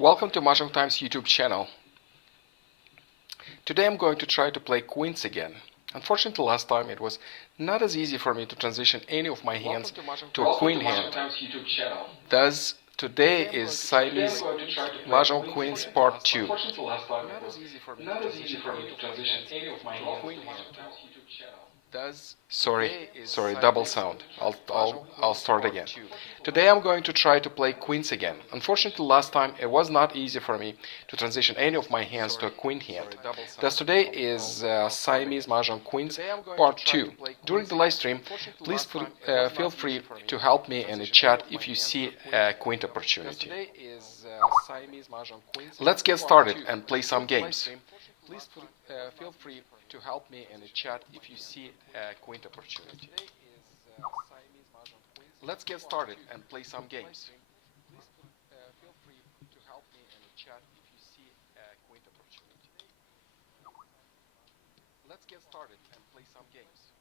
Welcome to Mah Jongg Times YouTube channel. Today I'm going to try to play quints again. Unfortunately, last time it was not as easy for me to transition any of my hands to a queen hand. Thus, today is Siamese Mah Jongg Quints Part 2. Sorry, double sound. I'll start again. Today I'm going to try to play quints again. Unfortunately, last time it was not easy for me to transition any of my hands to a queen hand. Thus today is Siamese Mah Jongg Quints Part 2. During the live stream, please feel free to help me in the chat if you see a quint opportunity. Let's get started and play some games. Please feel free to help me in the chat if you see a quint opportunity. Let's get started and play some games. Please feel free to help me in the chat if you see a quint opportunity. Let's get started and play some games.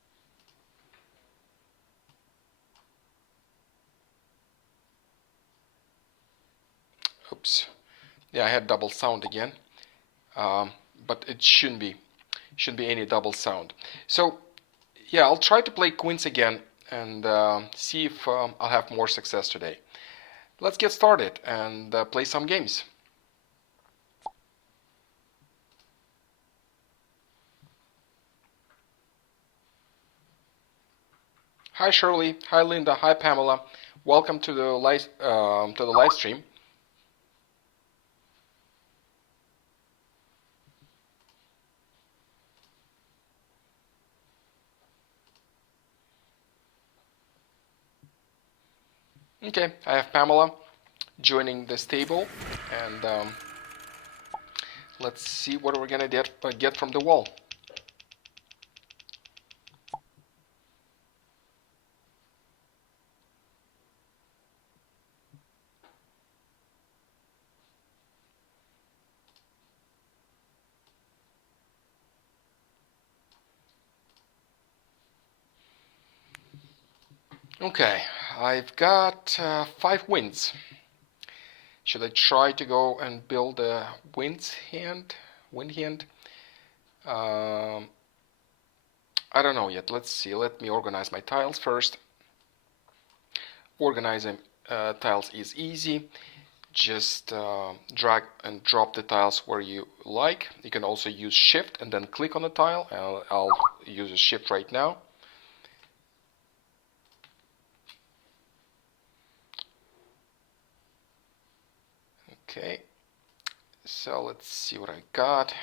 Oops. Yeah, I had double sound again. But it shouldn't be any double sound. So yeah, I'll try to play quints again and see if I'll have more success today. Let's get started and play some games. Hi Shirley, hi Linda, hi Pamela. Welcome to the live stream. Okay, I have Pamela joining this table, and let's see what we're gonna get from the wall. Okay, I've got 5 wins. Should I try to go and build a wind hand? I don't know yet. Let's see. Let me organize my tiles first. Organizing tiles is easy. Just drag and drop the tiles where you like. You can also use shift and then click on the tile. I'll use a shift right now. Okay, so let's see what I got.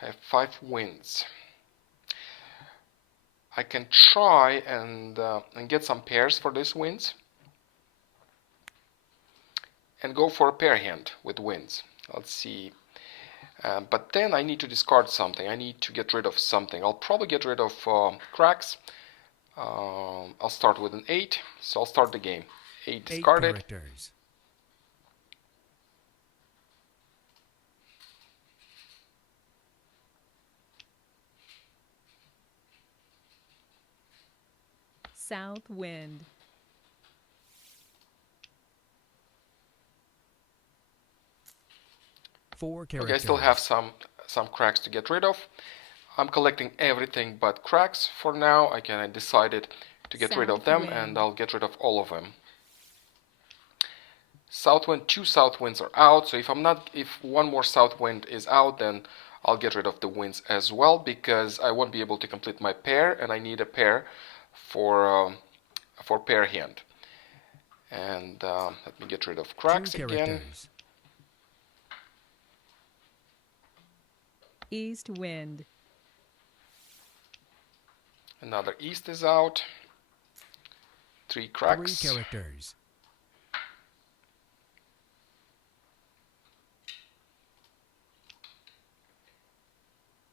I have 5 wins. I can try and get some pairs for these wins and go for a pair hand with wins. Let's see. But then I need to discard something. I need to get rid of something. I'll probably get rid of cracks. I'll start with an 8, so I'll start the game. 8 discarded. 8 characters. South wind. Four characters. Okay, I still have some cracks to get rid of. I'm collecting everything but cracks for now. I decided to get rid of them, and I'll get rid of all of them. South wind, 2 south winds are out, so if one more south wind is out, then I'll get rid of the winds as well, because I won't be able to complete my pair, and I need a pair for pair hand. And let me get rid of cracks again. East wind. Another east is out. 3 cracks. 3 characters.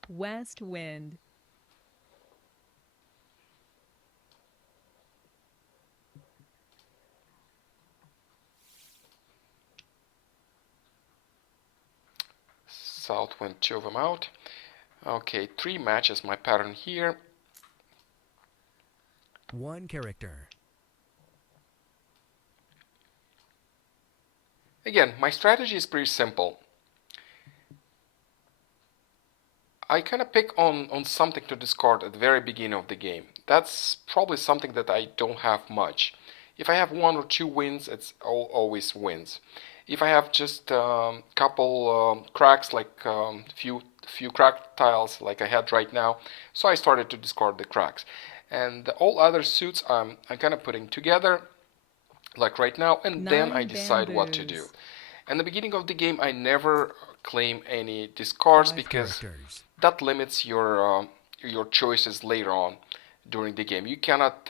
West wind. South wind, 2 of them out. Okay, 3 matches my pattern here. 1 character. Again, my strategy is pretty simple. I kind of pick on something to discard at the very beginning of the game. That's probably something that I don't have much. If I have one or two wins, it's always wins. If I have just couple cracks, like few cracked tiles, like I had right now, so I started to discard the cracks. And all other suits I'm kind of putting together, like right now, and then I Nine decide what to do. bamboos. In the beginning of the game, I never claim any discards Five because characters. that limits your choices later on during the game. You cannot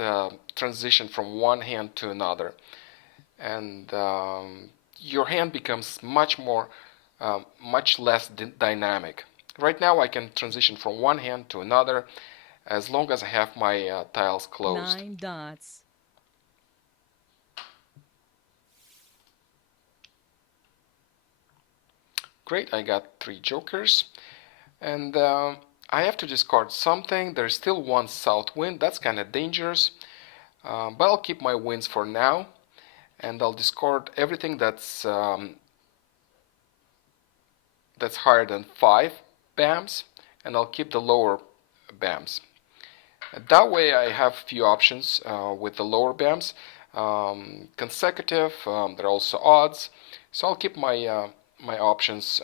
transition from one hand to another, and your hand becomes much less dynamic. Right now, I can transition from one hand to another as long as I have my tiles closed. 9 dots. Great, I got 3 jokers. And I have to discard something. There's still one south wind. That's kind of dangerous. But I'll keep my winds for now. And I'll discard everything that's higher than 5 BAMs. And I'll keep the lower BAMs. That way I have few options with the lower BAMs. Consecutive, there are also odds. So I'll keep my options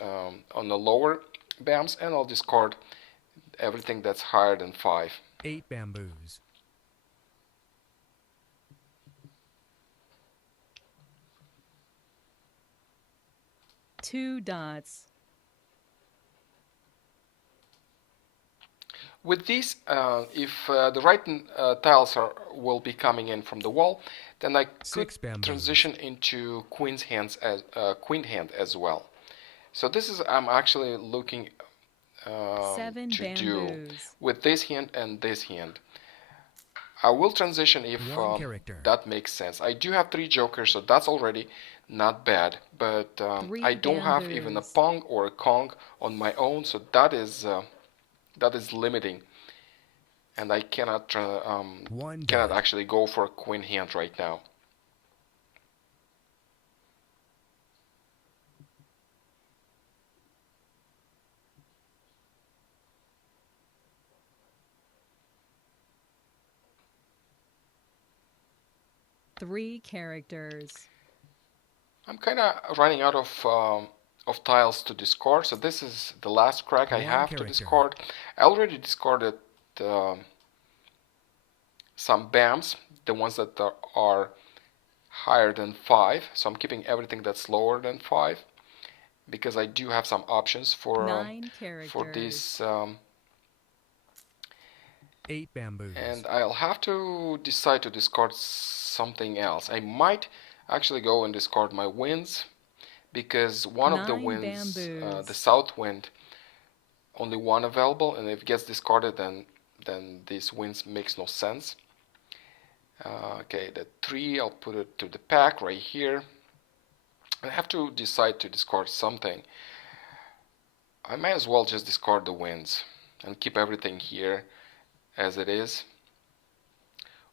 on the lower BAMs, and I'll discard everything that's higher than 5. 8 bamboos. Two dots. With these, if the right tiles will be coming in from the wall, then I could 6 bamboos. transition into Quint's hands as Quint hand as well. So this is I'm actually looking 7 to do bamboos. with this hand and this hand. I will transition if One character. that makes sense. I do have 3 jokers, so that's already not bad. But Three I don't have even a bamboos. pong or a kong on my own, so that is limiting, and I One cannot dot. actually go for a queen hand right now. Three characters. I'm kind of running out of tiles to discard, so this is the last crack I One have to character. discard. I already discarded some BAMs, the ones that are higher than 5, so I'm keeping everything that's lower than 5 because I do have some options for 9 characters. this, 8 bamboos. and I'll have to decide to discard something else. I might actually go and discard my winds because one of the 9 winds, bamboos. the south wind, only one available, and if it gets discarded, then these winds makes no sense. Okay, the 3, I'll put it to the pack right here. I have to decide to discard something. I might as well just discard the winds and keep everything here as it is.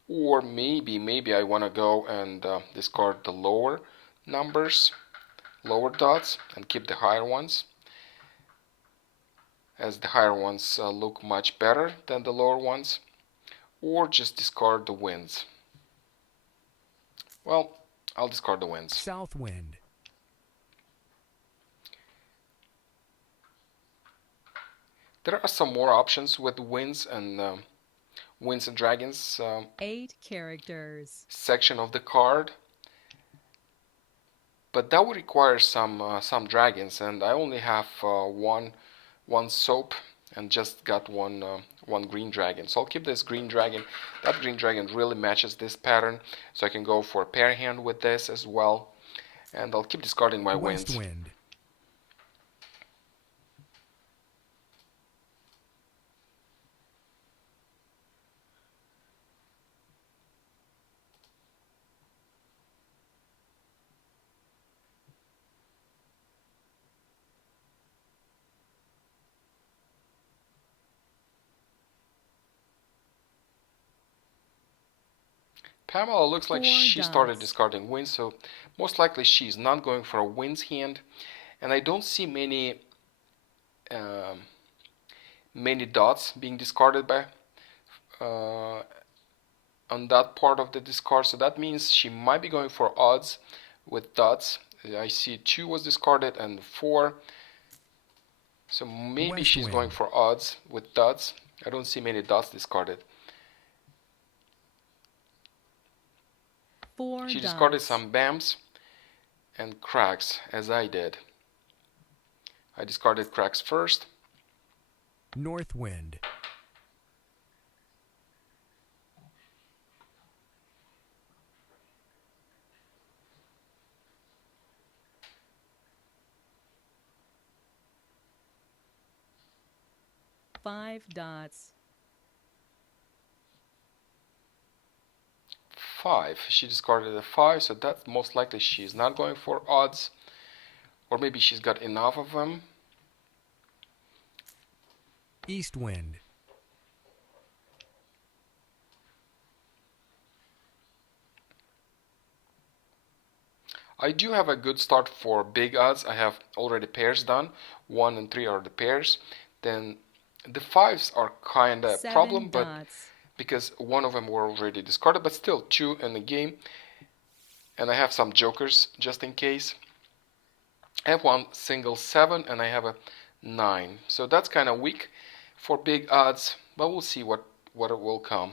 Or maybe I want to go and discard the lower numbers, lower dots, and keep the higher ones, as the higher ones look much better than the lower ones. Or just discard the winds. Well, I'll discard the winds. South wind. There are some more options with winds and dragons 8 characters. section of the card, but that would require some dragons, and I only have one soap and just got one green dragon. So I'll keep this green dragon. That green dragon really matches this pattern, so I can go for a pair hand with this as well, and I'll keep discarding my West winds. wind. Pamela looks like 4 she started dots. discarding wins, so most likely she's not going for a wins hand. And I don't see um, many dots being discarded by on that part of the discard, so that means she might be going for odds with dots. I see 2 was discarded and 4, so maybe West she's going wind. for odds with dots. I don't see many dots discarded. 4 She dots. discarded some bams and cracks, as I did. I discarded cracks first. North wind. Five dots. 5. She discarded a 5, so that's most likely she's not going for odds, or maybe she's got enough of them. East wind. I do have a good start for big odds. I have already pairs done. 1 and 3 are the pairs. Then the 5s are kind of a problem, but dots. because one of them were already discarded, but still 2 in the game. And I have some jokers just in case. I have one single 7 and I have a 9. So that's kind of weak for big odds, but we'll see what it will come.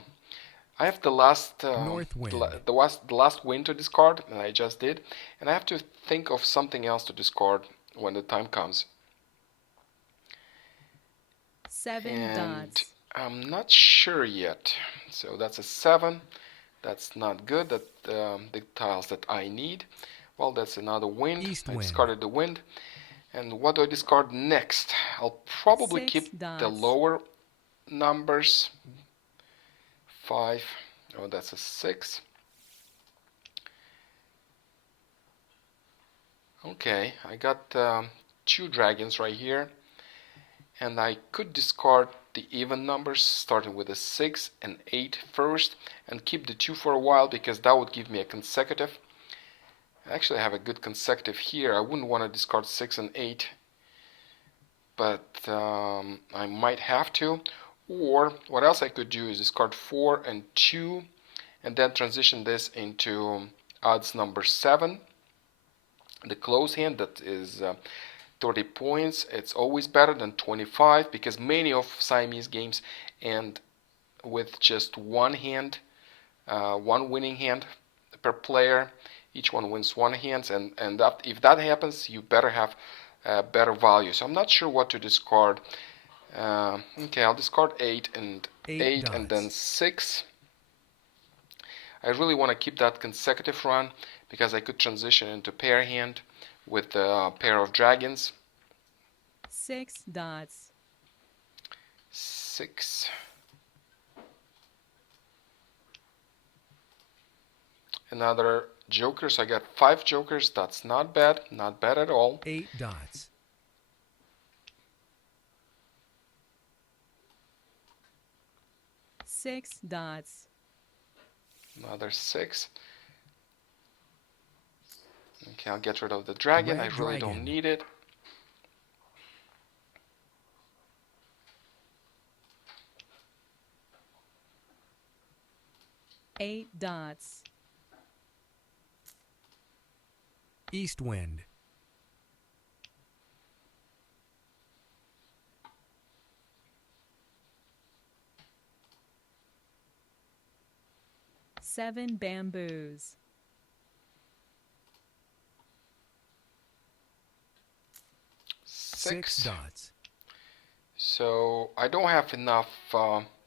I have the last North wind. the last win to discard, and I just did, and I have to think of something else to discard when the time comes. 7 And dots. I'm not sure yet. So that's a 7. That's not good. That the tiles that I need. Well, that's another wind. East I wind. discarded the wind. And what do I discard next? I'll probably 6 keep dots. the lower numbers. 5. Oh, that's a 6. Okay, I got 2 dragons right here. And I could discard the even numbers starting with a 6 and 8 first and keep the 2 for a while because that would give me a consecutive. Actually, I have a good consecutive here. I wouldn't want to discard 6 and 8, but I might have to. Or what else I could do is discard 4 and 2 and then transition this into odds number 7, the close hand that is 30 points. It's always better than 25 because many of Siamese games end with just one hand, one winning hand per player. Each one wins one hand, and if that happens, you better have better value. So I'm not sure what to discard. Okay, I'll discard 8 and 8 and then 6. I really want to keep that consecutive run because I could transition into pair hand with a pair of dragons. 6 dots. 6. Another joker, so I got 5 jokers. That's not bad, not bad at all. 8 dots. 6 dots. Another 6. Okay, I'll get rid of the dragon. Red I really dragon. don't need it. Eight dots. East wind. Seven bamboos. 6 dots. So I don't have enough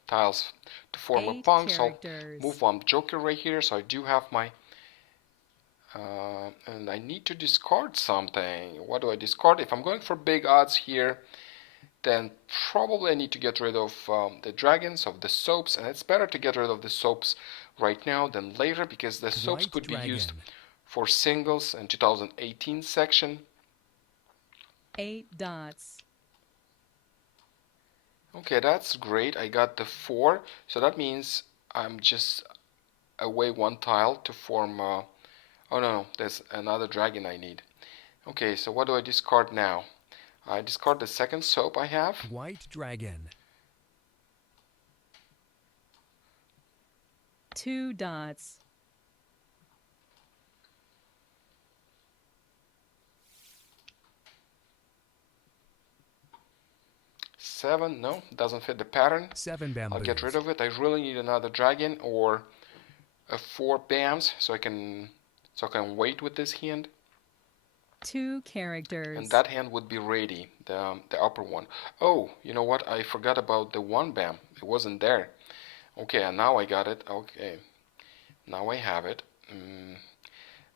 tiles to form a 8 punk, so I'll characters. move one joker right here. So I do have my and I need to discard something. What do I discard? If I'm going for big odds here, then probably I need to get rid of the dragons, of the soaps, and it's better to get rid of the soaps right now than later because the soaps White could be used dragon. for singles in 2018 section. 8 dots. Okay, that's great. I got the 4, so that means I'm just away one tile to form. Oh no, there's another dragon I need. Okay, so what do I discard now? I discard the second soap I have. White dragon. 2 dots. Seven, no, doesn't fit the pattern. 7 I'll get rid bamboos. of it. I really need another dragon or 4 bams so I can wait with this hand. 2 characters. And that hand would be ready, the upper one. Oh, you know what? I forgot about the 1 bam. It wasn't there. Okay, and now I got it. Okay, now I have it.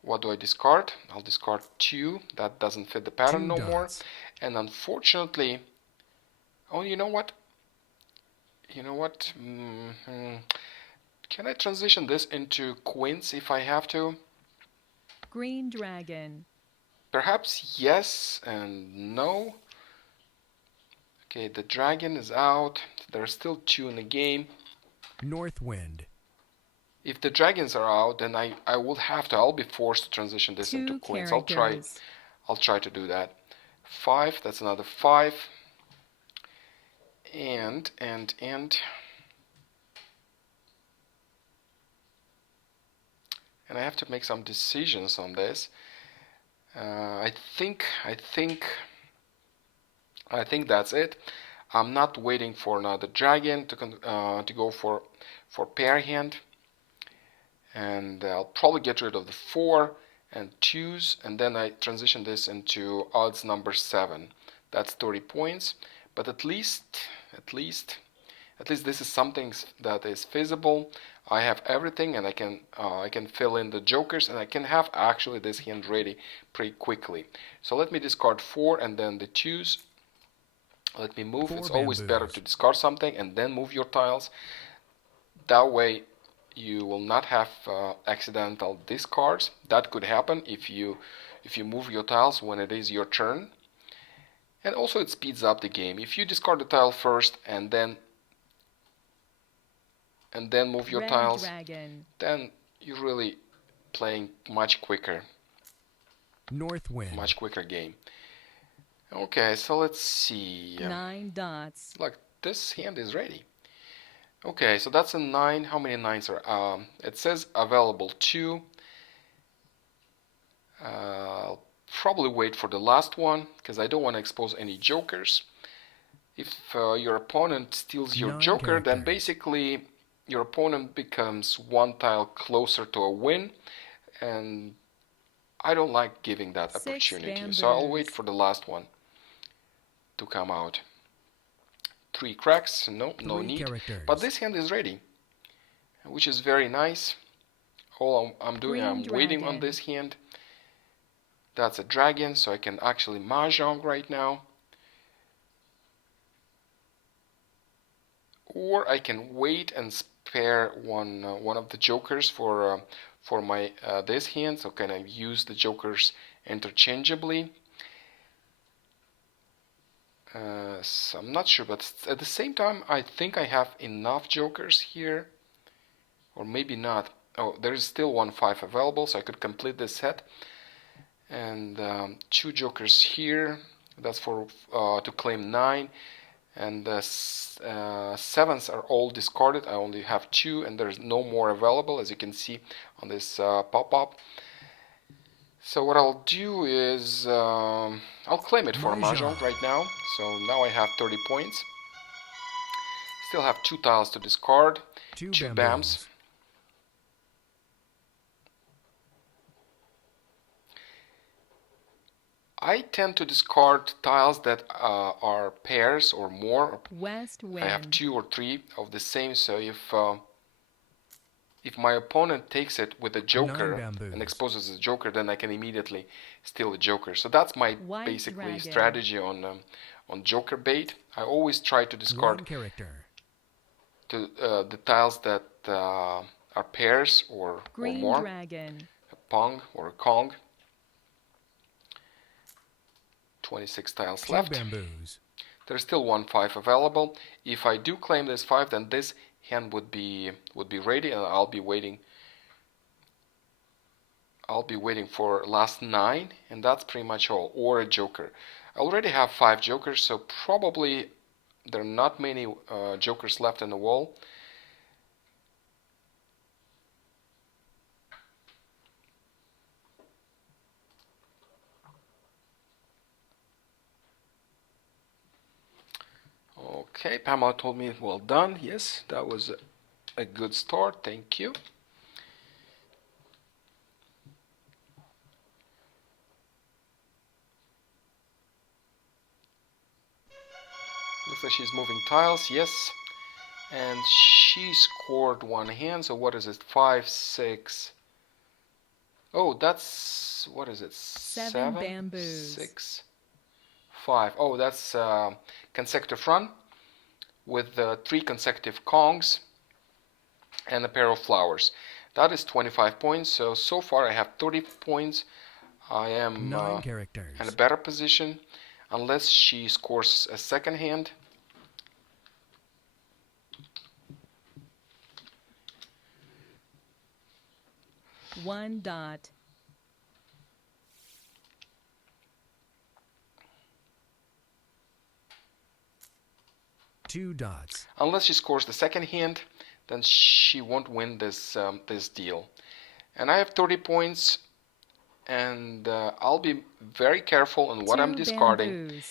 What do I discard? I'll discard 2. That doesn't fit the pattern 2 no more. dots. And unfortunately, oh, you know what? You know what? Can I transition this into quints if I have to? Green dragon. Perhaps yes and no. Okay, the dragon is out. There are still 2 in the game. North wind. If the dragons are out, then I'll be forced to transition this 2 into quints. characters. I'll try to do that. 5, that's another 5. And I have to make some decisions on this. I think that's it. I'm not waiting for another dragon to go for pair hand, and I'll probably get rid of the 4 and choose, and then I transition this into odds number 7. That's 30 points, but at least this is something that is feasible. I have everything, and I can fill in the jokers, and I can have actually this hand ready pretty quickly. So let me discard 4 and then the choose. Let me move. 4 It's always bamboos. better to discard something and then move your tiles. That way you will not have accidental discards. That could happen if you move your tiles when it is your turn. And also it speeds up the game. If you discard the tile first and then move your Red tiles, dragon. then you're really playing much quicker North wind. game. Okay, so let's see. 9 dots. Look, this hand is ready. Okay, so that's a 9. How many 9s are? It says available 2. I'll probably wait for the last one because I don't want to expose any jokers. If your opponent steals your joker, then Non-characters. basically your opponent becomes 1 tile closer to a win, and I don't like giving that 6 opportunity. So I'll wait bamboos. for the last one to come out. 3 cracks, no 3 need. characters. But this hand is ready, which is very nice. All I'm doing, Green I'm waiting on dragon. this hand. That's a dragon, so I can actually mahjong right now. Or I can wait and spare one of the jokers for my this hand, so can I use the jokers interchangeably? So I'm not sure, but at the same time I think I have enough jokers here, or maybe not. Oh, there's still 1 5 available, so I could complete this set. And 2 jokers here. That's for to claim 9. And the 7s are all discarded. I only have 2, and there's no more available, as you can see on this pop-up. So what I'll do is I'll claim it for a mahjong right now. So now I have 30 points. Still have 2 tiles to discard. 2 2 bams. bamboos. I tend to discard tiles that are pairs or more. West I have wind. 2 or 3 of the same, so if my opponent takes it with a joker bamboos. and exposes a joker, then I can immediately steal a joker. So that's my White basically dragon. strategy on joker bait. I always try to 1 discard character. the tiles that are pairs or Green more, dragon. a pong or a kong. 26 tiles 2 left. bamboos. There's still 1 5 available. If I do claim this 5, then this hand would be ready, and I'll be waiting I'll be waiting for last 9, and that's pretty much all, or a joker. I already have 5 jokers, so probably there are not many jokers left in the wall. Okay, Pamela told me well done. Yes, that was a good start. Thank you. Looks like she's moving tiles. Yes. And she scored 1 hand. So what is it? 5, 6. Oh, that's what is it? 7 bamboos. 6, 5. Oh, that's consecutive run with 3 consecutive kongs and a pair of flowers. That is 25 points. So far I have 30 points. I am 9 characters. in a better position unless she scores a second hand. One dot. Two dots. Unless she scores the second hand, then she won't win this deal. And I have 30 points, and I'll be very careful on what I'm discarding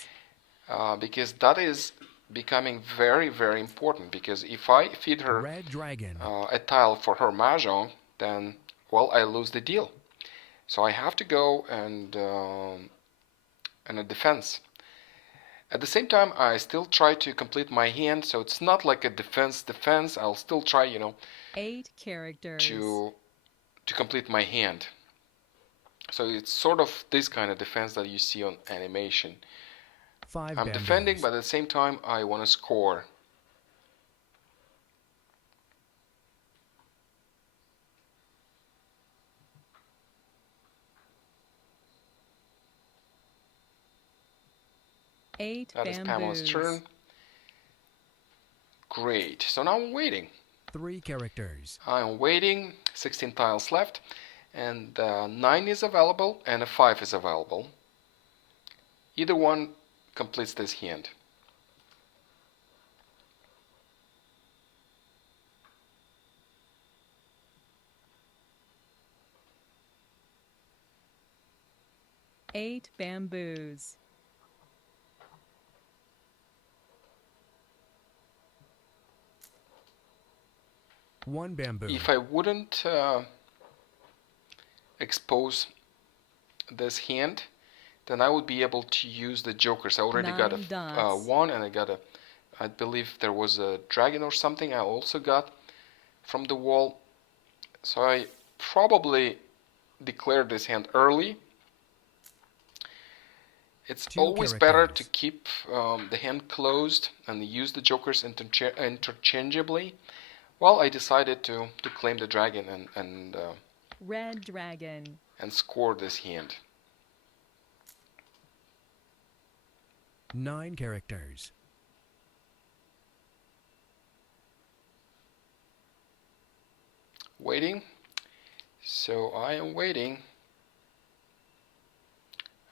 because that is becoming very, very important. Because if I feed her Red dragon. a tile for her mahjong, then well, I lose the deal. So I have to go and a defense. At the same time, I still try to complete my hand, so it's not like a defense. I'll still try, 8 characters. to complete my hand. So it's sort of this kind of defense that you see on animation. 5 I'm bamboos. defending, but at the same time, I want to score. That is Pamela's turn. Great. So now I'm waiting. 3 characters. I'm waiting. 16 tiles left. And 9 is available and a 5 is available. Either one completes this hand. Eight bamboos. One bamboo. If I wouldn't expose this hand, then I would be able to use the jokers. I already got a 1, and I got I believe there was a dragon or something I also got from the wall. So I probably declared this hand early. It's always better to keep the hand closed and use the jokers interchangeably. Well, I decided to claim the dragon and red dragon and score this hand. 9 characters. Waiting. So I am waiting.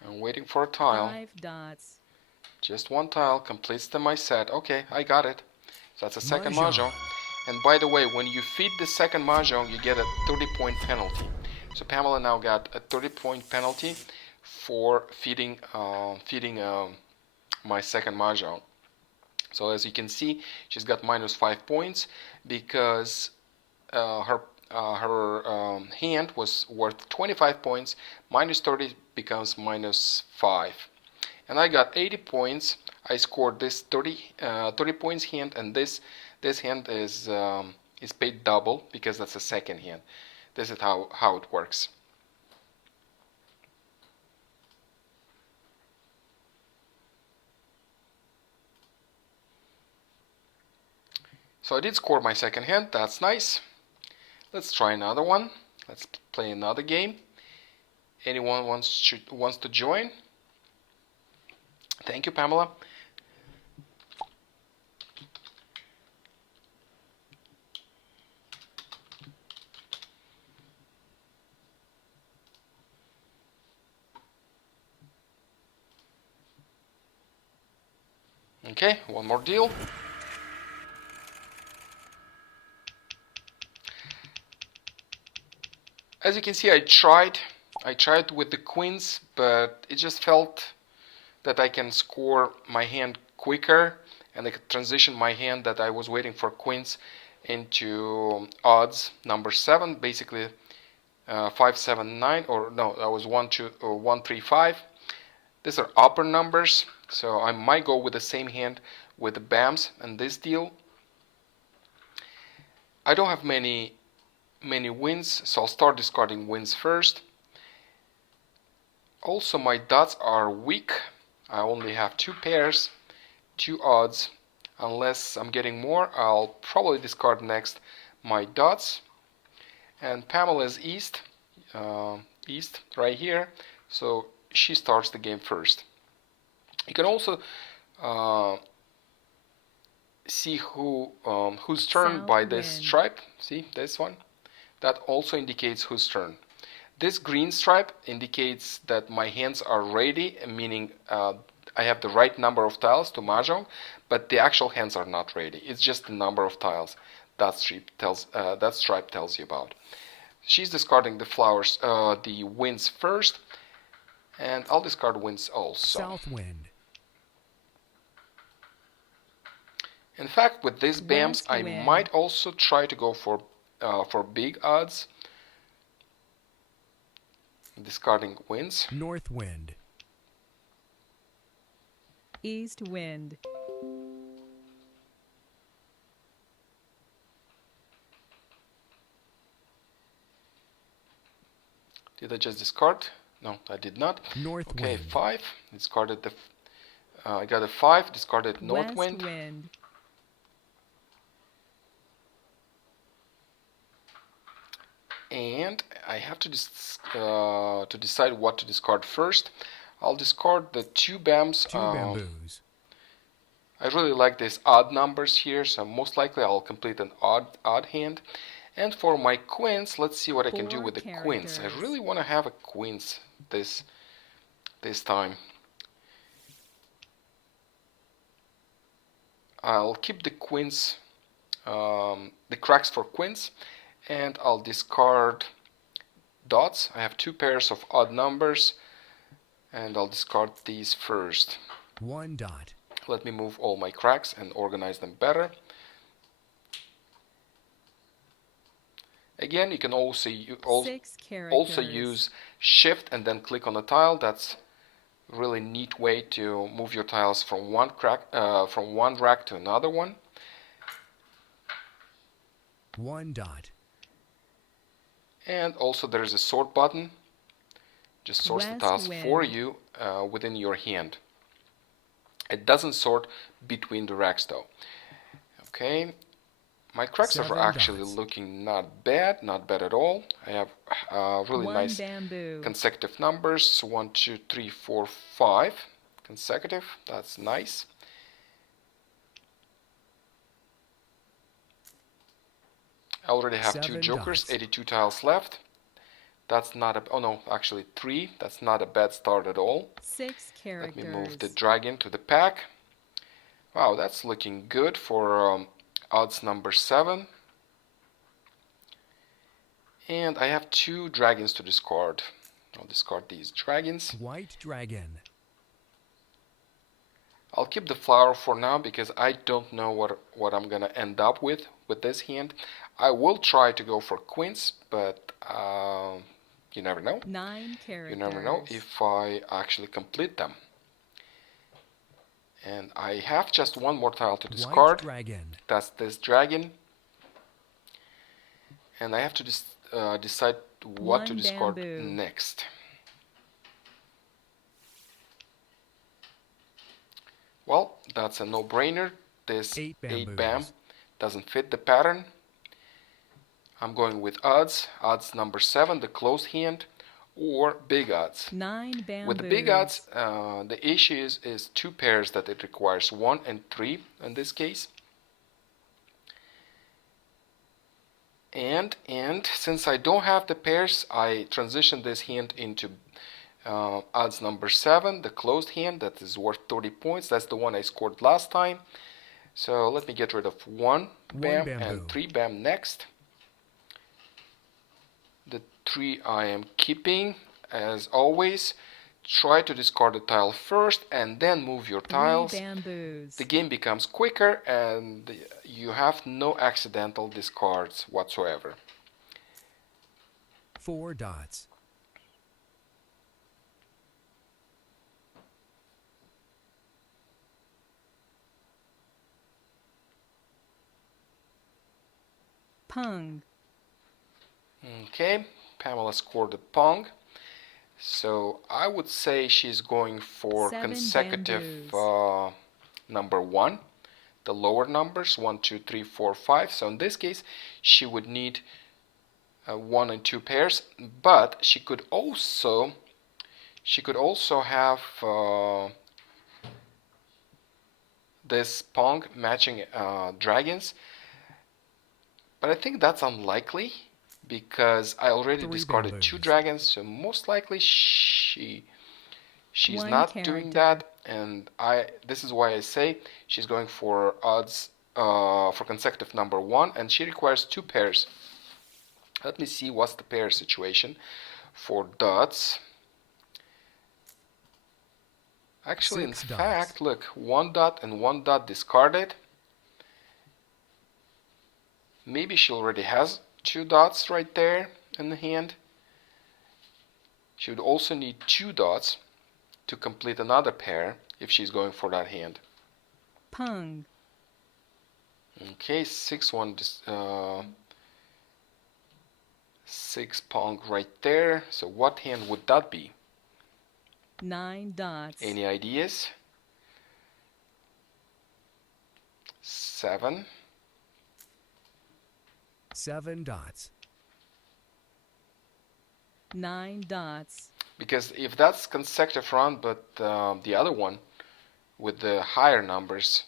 I'm waiting for a tile. 5 dots. Just one tile completes my set. Okay, I got it. So that's a second mahjong. Mahjong. And by the way, when you feed the second mahjong, you get a 30-point penalty. So Pamela now got a 30-point penalty for feeding my second mahjong. So as you can see, she's got minus 5 points because her hand was worth 25 points. Minus 30 becomes minus 5. And I got 80 points. I scored this 30 points hand, and this hand is paid double because that's a second hand. This is how it works. So I did score my second hand. That's nice. Let's try another one. Let's play another game. Anyone wants to join? Thank you, Pamela. Okay, one more deal. As you can see, I tried with the queens, but it just felt that I can score my hand quicker, and I could transition my hand that I was waiting for queens into odds number 7, basically 5, 7, 9, or no, that was 1, 2, or 1, 3, 5. These are upper numbers, so I might go with the same hand with the BAMs and this deal. I don't have many wins, so I'll start discarding wins first. Also, my dots are weak. I only have 2 pairs, 2 odds. Unless I'm getting more, I'll probably discard next my dots. And Pamela's east right here, so she starts the game first. You can also see whose turn by this stripe. See this one? That also indicates whose turn. This green stripe indicates that my hands are ready, meaning I have the right number of tiles to mahjong, but the actual hands are not ready. It's just the number of tiles that stripe tells you about. She's discarding the flowers, the winds first, and I'll discard winds also. South wind. In fact, with these BAMs, West I wind. might also try to go for big odds. Discarding winds. North wind. East wind. Did I just discard? No, I did not. North Okay, wind. 5. Discarded the. I got a 5. Discarded north West wind. wind. And I have to decide what to discard first. I'll discard the 2 BAMs. 2 bamboos. I really like these odd numbers here, so most likely I'll complete an odd hand. And for my queens, let's see what I can do 4 with the queens. I really want to have a queens this time. I'll keep the queens, the cracks for queens, and I'll discard dots. I have 2 pairs of odd numbers, and I'll discard these first. 1 dot. Let me move all my cracks and organize them better. Again, you can also 6 characters. use shift and then click on a tile. That's a really neat way to move your tiles from one rack to another one. 1 dot. And also there's a sort button. Just sorts the West tiles wind. for you within your hand. It doesn't sort between the racks though. Okay, my cracks 7 are actually dots. looking not bad at all. I have really 1 nice bamboo. consecutive numbers. 1, 2, 3, 4, 5 consecutive. That's nice. I already have 2 7 jokers, dots. 82 tiles left. That's not a, oh no, actually 3. That's not a bad start at all. 6 Let characters. me move the dragon to the pack. Wow, that's looking good for odds number 7. And I have 2 dragons to discard. I'll discard these dragons. White dragon. I'll keep the flower for now because I don't know what I'm gonna end up with this hand. I will try to go for queens, but you never know. 9 characters. You never know if I actually complete them. And I have just one more tile to White discard. dragon. That's this dragon. And I have to decide what to 1 discard bamboo. next. Well, that's a no-brainer. This 8 8 BAM bamboos. doesn't fit the pattern. I'm going with odds. Odds number 7, the closed hand, or big odds. 9 bamboos. With the big odds, the issue is 2 pairs that it requires, 1 and 3 in this case. And since I don't have the pairs, I transition this hand into Odds number 7, the closed hand, that is worth 30 points. That's the one I scored last time. So let me get rid of 1 bam and 3 bam next. The 3 I am keeping as always. Try to discard the tile first and then move your tiles. 3 bamboos. The game becomes quicker and you have no accidental discards whatsoever. 4 dots. Pung. Okay, Pamela scored the pong. So I would say she's going for 7 consecutive bamboos. number 1. The lower numbers 1, 2, 3, 4, 5. So in this case she would need 1 and 2 pairs, but she could also have this pong matching dragons, but I think that's unlikely because I already 3 discarded bamboos. 2 dragons, so most likely she's 1 not character. doing that, and this is why I say she's going for odds for consecutive number 1, and she requires 2 pairs. Let me see what's the pair situation for dots. Actually, in 6 dots. fact, look, 1 dot and 1 dot discarded. Maybe she already has 2 dots right there in the hand. She would also need 2 dots to complete another pair if she's going for that hand. Pung. Okay, 6 1 6 pong right there. So what hand would that be? 9 dots. Any ideas? 7. 7 dots. 9 dots. Because if that's consecutive run, but the other one with the higher numbers,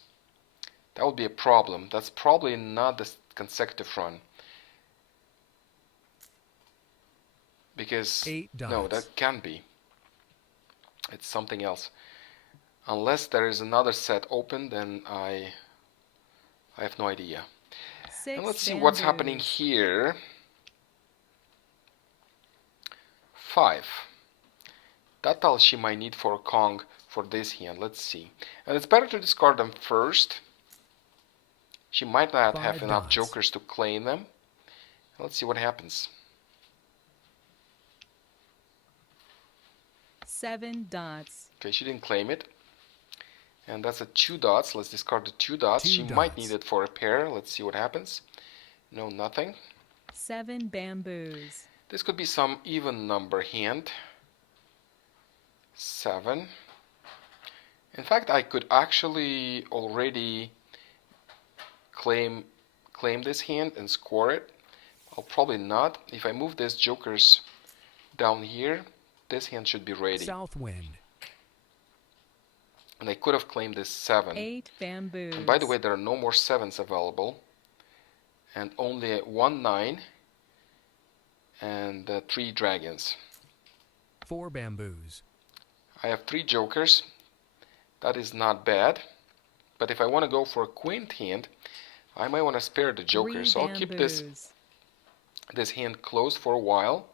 that would be a problem. That's probably not the consecutive run. Because 8 dots. no, that can't be. It's something else. Unless there is another set open, then I have no idea. 6 And let's see what's happening bamboos. here. 5. That tile she might need for a Kong for this hand. Let's see. And it's better to discard them first. She might not 5 have enough dots. jokers to claim them. Let's see what happens. 7 dots. Okay, she didn't claim it. And that's a 2 dots. Let's discard the 2 dots. 2 She might dots. need it for a pair. Let's see what happens. No, nothing. 7 bamboos. This could be some even number hand. 7. In fact, I could actually already claim this hand and score it. I'll probably not. If I move these jokers down here, this hand should be ready. South wind. And I could have claimed this 7. 8 bamboos. And by the way, there are no more 7s available. And only 1 9 and 3 dragons. 4 bamboos. I have 3 jokers. That is not bad. But if I want to go for a quint hand, I might want to spare the joker. 3 So I'll keep this hand closed for a while.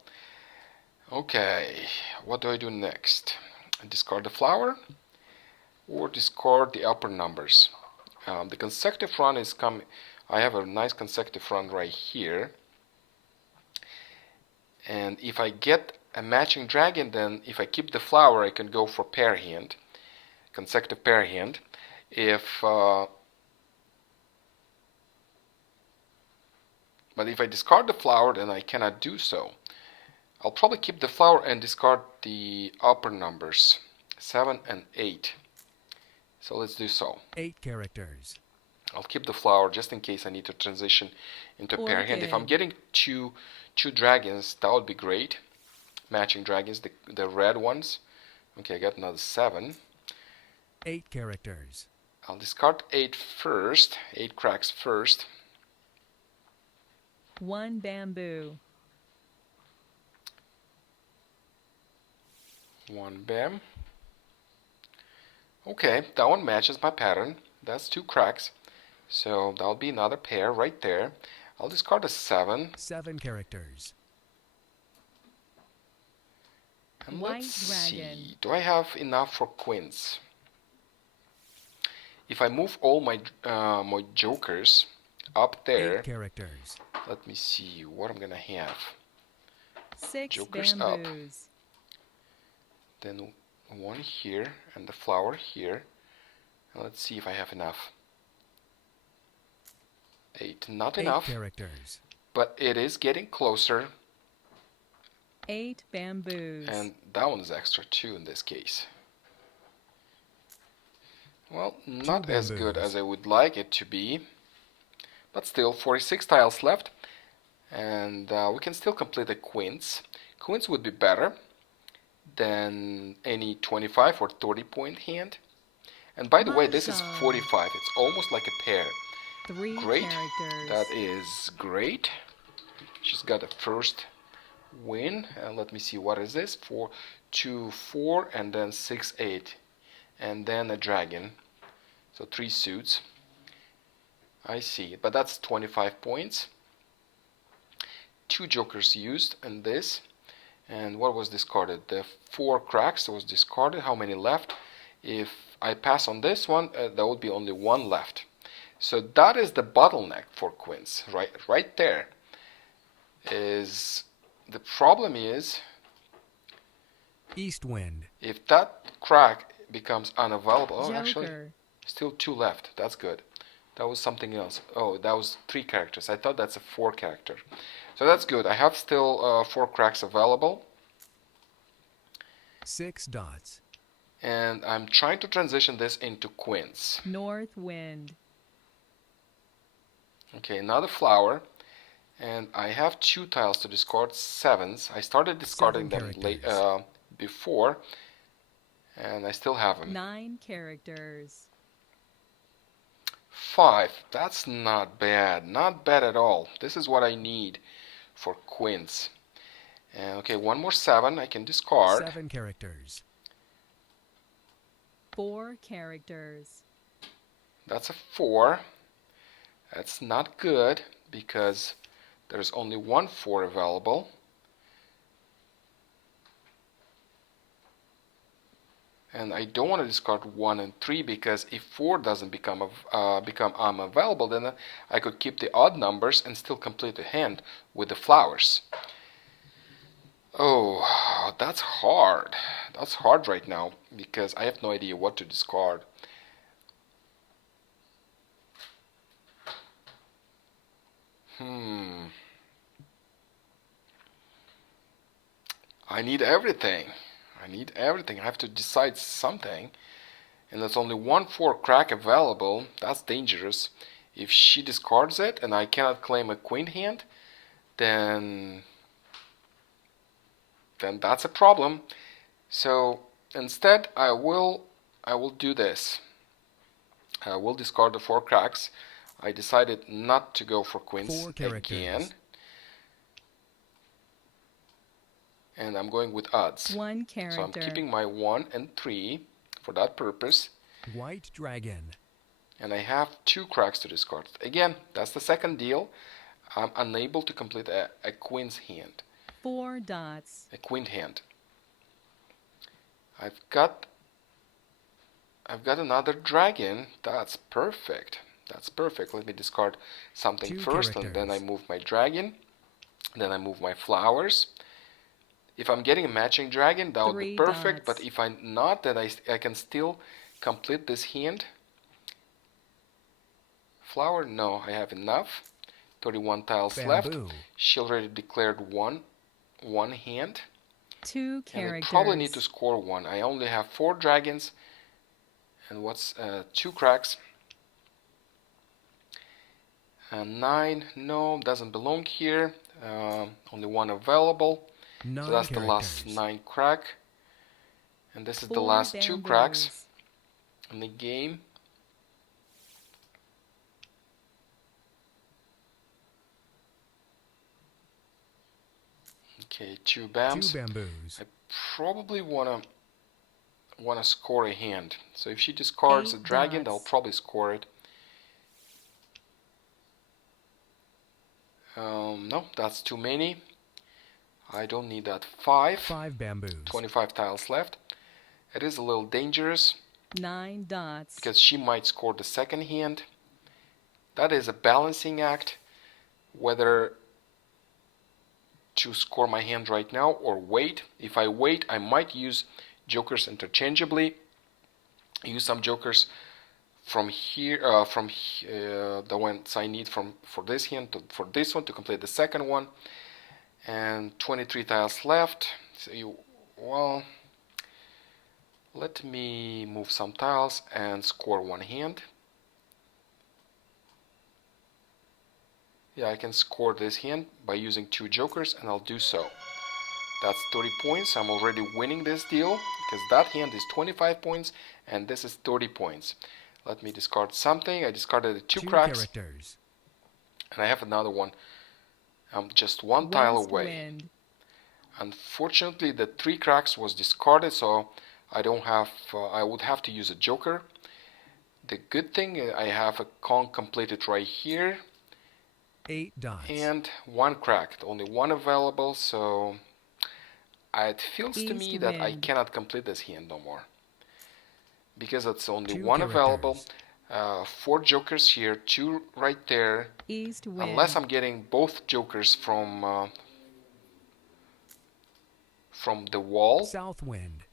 Okay, what do I do next? Discard the flower or discard the upper numbers. The consecutive run is coming. I have a nice consecutive run right here. And if I get a matching dragon, then if I keep the flower, I can go for pair hand, consecutive pair hand. But if I discard the flower, then I cannot do so. I'll probably keep the flower and discard the upper numbers, 7 and 8. So let's do so. 8 characters. I'll keep the flower just in case I need to transition into a pair hand. If I'm getting two dragons, that would be great. Matching dragons, the red ones. Okay, I got another 7. 8 characters. I'll discard 8 first. 8 cracks first. 1 bamboo. One bam. Okay, that one matches my pattern. That's 2 cracks. So that'll be another pair right there. I'll discard a 7. 7 characters. And White let's dragon. see. Do I have enough for quints? If I move all my jokers up 8 there, characters. let me see what I'm gonna have. 6 Jokers up. bamboos. Then one here and the flower here. And let's see if I have enough. 8. Not 8 enough, characters. but it is getting closer. 8 bamboos. And that one is extra too in this case. Well, not as good bamboos. as I would like it to be. But still, 46 tiles left. And we can still complete the quints. Quints would be better than any 25 or 30 point hand. And by the way, this is Mahjong. 45. It's almost like a pair. 3 Great. characters. That is great. She's got the first win. And let me see, what is this? 4, 2, 4, and then 6, 8. And then a dragon. So 3 suits. I see. But that's 25 points. 2 jokers used in this. And what was discarded? The 4 cracks was discarded. How many left? If I pass on this one, there would be only 1 left. So that is the bottleneck for quints. Right there. Is the problem is East wind. if that crack becomes unavailable. Oh, actually, Joker. still 2 left. That's good. That was something else. Oh, that was 3 characters. I thought that's a 4 character. So that's good. I have still 4 cracks available. 6 dots. And I'm trying to transition this into quints. North wind. Okay, another flower. And I have 2 tiles to discard, 7s. I started discarding 7 them late, characters. before. And I still have them. 9 characters. 5. That's not bad. Not bad at all. This is what I need for quints. And okay, one more 7 I can discard. 7 characters. 4 characters. That's a 4. That's not good because there's only 1 4 available. And I don't want to discard 1 and 3 because if 4 doesn't become unavailable, then I could keep the odd numbers and still complete the hand with the flowers. Oh, that's hard. That's hard right now because I have no idea what to discard. I need everything. I need everything. I have to decide something. And there's only 1 4 crack available. That's dangerous. If she discards it and I cannot claim a queen hand, then that's a problem. So instead I will do this. I will discard the 4 cracks. I decided not to go for queens 4 characters. again. And I'm going with odds. 1 character. So I'm keeping my 1 and 3 for that purpose. White dragon. And I have 2 cracks to discard. Again, that's the second deal. I'm unable to complete a queen's hand. 4 dots. A queen hand. I've got another dragon. That's perfect. That's perfect. Let me discard something 2 first, and then I characters. move my dragon. Then I move my flowers. If I'm getting a matching dragon, that would be 3 perfect. dots. But if I'm not, then I can still complete this hand. Flower? No, I have enough. 31 tiles left. Bamboo. She already declared one hand. 2 And characters. I probably need to score 1. I only have 4 dragons. And what's 2 cracks? 9. No, doesn't belong here. Only 1 available. 9 So that's the characters. last 9 crack. And this is the 4 last 2 cracks bamboos. in the game. Okay, 2 bams. 2 bamboos. I probably want to want to score a hand. So if she discards a 8 dragon, I'll dots. probably score it. No, that's too many. I don't need that. 5. 5 bamboos. 25 tiles left. It is a little dangerous 9 dots. because she might score the second hand. That is a balancing act, whether to score my hand right now or wait. If I wait, I might use jokers interchangeably. Use some jokers from here, the ones I need for this hand for this one to complete the second one. And 23 tiles left. So well, let me move some tiles and score one hand. Yeah, I can score this hand by using 2 jokers, and I'll do so. That's 30 points. I'm already winning this deal because that hand is 25 points and this is 30 points. Let me discard something. I discarded the 2 cracks. Characters. And I have another one. I'm just 1 tile West away. wind. Unfortunately, the 3 cracks was discarded, so I don't have. I would have to use a joker. The good thing I have a con completed right here. 8 dots. And 1 cracked, only 1 available, so it feels to me East that I wind. cannot complete this hand no more. Because it's only 2 1 available. characters. 4 jokers here, 2 right there. East wind. Unless I'm getting both jokers from the wall. South wind.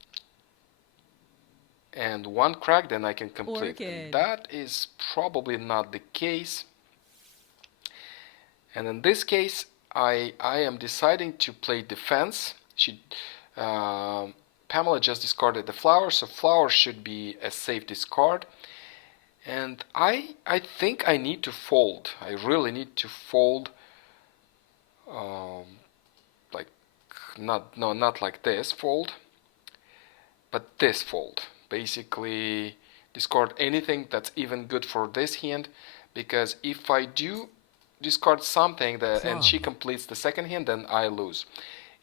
And 1 crack, then I can complete. Orchid. That is probably not the case. And in this case, I am deciding to play defense. Pamela just discarded the flower, so flower should be a safe discard. And I think I need to fold. I really need to fold. Like not like this fold, but this fold. Basically, discard anything that's even good for this hand, because if I do discard something and she completes the second hand, then I lose.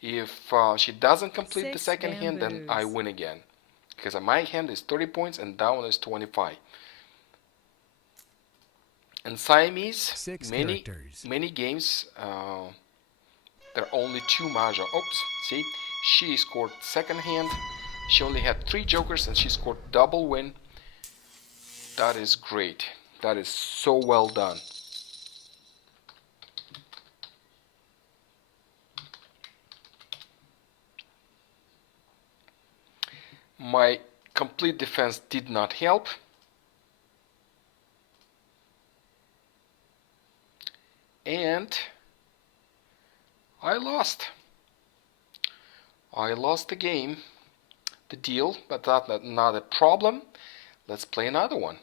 If she doesn't complete the 6 second hand, then I bamboos. win again, because my hand is 30 points and that one is 25. In Siamese, 6 characters. many games, there are only 2 mahjong. Oops, see, she scored second hand. She only had 3 jokers and she scored double win. That is great. That is so well done. My complete defense did not help. And I lost. I lost the game, the deal, but that's not a problem. Let's play another one.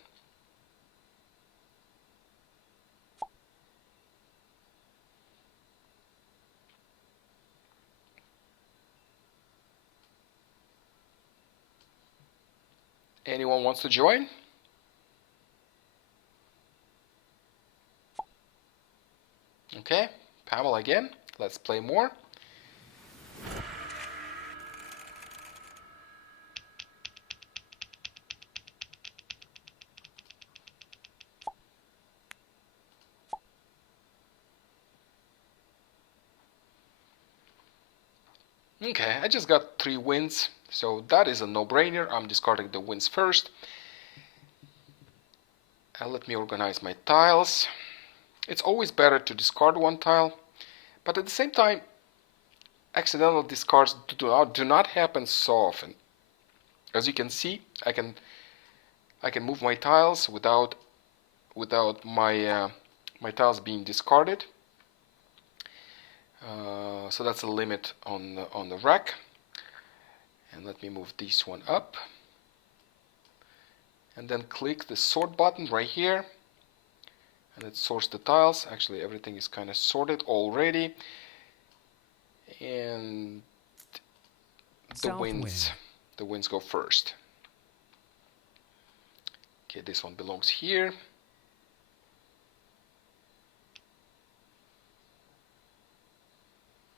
Anyone wants to join? Okay, Pamela again. Let's play more. Okay, I just got 3 wins, so that is a no-brainer. I'm discarding the wins first. And let me organize my tiles. It's always better to discard 1 tile, but at the same time, accidental discards do not happen so often. As you can see, I can move my tiles without my tiles being discarded. So that's a limit on the rack. And let me move this one up. And then click the sort button right here. And it sorts the tiles. Actually, everything is kind of sorted already. And the winds go first. Okay, this one belongs here.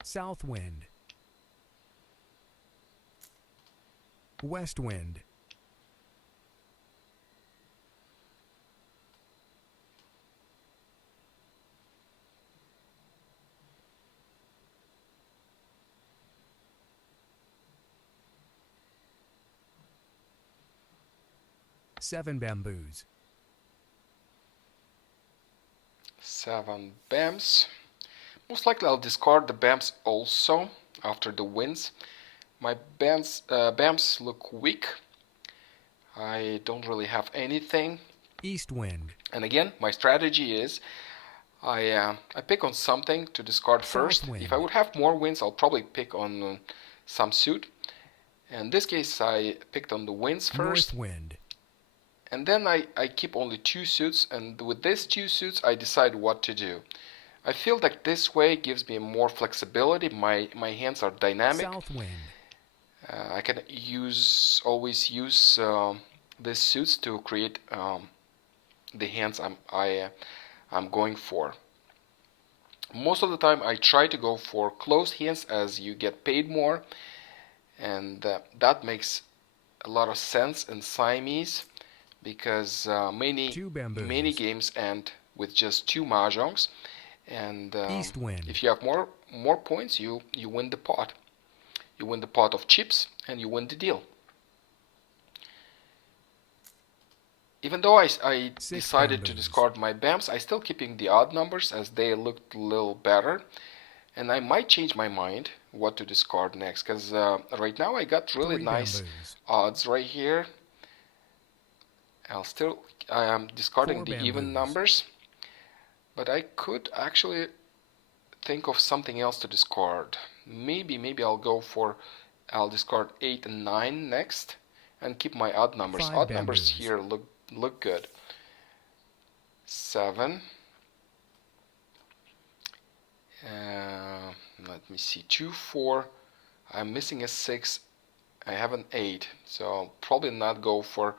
South wind. West wind. 7 bamboos. 7 bams. Most likely I'll discard the bams also after the wins. My bams look weak. I don't really have anything. East wind. And again, my strategy is I pick on something to discard first. Wind. If I would have more wins, I'll probably pick on some suit. In this case, I picked on the wins first. North wind. And then I keep only 2 suits, and with these 2 suits I decide what to do. I feel that this way gives me more flexibility. My hands are dynamic. South wind. I can always use these suits to create the hands I'm going for. Most of the time I try to go for closed hands as you get paid more, and that makes a lot of sense in Siamese, because many games end with just 2 mahjongs, and East wind. if you have more points, you win the pot. You win the pot of chips and you win the deal. Even though I decided to discard my bams, I still keeping the odd numbers as they looked a little better, and I might change my mind what to discard next, because right now I got really 3 nice bamboos. odds right here. I am discarding 4 the even bamboos. numbers, but I could actually think of something else to discard. Maybe I'll discard 8 and 9 next and keep my odd numbers. 5 Odd numbers bamboos. here look good. 7. Let me see. 2, 4. I'm missing a 6. I have an 8, so I'll probably not go for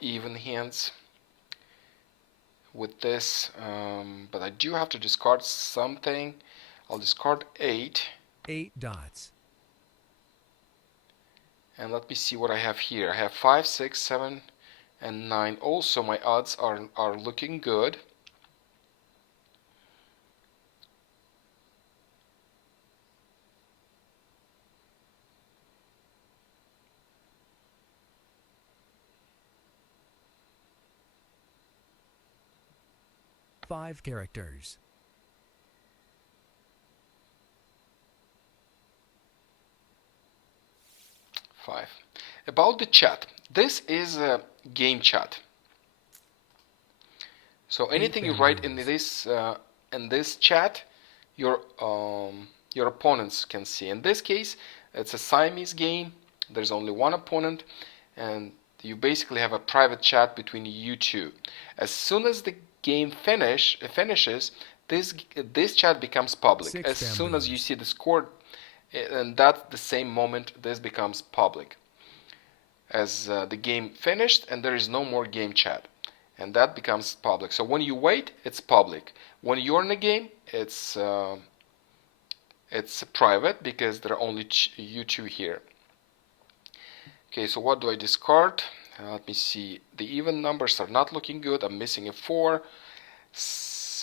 even hands with this, but I do have to discard something. I'll discard 8. 8 dots. And let me see what I have here. I have 5, 6, 7, and 9. Also, my odds are looking good. Five characters. About the chat. This is a game chat. So anything you write in this chat, your opponents can see. In this case, it's a Siamese game. There's only one opponent, and you basically have a private chat between you two. As soon as the game finishes, this chat becomes public. As soon as you see the score, and that's the same moment this becomes public. As the game finished and there is no more game chat, and that becomes public. So when you wait, it's public. When you're in the game, it's private, because there are only you two here. Okay, so what do I discard? Let me see. The even numbers are not looking good. I'm missing a 4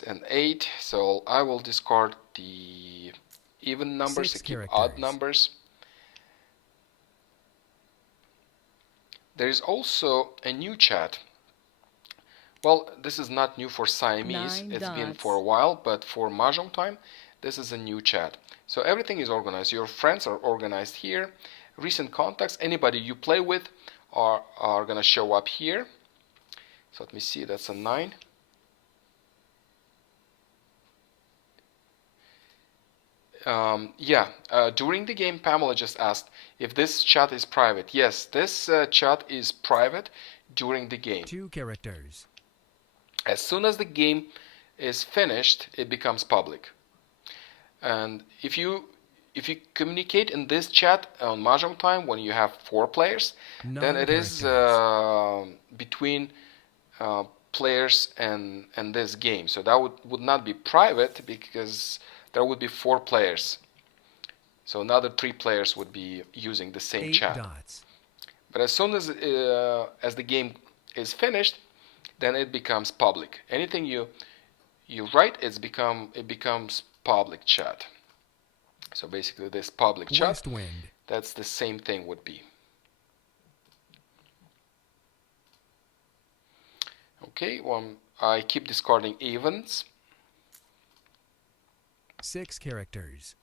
and 8, so I will discard the even numbers to keep odd numbers. There is also a new chat. Well, this is not new for Siamese. It's been for a while, but for Mahjong time, this is a new chat. So everything is organized. Your friends are organized here. Recent contacts, anybody you play with are going to show up here. So let me see, that's a 9. During the game, Pamela just asked if this chat is private. Yes, this chat is private during the game. 2 characters. As soon as the game is finished, it becomes public. And if you communicate in this chat on Mahjong time when you have 4 players, then it is between players and this game. So that would not be private, because there would be 4 players. So another 3 players would be using the same 8 chat. dots. But as soon as the game is finished, then it becomes public. Anything you write, it becomes public chat. So basically this public chat, West wind. that's the same thing would be. Okay, I keep discarding evens. 6 characters.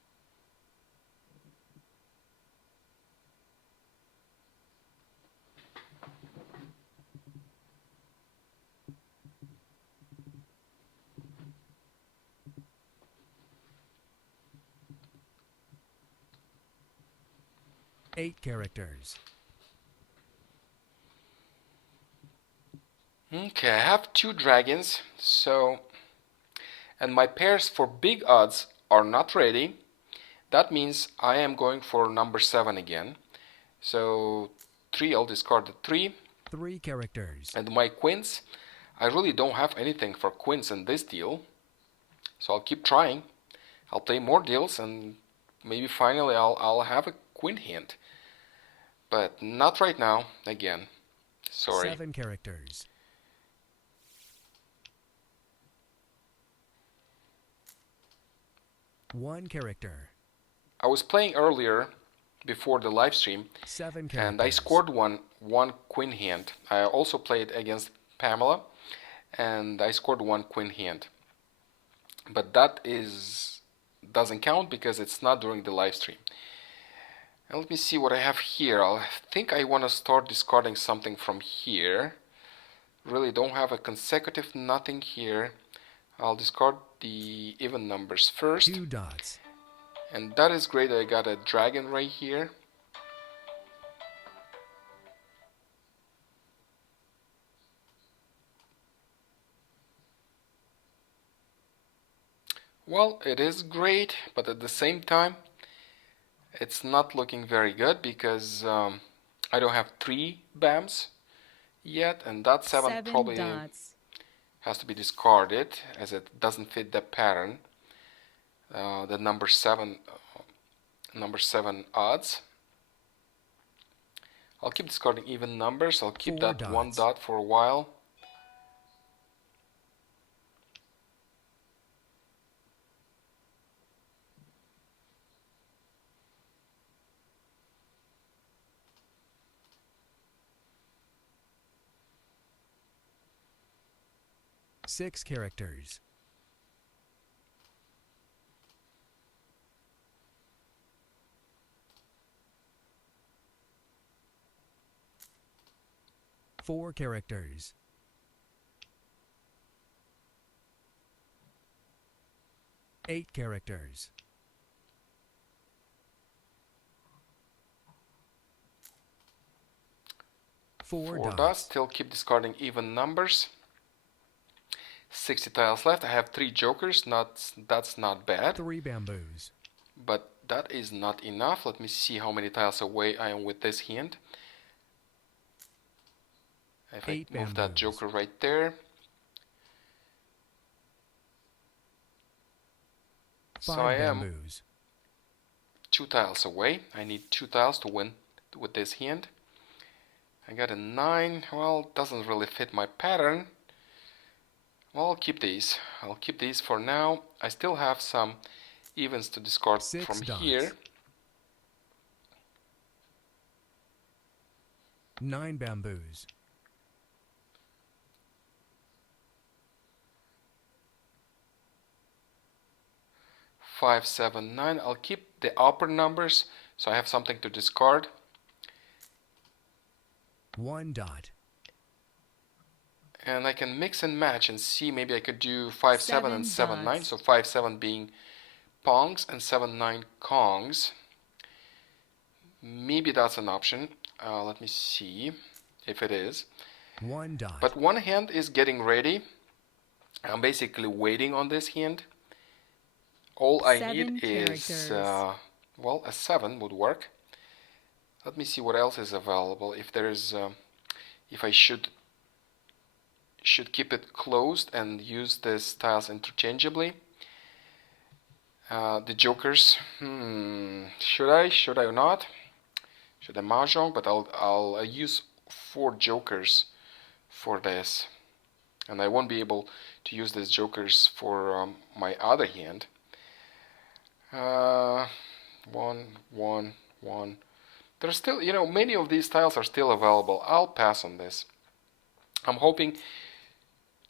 Eight characters. Okay, I have 2 dragons, and my pairs for big odds are not ready. That means I am going for number 7 again. So 3, I'll discard the 3. 3 characters. And my quints, I really don't have anything for quints in this deal. So I'll keep trying. I'll play more deals and maybe finally I'll have a quint hand. But not right now, again. Sorry. 7 characters. One character. I was playing earlier before the live stream 7 characters. and I scored one queen hand. I also played against Pamela and I scored 1 queen hand. But that doesn't count because it's not during the live stream. And let me see what I have here. I think I want to start discarding something from here. Really don't have a consecutive nothing here. I'll discard the even numbers first. 2 dots. And that is great. I got a dragon right here. Well, it is great, but at the same time, it's not looking very good because I don't have 3 BAMs yet, and that 7 probably dots. has to be discarded as it doesn't fit the pattern. The number 7 odds. I'll keep discarding even numbers. I'll keep 4 that dots. 1 dot for a while. Six characters. Four characters. Eight characters. Four dots. Still keep discarding even numbers. 60 tiles left. I have 3 jokers. That's not bad. 3 bamboos. But that is not enough. Let me see how many tiles away I am with this hand. If I move that joker right there. 5 so I am bamboos. 2 tiles away. I need 2 tiles to win with this hand. I got a 9. Well, doesn't really fit my pattern. Well, I'll keep these. I'll keep these for now. I still have some evens to discard 6 from dots. here. 9 bamboos. Five, 7, 9. I'll keep the upper numbers so I have something to discard. 1 dot. And I can mix and match and see, maybe I could do 5, 7 and 7, 9. dots. So 5, 7 being pongs and 7, 9 kongs. Maybe that's an option. Let me see if it is. 1 dot. But one hand is getting ready. I'm basically waiting on this hand. All I 7 need is, well, a 7 would work. Let me see what else is available. If there is, if I should keep it closed and use these tiles interchangeably. The jokers, should I or not? Should I mahjong? But I'll use 4 jokers for this, and I won't be able to use these jokers for my other hand. 1, 1, 1. There's still, many of these tiles are still available. I'll pass on this. I'm hoping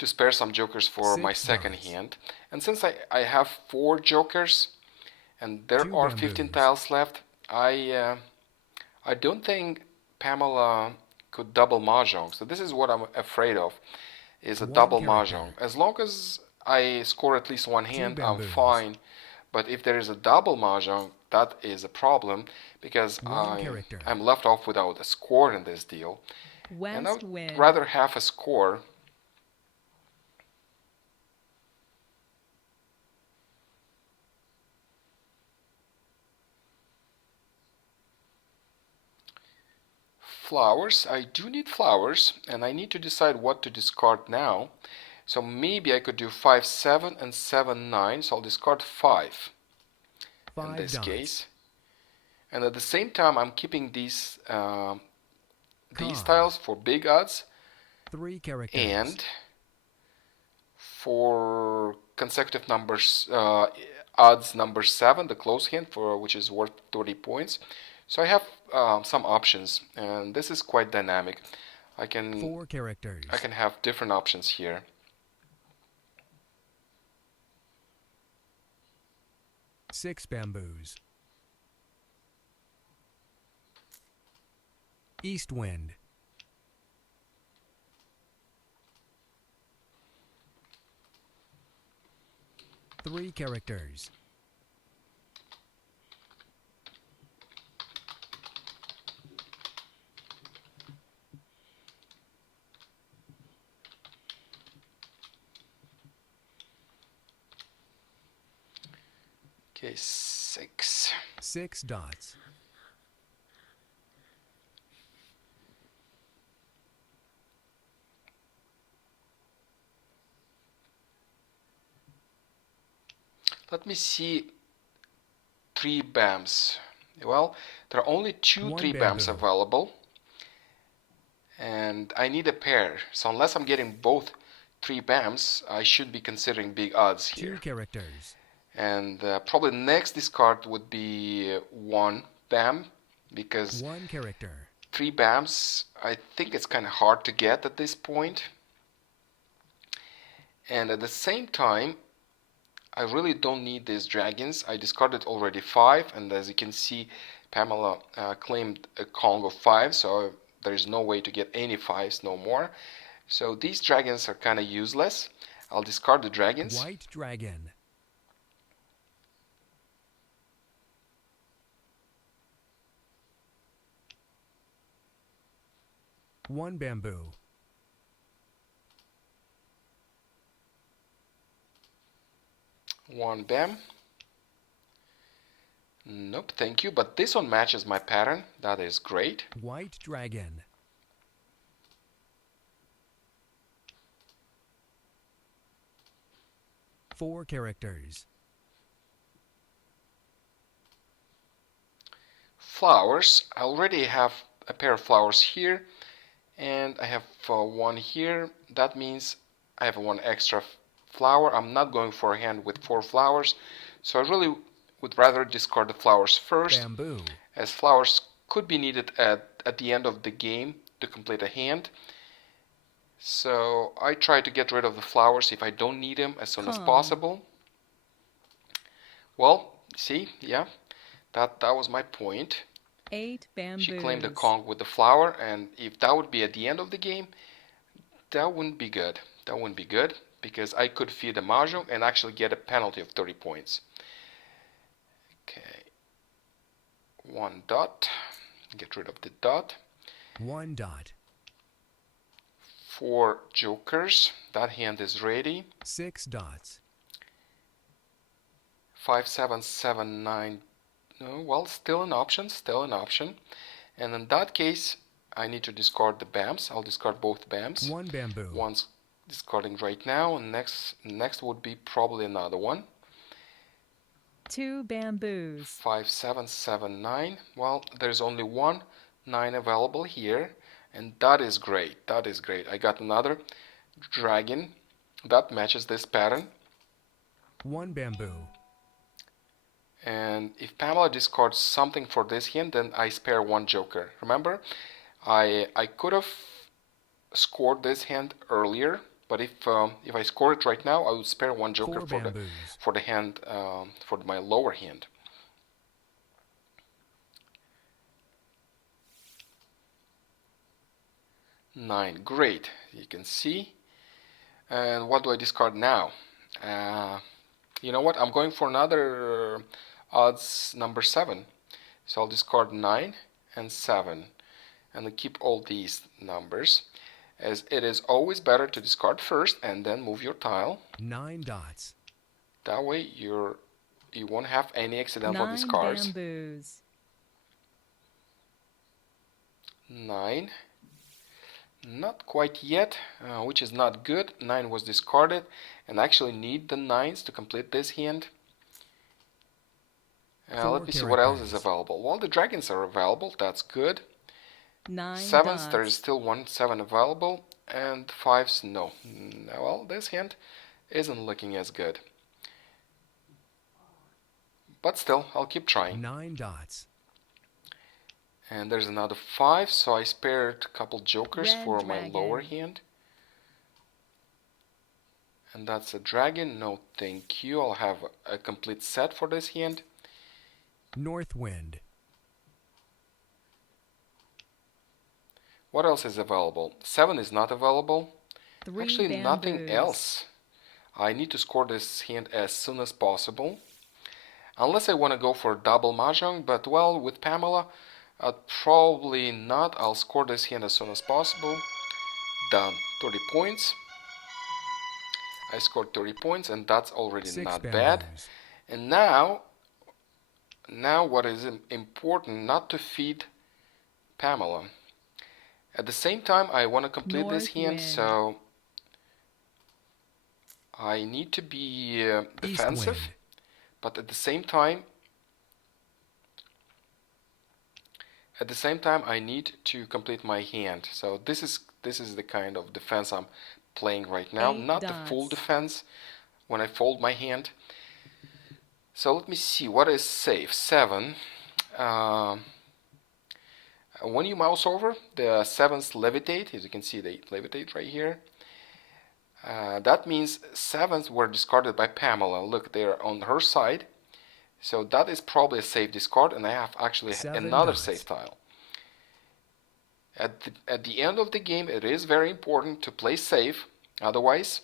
to spare some jokers for my Six second dots. hand. And since I have 4 jokers and there Two are 15 bamboos. tiles left, I don't think Pamela could double mahjong. So this is what I'm afraid of, is a One double character. mahjong. As long as I score at least one Two hand, I'm bamboos. fine. But if there is a double mahjong, that is a problem because One character. I'm left off without a score in this deal. And I West would wind. rather have a score. Flowers. I do need flowers, and I need to decide what to discard now. So maybe I could do 5, 7, and 7, 9. So I'll discard 5 in Five this dots. case. And at the same time, I'm keeping these Cons. tiles for big odds 3 characters. and for consecutive numbers, odds number 7, the close hand, for which is worth 30 points. So I have some options, and this is quite dynamic. I 4 characters. can have different options here. Six bamboos. East wind. Three characters. Okay, 6. 6 dots. Let me see 3 BAMs. Well, there are only 2 One 3 BAMs bamboo. available, and I need a pair. So unless I'm getting both 3 BAMs, I should be considering big odds 2 here. characters. And probably next discard would be 1 BAM, because 1 character. 3 BAMs, I think it's kind of hard to get at this point. And at the same time, I really don't need these dragons. I discarded already 5, and as you can see, Pamela claimed a Kong of 5, so there is no way to get any 5s no more. So these dragons are kind of useless. I'll discard the dragons. White dragon. One bamboo. One BAM. Nope, thank you. But this one matches my pattern. That is great. White dragon. Four characters. Flowers. I already have a pair of flowers here, and I have one here. That means I have one extra flower. I'm not going for a hand with 4 flowers, so I really would rather discard the flowers first, Bamboo. as flowers could be needed at the end of the game to complete a hand. So I try to get rid of the flowers if I don't need them as soon as possible. Well, see, yeah, that was my point. 8 bamboos. She claimed the Kong with the flower, and if that would be at the end of the game, that wouldn't be good. That wouldn't be good, because I could feed a Mahjong and actually get a penalty of 30 points. Okay. 1 dot. Get rid of the dot. 1 dot. 4 jokers. That hand is ready. 6 dots. 5, 7, 7, 9. No, well, still an option. Still an option. And in that case, I need to discard the BAMs. I'll discard both BAMs. 1 bamboo. One's discarding right now, and next would be probably another one. 2 bamboos. 5, 7, 7, 9. Well, there's only one 9 available here, and that is great. That is great. I got another dragon that matches this pattern. 1 bamboo. And if Pamela discards something for this hand, then I spare 1 joker. Remember, I could have scored this hand earlier, But if I score it right now, I would spare one joker 4 for bamboos. the hand for my lower hand. Nine, great. You can see. And what do I discard now? You know what? I'm going for another odds number 7. So I'll discard 9 and 7, and I'll keep all these numbers, as it is always better to discard first and then move your tile. 9 dots. That way you won't have any accidental 9 discards. bamboos. 9. Not quite yet, which is not good. 9 was discarded, and I actually need the 9s to complete this hand. Let me see what else is available. Well, the dragons are available, that's good. 9 7s, dots. there is still 1 7 available, and 5s, no. Well, this hand isn't looking as good. But still, I'll keep trying. 9 dots. And there's another 5, so I spared a couple jokers Red for dragon. my lower hand. And that's a dragon. No, thank you. I'll have a complete set for this hand. North wind. What else is available? 7 is not available. 3 Actually, bamboos. nothing else. I need to score this hand as soon as possible. Unless I want to go for double mahjong, but well, with Pamela, probably not. I'll score this hand as soon as possible. Done. 30 points. I scored 30 points, and that's already 6 not bamboos. bad. And now what is important, not to feed Pamela. At the same time, I want to complete this North hand, wind. so I need to be East defensive, wind. but at the same time, I need to complete my hand. So this is the kind of defense I'm playing right now, 8 not dots. the full defense when I fold my hand. So let me see what is safe. 7. When you mouse over, the 7s levitate. As you can see, they levitate right here. That means 7s were discarded by Pamela. Look, they're on her side. So that is probably a safe discard, and I have actually 7 another dots. safe tile. At the end of the game, it is very important to play safe. Otherwise,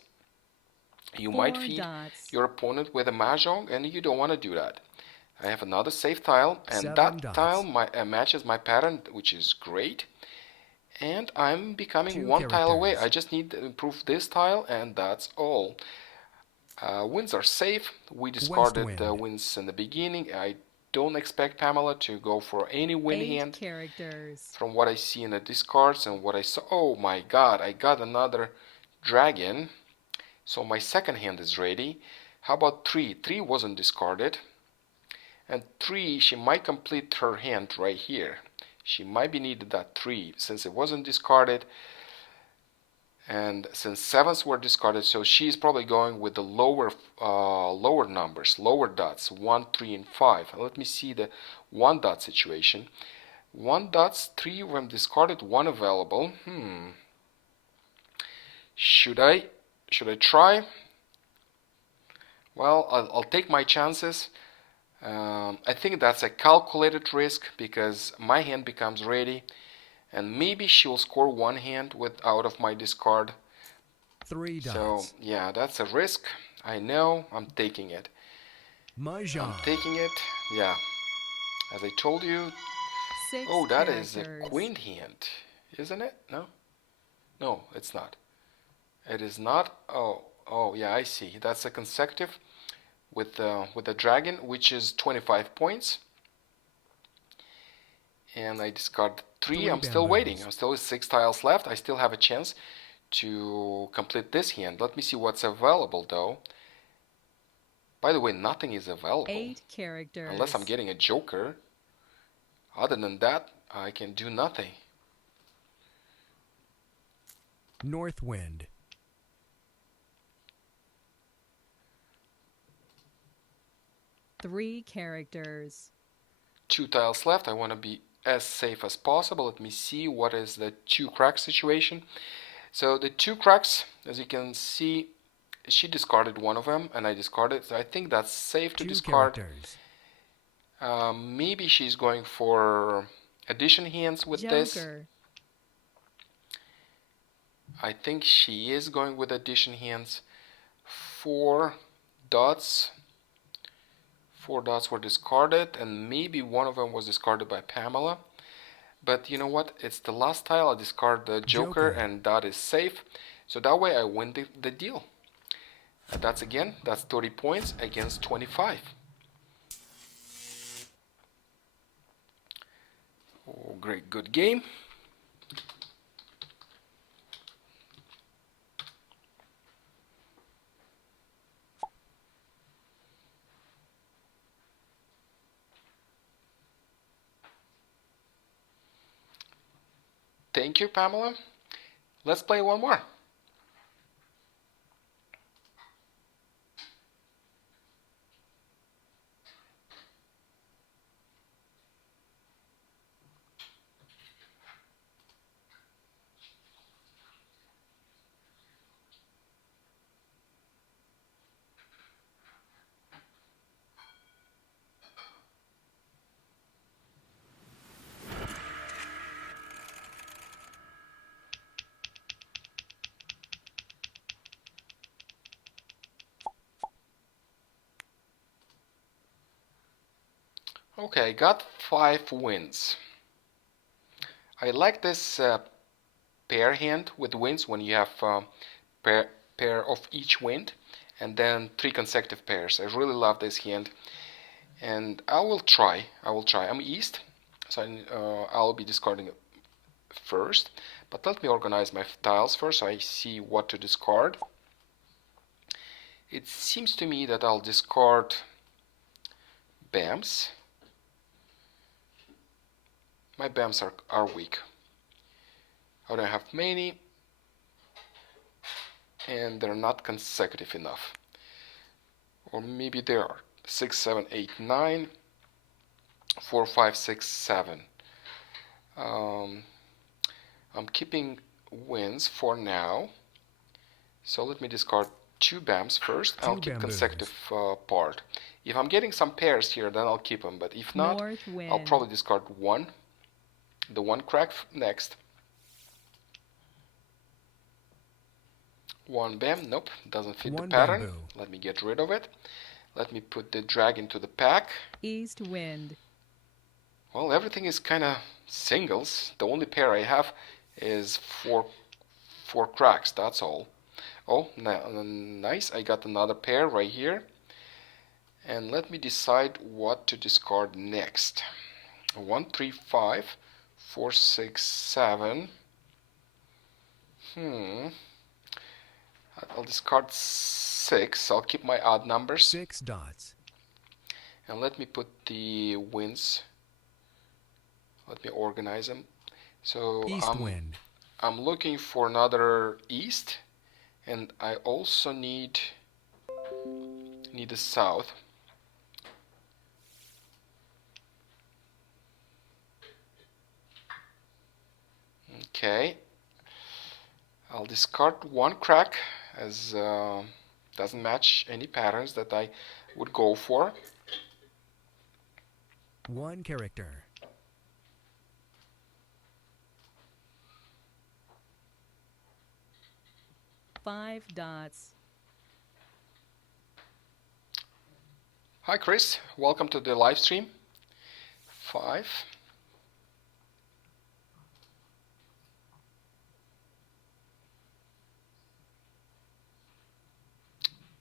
you 4 might feed dots. your opponent with a mahjong, and you don't want to do that. I have another safe tile, and 7 that dots. tile matches my pattern, which is great. And I'm becoming 2 one tile away. characters. I just need to improve this tile, and that's all. Wins are safe. We discarded wind. wins in the beginning. I don't expect Pamela to go for any win 8 hand characters. from what I see in the discards and what I saw. Oh my god, I got another dragon. So my second hand is ready. How about 3? 3 wasn't discarded. And 3, she might complete her hand right here. She might be needed that 3 since it wasn't discarded. And since 7s were discarded, so she's probably going with the lower numbers, lower dots, 1, 3, and 5. Let me see the 1 dot situation. 1 dots, 3 when discarded, 1 available. Should I try? Well, I'll take my chances. I think that's a calculated risk because my hand becomes ready, and maybe she will score 1 hand out of my discard. 3 So dots. yeah, that's a risk. I know. I'm taking it. Mahjong. I'm taking it. Yeah. As I told you. 6 Oh, that characters. is a Quint hand, isn't it? No. No, it's not. It is not. Oh yeah, I see. That's a consecutive with the dragon, which is 25 points. And I discard 3. I'm still waiting. I'm still with 6 tiles left. I still have a chance to complete this hand. Let me see what's available though. By the way, nothing is available 8 characters. unless I'm getting a joker. Other than that, I can do nothing. North wind. Three characters. 2 tiles left. I want to be as safe as possible. Let me see what is the 2 crack situation. So the two cracks, as you can see, she discarded one of them and I discarded. So I think that's safe to Two discard. characters. Maybe she's going for addition hands with this. Joker. I think she is going with addition hands. 4 dots. 4 dots were discarded, and maybe one of them was discarded by Pamela. But you know what? It's the last tile. I discard the Joker, and that is safe. So that way I win the deal. That's 30 points against 25. Oh, great, good game. Thank you, Pamela. Let's play one more. Okay, I got 5 wins. I like this pair hand with wins when you have pair of each wind and then 3 consecutive pairs. I really love this hand, and I will try. I'm East, so I'll be discarding it first. But let me organize my tiles first so I see what to discard. It seems to me that I'll discard BAMs. My BAMs are weak. I don't have many, and they're not consecutive enough. Or maybe they are. 6, 7, 8, 9, 4, 5, 6, 7. I'm keeping wins for now. So let me discard 2 BAMs first. I'll keep consecutive part. If I'm getting some pairs here, then I'll keep them. But if not, I'll probably discard one. The one crack next. 1 BAM. Nope, doesn't fit the pattern. Bamboo. Let me get rid of it. Let me put the drag into the pack. East wind. Well, everything is kind of singles. The only pair I have is four cracks. That's all. Oh, nice. I got another pair right here. And let me decide what to discard next. 1, 3, 5, 4, 6, 7. I'll discard 6. I'll keep my odd numbers. 6 dots. And let me put the wins. Let me organize them. So East wind. I'm looking for another east, and I also need the south. Okay. I'll discard 1 crack as doesn't match any patterns that I would go for. 1 character. Five dots. Hi Chris, welcome to the live stream. 5.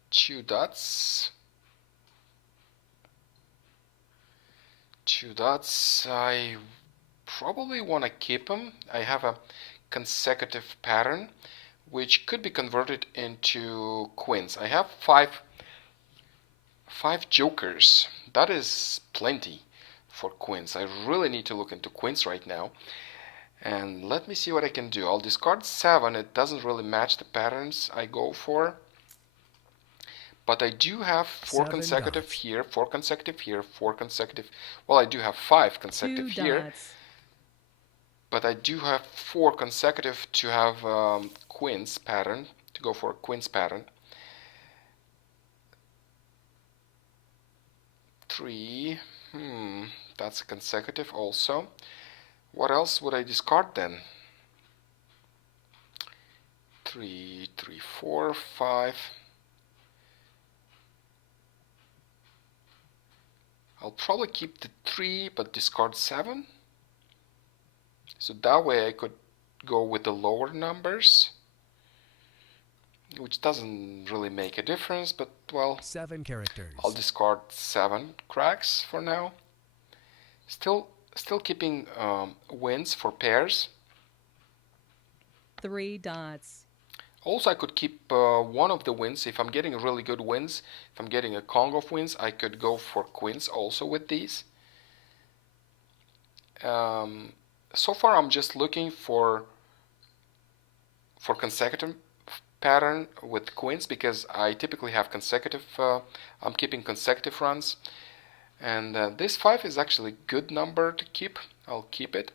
Two dots. 2 dots. I probably want to keep them. I have a consecutive pattern which could be converted into quints. I have 5 jokers. That is plenty for quints. I really need to look into quints right now. And let me see what I can do. I'll discard 7. It doesn't really match the patterns I go for. But I do have 4 consecutive dots. here, 4 consecutive here, 4 consecutive. Well, I do have 5 consecutive 2 here. dots. but I do have 4 consecutive to have quints pattern, to go for a quints pattern. 3, that's consecutive also. What else would I discard then? 3, 3, 4, 5. I'll probably keep the 3 but discard 7. So that way I could go with the lower numbers, which doesn't really make a difference, but well, 7 characters. I'll discard 7 cracks for now. Still keeping wins for pairs. 3 dots. Also, I could keep one of the wins if I'm getting really good wins. If I'm getting a Kong of wins, I could go for quints also with these. So far, I'm just looking for consecutive pattern with quints because I typically have consecutive. I'm keeping consecutive runs, and this 5 is actually a good number to keep. I'll keep it.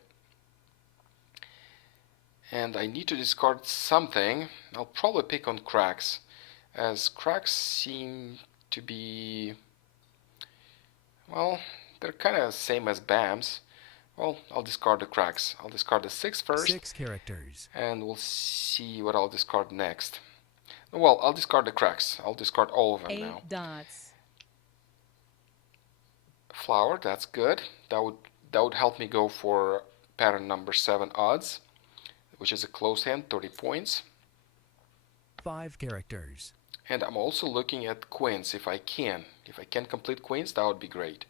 And I need to discard something. I'll probably pick on cracks, as cracks seem to be, well, they're kind of same as BAMs. Well, I'll discard the cracks. I'll discard the 6 first. 6 characters. And we'll see what I'll discard next. Well, I'll discard the cracks. I'll discard all of them 8 now. dots. Flower, that's good. That would help me go for pattern number 7 odds, which is a closed hand, 30 points. 5 characters. And I'm also looking at quints if I can. If I can complete quints, that would be great.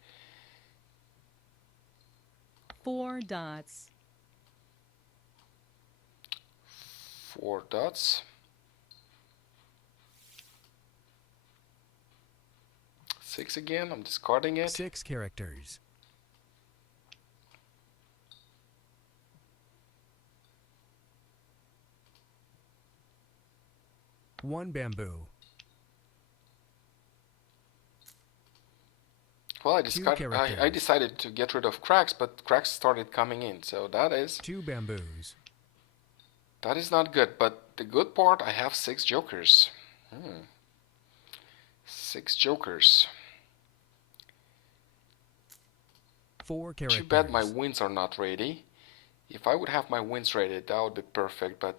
4 dots. 4 dots. 6 again, I'm discarding it. 6 characters. 1 bamboo. Well, I decided to get rid of cracks, but cracks started coming in, so that is 2 bamboos. that is not good. But the good part, I have 6 jokers. 6 jokers. 4 characters. Too bad my wins are not ready. If I would have my wins ready, that would be perfect. But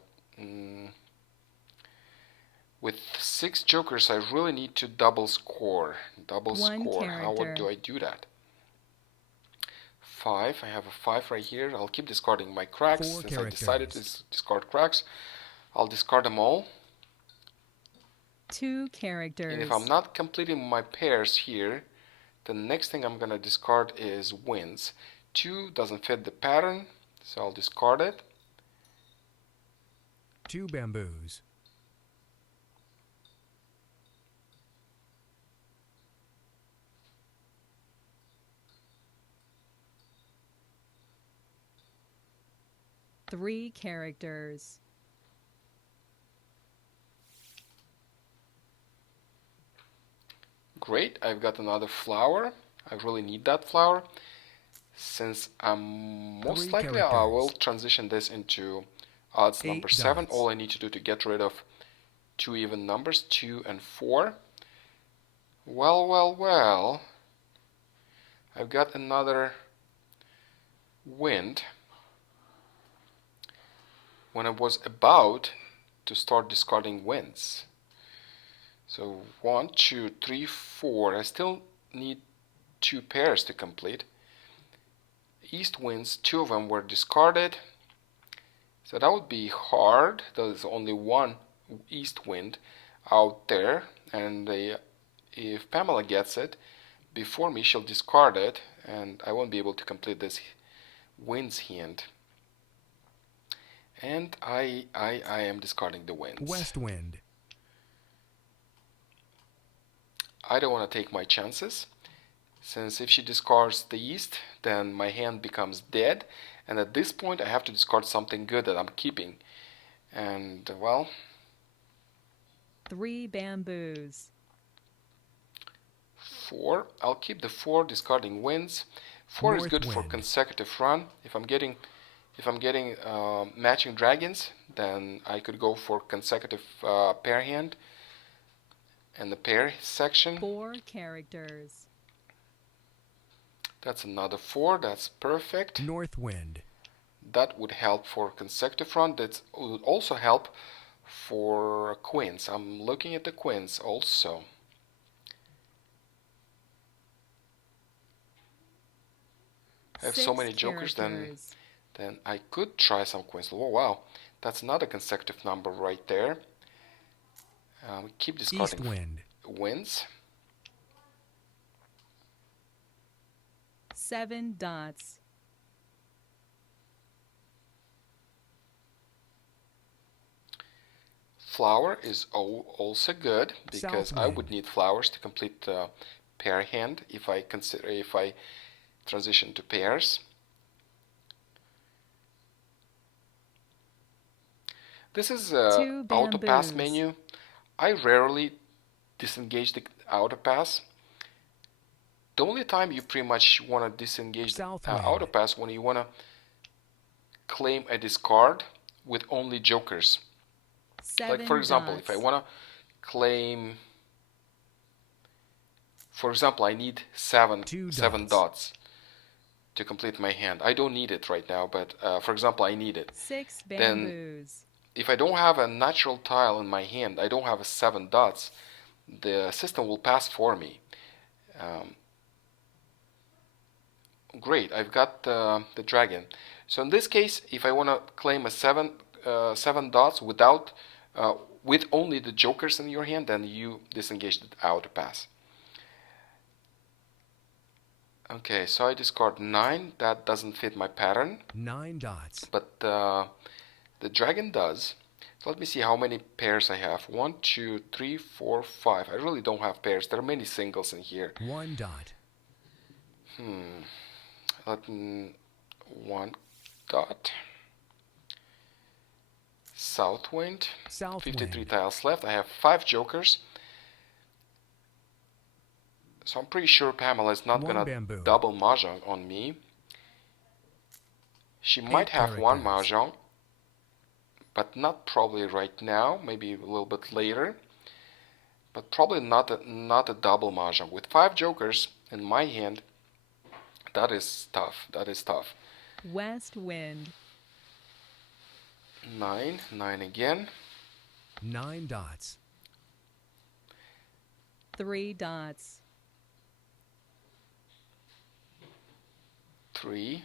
with 6 jokers, I really need to double score. Double 1 score. How character. do I do that? 5. I have a 5 right here. I'll keep discarding my cracks 4 since characters. I decided to discard cracks. I'll discard them all. 2 characters. And if I'm not completing my pairs here, the next thing I'm gonna discard is wins. 2 doesn't fit the pattern, so I'll discard it. 2 bamboos. 3 characters. Great, I've got another flower. I really need that flower. Since I'm most 3 likely I characters. will transition this into odds 8 number 7. dots. All I need to do to get rid of 2 even numbers, 2 and 4. Well. I've got another wind. When I was about to start discarding winds. So 1, 2, 3, 4. I still need 2 pairs to complete. East winds, 2 of them were discarded. So that would be hard. There's only 1 east wind out there. And if Pamela gets it before me, she'll discard it. And I won't be able to complete this winds hand. And I am discarding the winds. West wind. I don't want to take my chances, since if she discards the east, then my hand becomes dead, and at this point I have to discard something good that I'm keeping. And well, 3 bamboos. 4. I'll keep the 4, discarding winds. 4 is North good for wind. consecutive run. If I'm getting If I'm getting matching dragons, then I could go for consecutive pair hand and the pair section. 4 characters. That's another 4. That's perfect. North wind. That would help for consecutive run. That would also help for quints. I'm looking at the quints also. I have so many jokers, then I could try some quints. Oh wow, that's another consecutive number right there. We keep discarding East wind. wins. 7 dots. Flower is also good because South I wind. would need flowers to complete the pair hand if I transition to pairs. This is 2 auto pass bamboos. menu. I rarely disengage the auto pass. The only time you pretty much want to disengage the South wind. auto pass when you want to claim a discard with only jokers. 7 Like for example, dots. if I want to claim, for example, I need seven dots to complete my hand. I don't need it right now, but for example, I need it. 6 Then bamboos. if I don't have a natural tile in my hand, I don't have a 7 dots, the system will pass for me. Great, I've got the dragon. So in this case, if I want to claim a 7 dots without with only the jokers in your hand, then you disengage the auto pass. Okay, so I discard 9. That doesn't fit my pattern. 9 dots. But the dragon does. So let me see how many pairs I have. 1, 2, 3, 4, 5. I really don't have pairs. There are many singles in here. 1 dot. 1 dot. South wind. South 53 wind. tiles left. I have 5 jokers. So I'm pretty sure Pamela is not 1 gonna bamboo. double Mah Jongg on me. She might have 1 Mah characters. Jongg, but not probably right now. Maybe a little bit later. But probably not a double Mah Jongg. With 5 jokers in my hand, that is tough. That is tough. West wind. 9 again. 9 dots. 3 dots. 3.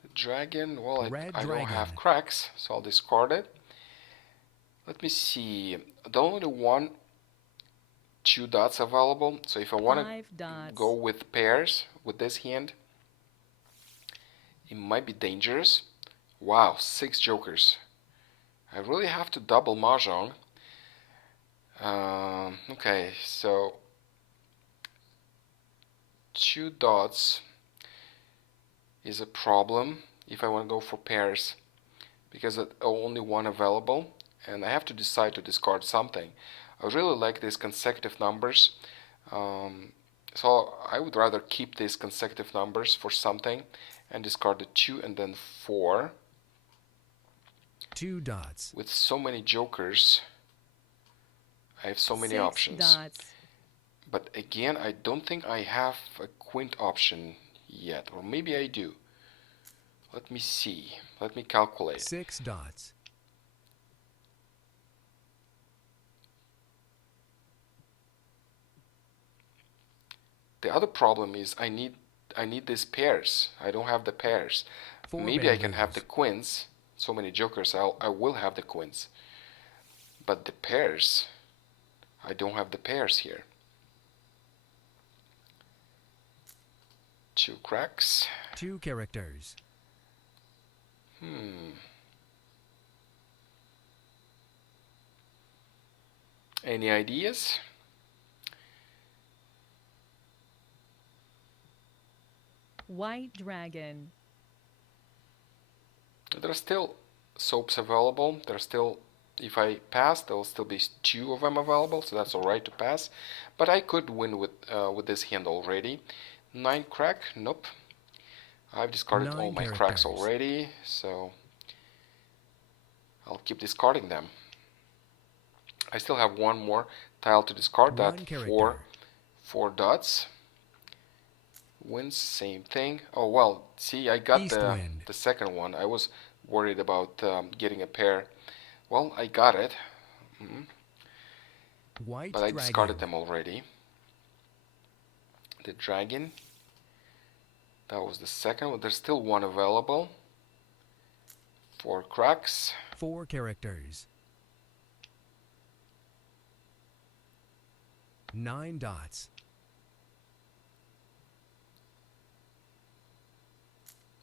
The dragon, well, I don't have cracks, so I'll discard it. Let me see. The only 1, 2 dots available. So if I want to go with pairs with this hand, it might be dangerous. Wow, 6 jokers. I really have to double Mah Jongg. Okay, so 2 dots is a problem if I want to go for pairs because there's only 1 available and I have to decide to discard something. I really like these consecutive numbers, so I would rather keep these consecutive numbers for something and discard the 2 and then 4. 2 dots. With so many jokers, I have so many 6 options. dots. But again, I don't think I have a quint option yet, or maybe I do. Let me see. Let me calculate. 6 dots. The other problem is I need these pairs. I don't have the pairs. Maybe I can have the quints. So many jokers, I will have the quints. But the pairs, I don't have the pairs here. 2 cracks. 2 characters. Any ideas? White dragon. There are still soaps available. There are still, if I pass, there will still be 2 of them available, so that's alright to pass. But I could win with this hand already. 9 crack? Nope. I've discarded all 9 my cracks characters. already, so I'll keep discarding them. I still have one more tile to discard. 1 That character. 4 dots. Wins, same thing. Oh well, see, I got East wind. the second one. I was worried about getting a pair. Well, I got it. White But I dragon. discarded them already. The dragon. That was the second one. There's still one available. 4 cracks. 4 characters. 9 dots.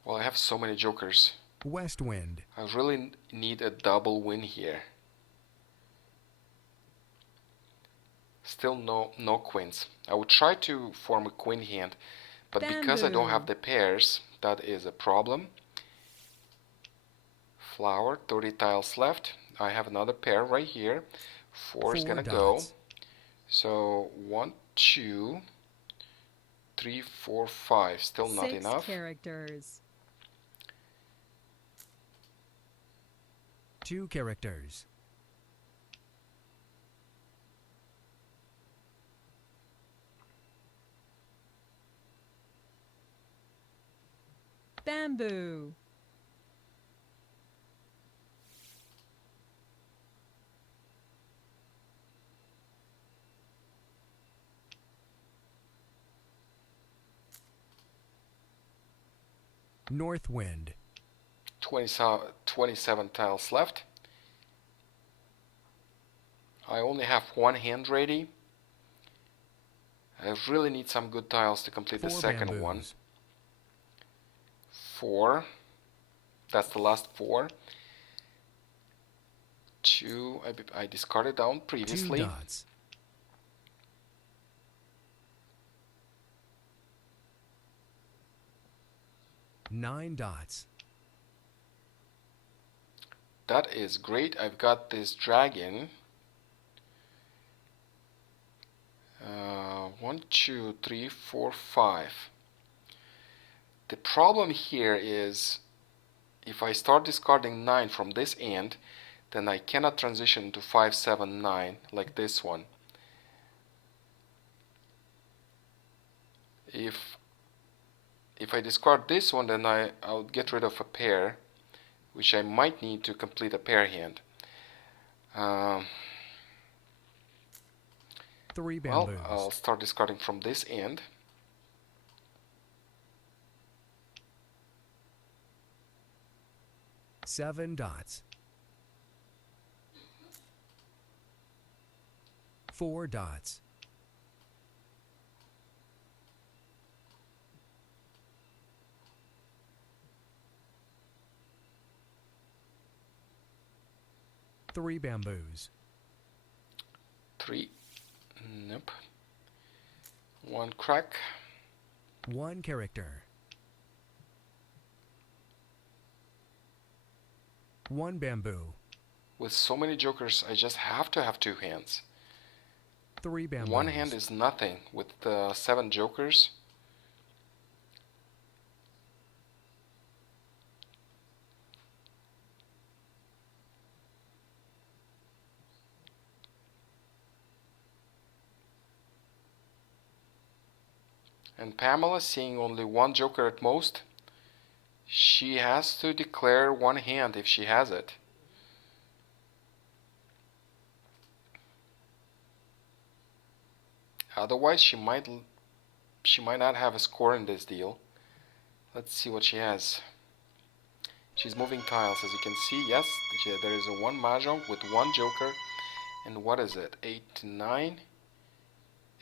Well, I have so many jokers. West wind. I really need a double win here. Still no queens. I would try to form a queen hand, but because I don't have the pairs, that is a problem. Flower, 30 tiles left. I have another pair right here. 4 is gonna go. So 1, 2, 3, 4, 5. Still not 6 enough. characters. 2 characters. Bamboo. North wind. 27 tiles left. I only have one hand ready. I really need some good tiles to complete the 4 second one. bamboos. 4. That's the last 4. 2. I discarded down 2 previously. dots. Nine dots. That is great. I've got this dragon. 1, 2, 3, 4, 5. The problem here is if I start discarding 9 from this end, then I cannot transition to 5, 7, 9 like this one. If I discard this one, then I'll get rid of a pair, which I might need to complete a pair hand. 3 Well, bamboos. I'll start discarding from this end. Seven dots. 4 dots. Three bamboos. 3. Nope. 1 crack. 1 character. 1 bamboo. With so many jokers, I just have to have 2 hands. 3 bamboos. 1 hand is nothing with the 7 jokers. And Pamela, seeing only 1 joker at most, she has to declare 1 hand if she has it. Otherwise, she might not have a score in this deal. Let's see what she has. She's moving tiles, as you can see. Yes, there is a 1 mahjong with 1 joker. And what is it? 8, 9.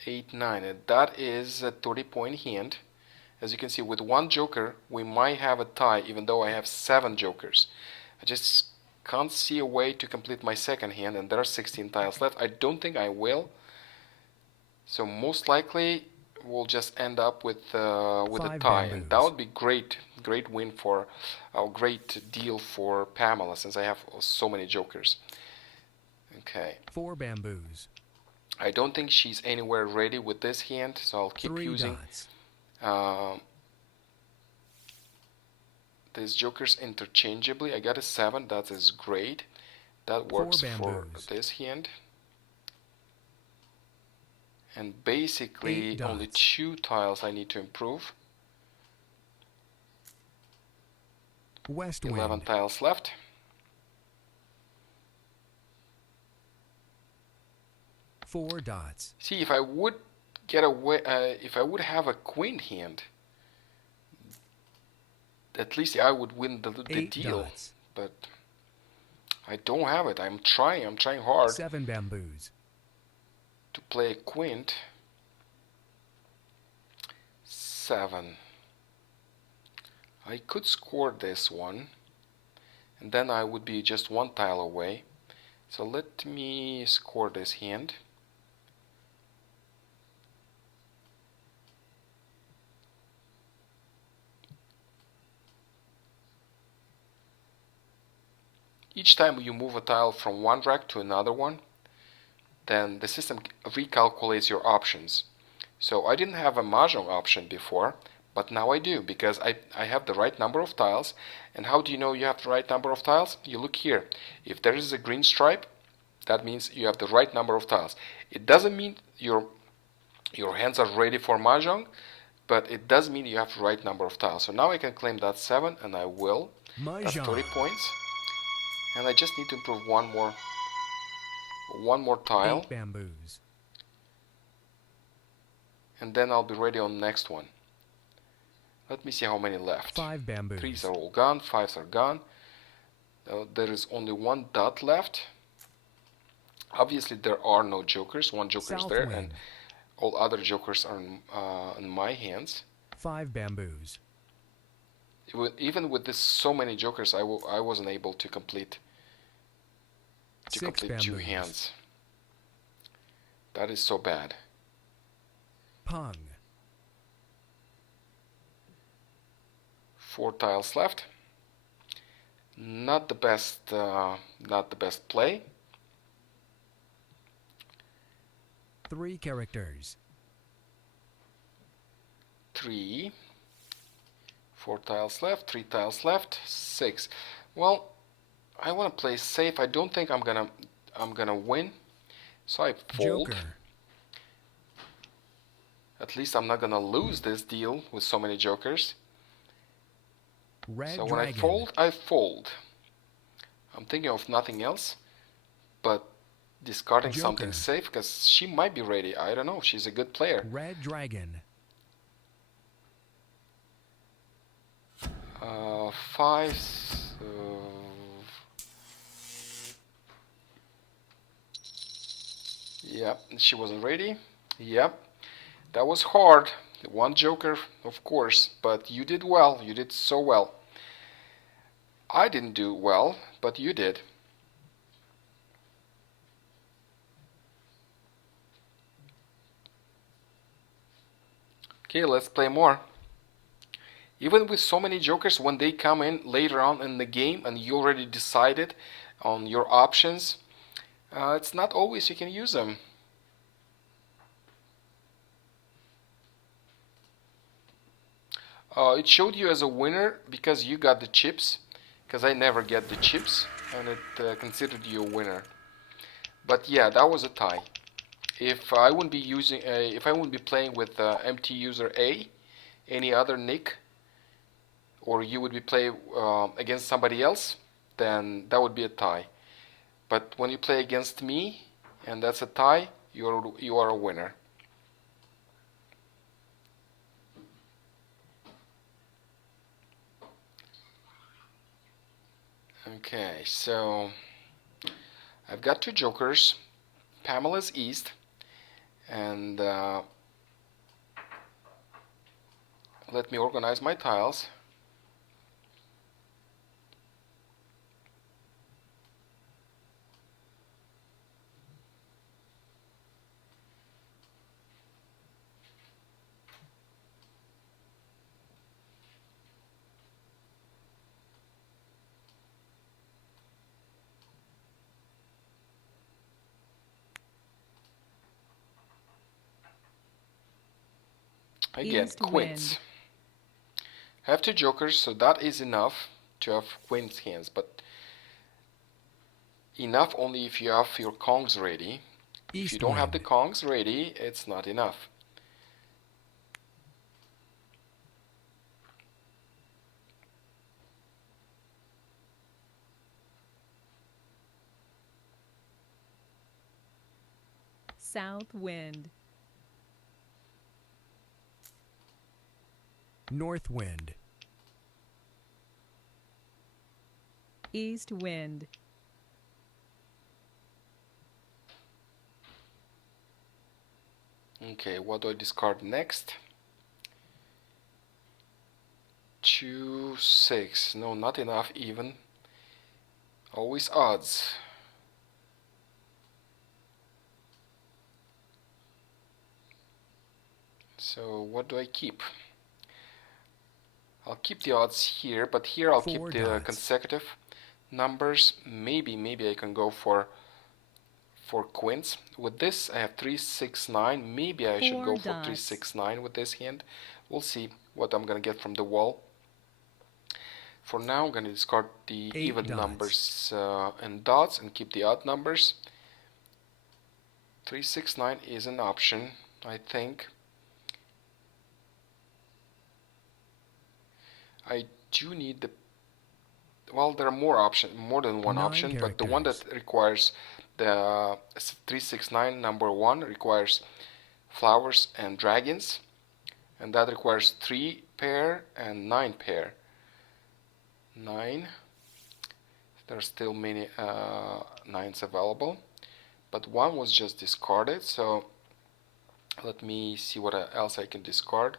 8, 9. And that is a 30-point hand. As you can see, with 1 joker, we might have a tie, even though I have 7 jokers. I just can't see a way to complete my second hand, and there are 16 tiles left. I don't think I will. So most likely, we'll just end up with a 5 tie, bamboos. and that would be great win for a great deal for Pamela, since I have so many jokers. Okay. 4 bamboos. I don't think she's anywhere ready with this hand, so I'll keep 3 using dots. Um, these jokers interchangeably. I got a 7. That is great. That works for this hand. And basically only 2 tiles I need to improve. West 11 wind. tiles left. Four dots. See, if I would get away, if I would have a queen hand, at least I would win the deal. Dots. But I don't have it. I'm trying hard. 7 bamboos. To play a quint. 7. I could score this one, and then I would be just 1 tile away. So let me score this hand. Each time you move a tile from one rack to another one, then the system recalculates your options. So I didn't have a mahjong option before, but now I do, because I have the right number of tiles. And how do you know you have the right number of tiles? You look here. If there is a green stripe, that means you have the right number of tiles. It doesn't mean your hands are ready for mahjong, but it does mean you have the right number of tiles. So now I can claim that 7, and I will. That's 30 points. And I just need to improve one more tile. 8 bamboos. And then I'll be ready on the next one. Let me see how many left. 5 bamboos. 3s are all gone, 5s are gone. There is only 1 dot left. Obviously there are no jokers. 1 joker is there, and all other jokers are in my hands. 5 bamboos. Even with this so many jokers, I wasn't able to complete 2 hands. That is so bad. Pung. 4 tiles left. Not the best play. 3 characters. 3. 4 tiles left. 3 tiles left. 6. Well, I want to play safe. I don't think I'm gonna win, so I fold. Joker. At least I'm not gonna lose this deal with so many jokers. Red so dragon. when I fold. I'm thinking of nothing else but discarding Joker. something safe, because she might be ready. I don't know. She's a good player. Red dragon. 5. Yep, she wasn't ready. Yep, that was hard. 1 joker, of course, but you did well. You did so well. I didn't do well, but you did. Okay, let's play more. Even with so many jokers, when they come in later on in the game and you already decided on your options, it's not always you can use them. It showed you as a winner because you got the chips, because I never get the chips, and it considered you a winner. But yeah, that was a tie. If I wouldn't be playing with MT user A, any other nick, or you would be playing against somebody else, then that would be a tie. But when you play against me, and that's a tie, you are a winner. Okay, so I've got 2 jokers. Pamela's east, and let me organize my tiles. Again, East quints. wind. I have two jokers, so that is enough to have quints hands, but enough only if you have your kongs ready. If you East don't have the wind. kongs ready, it's not enough. South wind. North wind. East wind. Okay, what do I discard next? 2, 6. No, not enough even. Always odds. So what do I keep? I'll keep the odds here, but here I'll keep 4 the dots. consecutive numbers. Maybe I can go for quints. With this I have 3, 6, 9. Maybe I should 4 go for dots. 3, 6, 9 with this hand. We'll see what I'm gonna get from the wall. For now I'm gonna discard the 8 even dots. numbers and dots and keep the odd numbers. 3, 6, 9 is an option, I think. I do need the, well, there are more than one 9 option, but the one that characters. requires the 369 number 1 requires flowers and dragons, and that requires 3 pair and 9 pair. 9. There are still many 9s available, but one was just discarded, so let me see what else I can discard.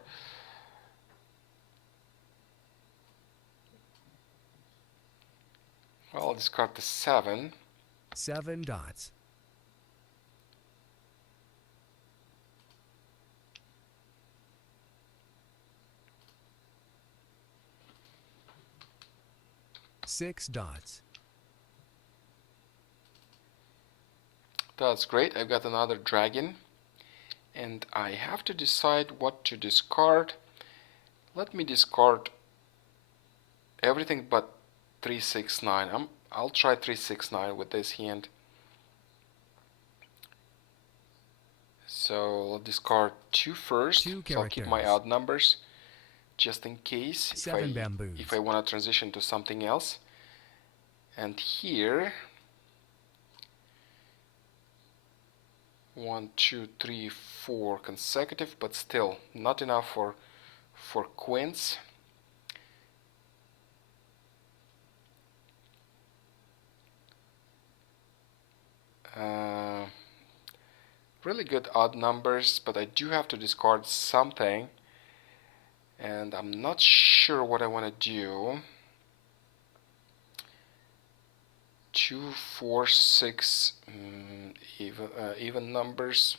Well, I'll discard the 7. 7 dots. Six dots. That's great. I've got another dragon, and I have to decide what to discard. Let me discard everything but 369. I'll try 369 with this hand. So I'll discard 2 first. Two So I'll keep my characters. odd numbers just in case 7 bamboos. if I want to transition to something else. And here 1, 2, 3, 4 consecutive, but still not enough for quints. Really good odd numbers, but I do have to discard something, and I'm not sure what I want to do. 2, 4, 6 even numbers.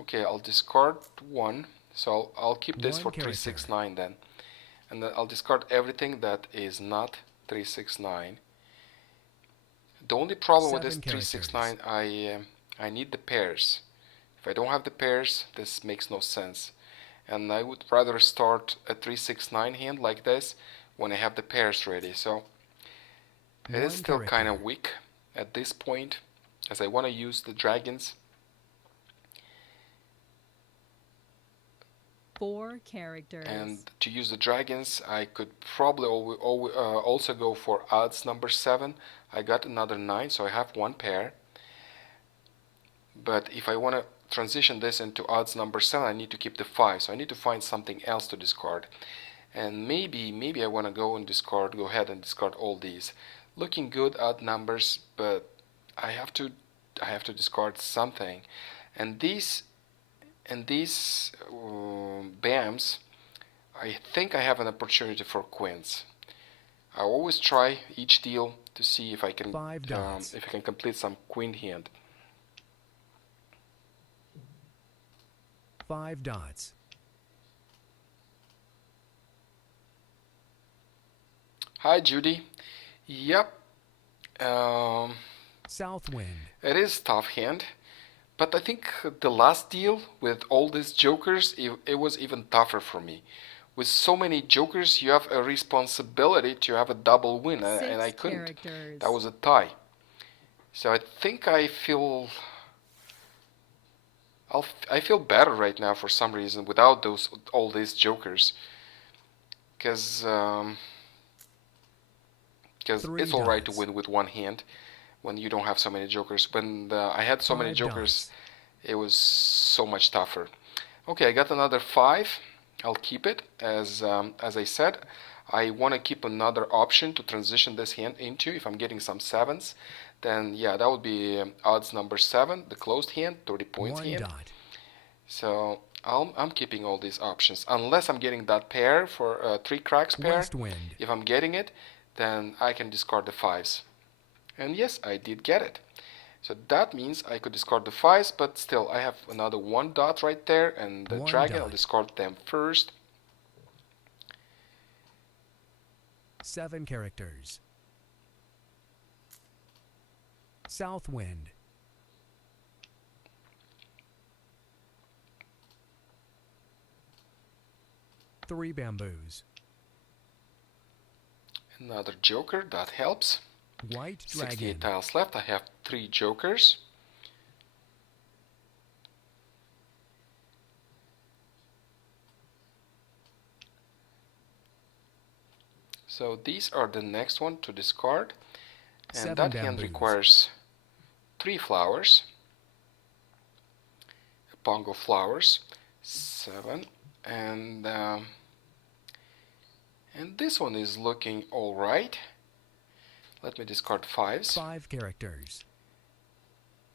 Okay, I'll discard 1, so I'll keep this 1 for character. 369 then, and then I'll discard everything that is not 369. The only problem with this 7 369, I need the pairs. If I don't have the pairs, this makes no sense. And I would rather start a 369 hand like this when I have the pairs ready. So it is 1 still kind character. of weak at this point, as I want to use the dragons. 4 characters. And to use the dragons, I could probably also go for odds number 7. I got another 9, so I have 1 pair. But if I want to transition this into odds number 7, I need to keep the 5. So I need to find something else to discard. And maybe I want to go ahead and discard all these. Looking good odd numbers, but I have to discard something. And these BAMs, I think I have an opportunity for quints. I always try each deal to see if I can 5 dots. complete some queen hand. 5 dots. Hi Judy. Yep. South wind. It is tough hand, but I think the last deal with all these jokers, it was even tougher for me. With so many jokers, you have a responsibility to have a double win, and I 6 couldn't. characters. That was a tie. So I think I feel better right now for some reason without all these jokers, because Three it's all right to dots. win with one hand when you don't have so many jokers. When I had so many 5 jokers, dots. it was so much tougher. Okay, I got another 5. I'll keep it as I said. I want to keep another option to transition this hand into. If I'm getting some 7s, then yeah, that would be odds number 7, the closed hand, 30 points 1 hand. dot. So I'm keeping all these options unless I'm getting that pair for 3 cracks pair. West wind. If I'm getting it, then I can discard the 5s. And yes, I did get it. So that means I could discard the 5s, but still I have another 1 dot right there, and the 1 dragon, I'll dot. discard them first. 7 characters. South wind. 3 bamboos. Another joker, that helps. White 68 dragon. tiles left. I have 3 jokers. So these are the next one to discard. And 7 that hand bamboos. requires 3 flowers. A bongo flowers. 7. And this one is looking alright. Let me discard 5s. 5 characters.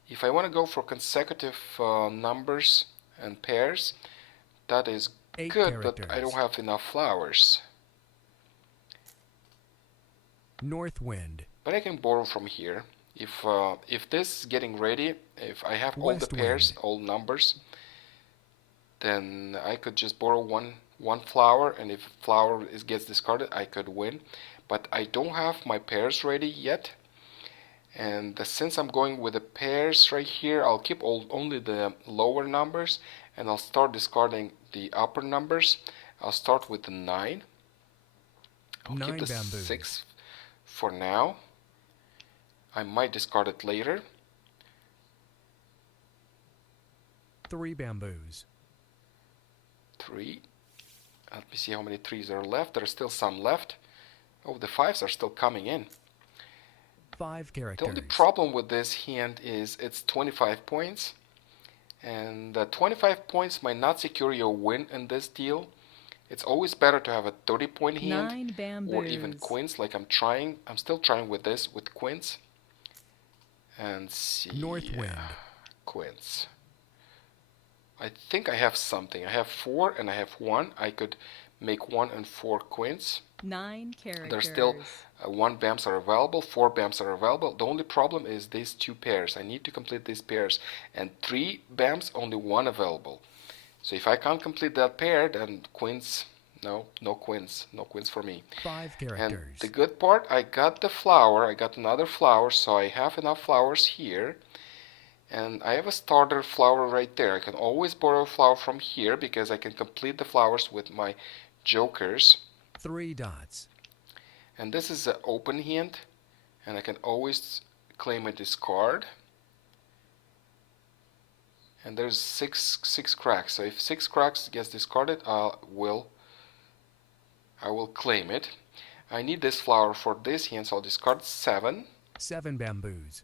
If I want to go for consecutive numbers and pairs, that is 8 good, characters. but I don't have enough flowers. North wind. But I can borrow from here. If this is getting ready, if I have all the West pairs, wind. all numbers, then I could just borrow one flower, and if flower gets discarded, I could win. But I don't have my pairs ready yet, and since I'm going with the pairs right here, I'll keep only the lower numbers, and I'll start discarding the upper numbers. I'll start with the 9. I'll 9 keep the bamboos. 6 for now. I might discard it later. 3 bamboos. 3. Let me see how many 3s are left. There are still some left. Oh, the 5s are still coming in. 5 The only characters. problem with this hand is it's 25 points. And 25 points might not secure your win in this deal. It's always better to have a 30-point hand 9 or even bamboos. quints, like I'm trying. I'm still trying with this, with quints. And see. North wind. Quints. I think I have something. I have 4 and I have 1. I could make 1 and 4 quints. 9 characters. There's still 1 BAMs are available, 4 BAMs are available. The only problem is these 2 pairs. I need to complete these pairs. And 3 BAMs, only 1 available. So if I can't complete that pair, then quints, no quints. No quints for me. 5 And characters. the good part, I got the flower. I got another flower, so I have enough flowers here. And I have a starter flower right there. I can always borrow a flower from here because I can complete the flowers with my jokers. 3 dots. And this is an open hand, and I can always claim a discard. And there's six cracks. So if 6 cracks gets discarded, I will claim it. I need this flower for this hand, so I'll discard 7. 7 bamboos.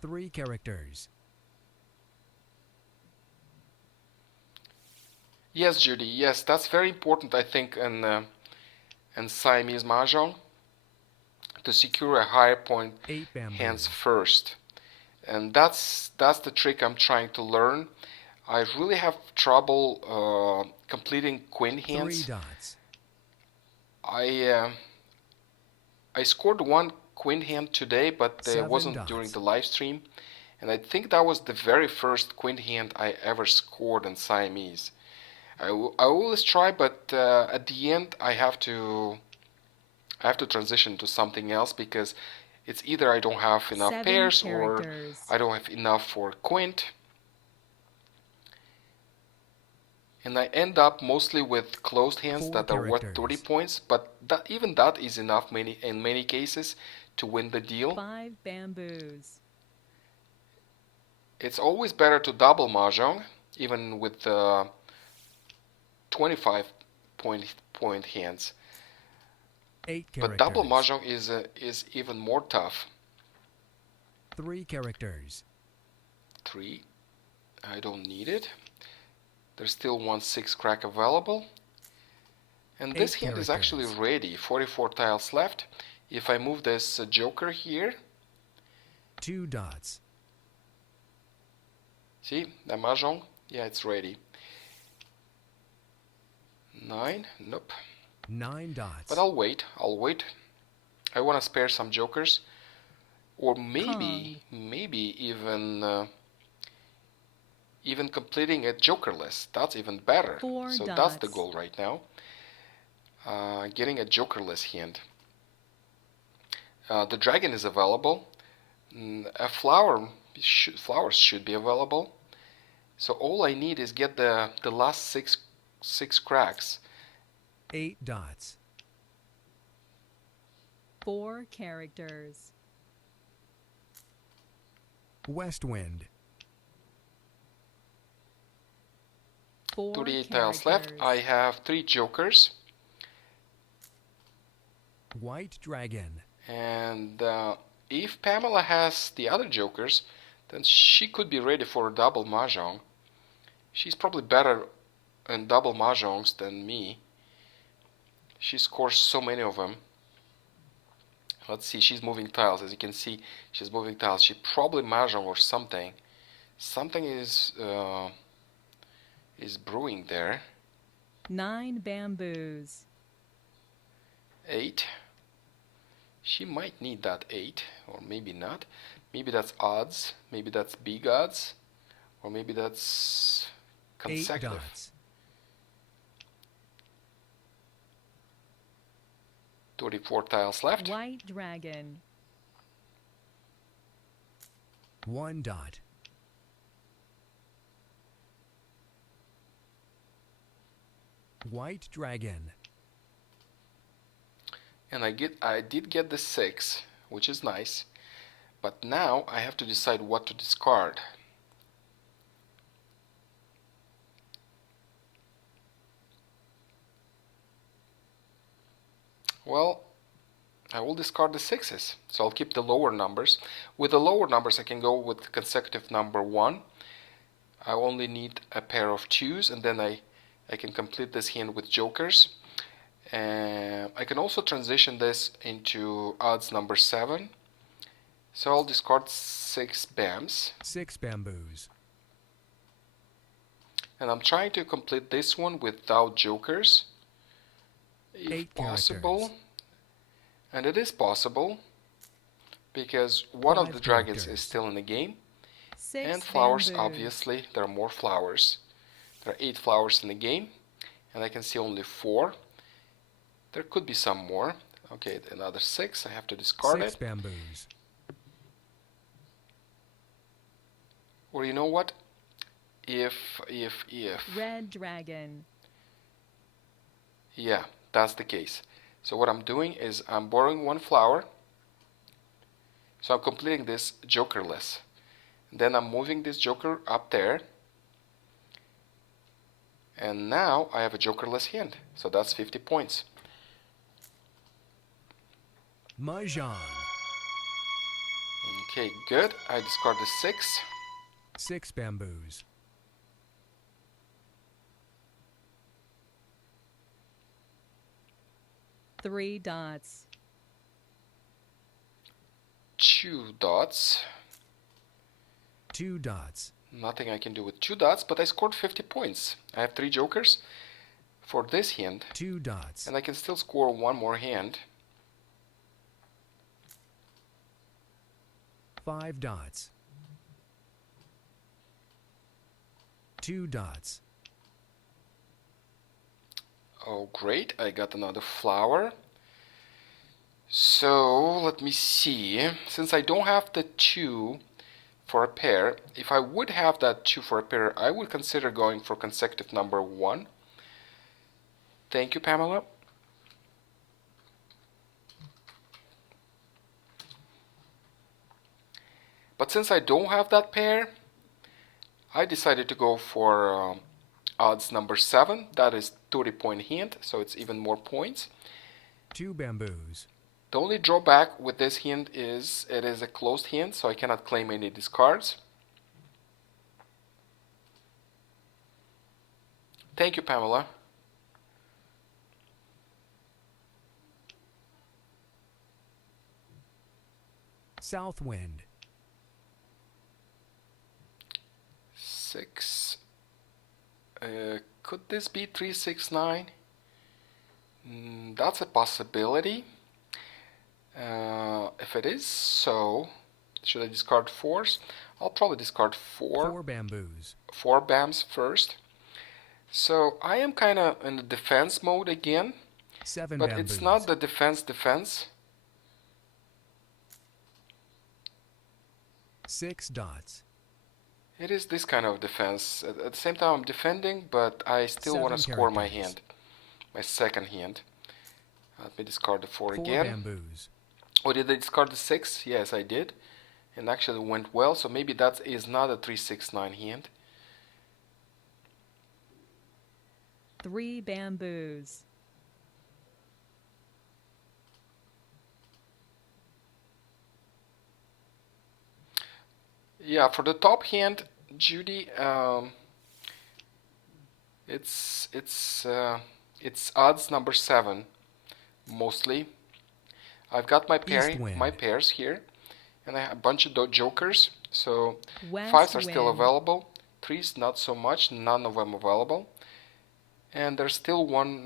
3 characters. Yes, Judy. Yes, that's very important. I think in Siamese Mah Jongg to secure a higher point 8 bamboos. hands first, and that's the trick I'm trying to learn. I really have trouble completing quint 3 hands. dots. I scored 1 quint hand today, but it 7 wasn't dots. during the live stream, and I think that was the very first quint hand I ever scored in Siamese. I always try, but at the end I have to I have to transition to something else because it's either I don't have enough 7 pairs or characters. I don't have enough for Quint. And I end up mostly with closed hands 4 that are worth 30 characters. points, but even that is enough in many cases to win the deal. 5 bamboos. It's always better to double mahjong, even with 25 point hands. 8 But characters. double mahjong is even more tough. 3 characters. 3. I don't need it. There's still one 6 crack available. And this 8 hand is actually characters. ready. 44 tiles left. If I move this joker here, 2 dots. see, the mahjong, yeah, it's ready. 9, nope. 9 dots. But I'll wait. I want to spare some jokers. Or maybe even completing a jokerless. That's even better. 4 So dots. that's the goal right now. Getting a jokerless hand. The dragon is available. A flowers should be available. So all I need is get the last six cracks. 8 dots. 4 characters. West wind. 4 38 characters. tiles left. I have 3 jokers. White dragon. And if Pamela has the other jokers, then she could be ready for a double mahjong. She's probably better in double mahjongs than me. She scores so many of them. Let's see, she's moving tiles. As you can see, she's moving tiles. She probably mahjong or something. Something is brewing there. 9 bamboos. 8. She might need that 8, or maybe not. Maybe that's odds. Maybe that's big odds, or maybe that's 8 consecutive. dots. 34 tiles left. White dragon. 1 dot. White dragon. And I did get the 6, which is nice. But now I have to decide what to discard. Well, I will discard the 6s, so I'll keep the lower numbers. With the lower numbers I can go with consecutive number 1. I only need a pair of 2s, and then I can complete this hand with jokers. I can also transition this into odds number 7. So I'll discard 6 BAMs. 6 bamboos. And I'm trying to complete this one without jokers. If 8 possible. characters. And it is possible, because one of 5 the dragons characters. is still in the game. 6 And flowers, bamboos. obviously, there are more flowers. There are 8 flowers in the game, and I can see only 4. There could be some more. Okay, another 6. I have to discard 6 it. bamboos. Or you know what? If Red dragon. yeah, that's the case. So what I'm doing is I'm borrowing 1 flower. So I'm completing this jokerless. Then I'm moving this joker up there. And now I have a jokerless hand. So that's 50 points. Mahjong. Okay, good. I discard the 6. 6 bamboos. Three dots. 2 dots. 2 dots. Nothing I can do with 2 dots, but I scored 50 points. I have 3 jokers for this hand, 2 dots. and I can still score 1 more hand. 5 dots. 2 dots. Oh, great. I got another flower. So let me see. Since I don't have the 2 for a pair, if I would have that 2 for a pair, I would consider going for consecutive number 1. Thank you, Pamela. But since I don't have that pair, I decided to go for odds number 7. That is 30-point hand, so it's even more points. 2 bamboos. The only drawback with this hand is it is a closed hand, so I cannot claim any discards. Thank you, Pamela. South wind. 6. Could this be 3, 6, 9? That's a possibility. If it is so, should I discard 4s? I'll probably discard 4. 4 bamboos. 4 bams first. So I am kind of in the defense mode again. 7 but bamboos. it's not the defense. 6 dots. It is this kind of defense. At the same time, I'm defending, but I still want to 7 score my characters. hand, my second hand. Let me discard the 4 4 again. bamboos. Oh, did I discard the 6? Yes, I did. And actually went well, so maybe that is not a 3, 6, 9 hand. 3 bamboos. Yeah, for the top hand, Judy, it's odds number 7 mostly. I've got my wind. pairs here, and I have a bunch of jokers. So West 5s are still wind. available, 3s not so much, none of them available, and there's still one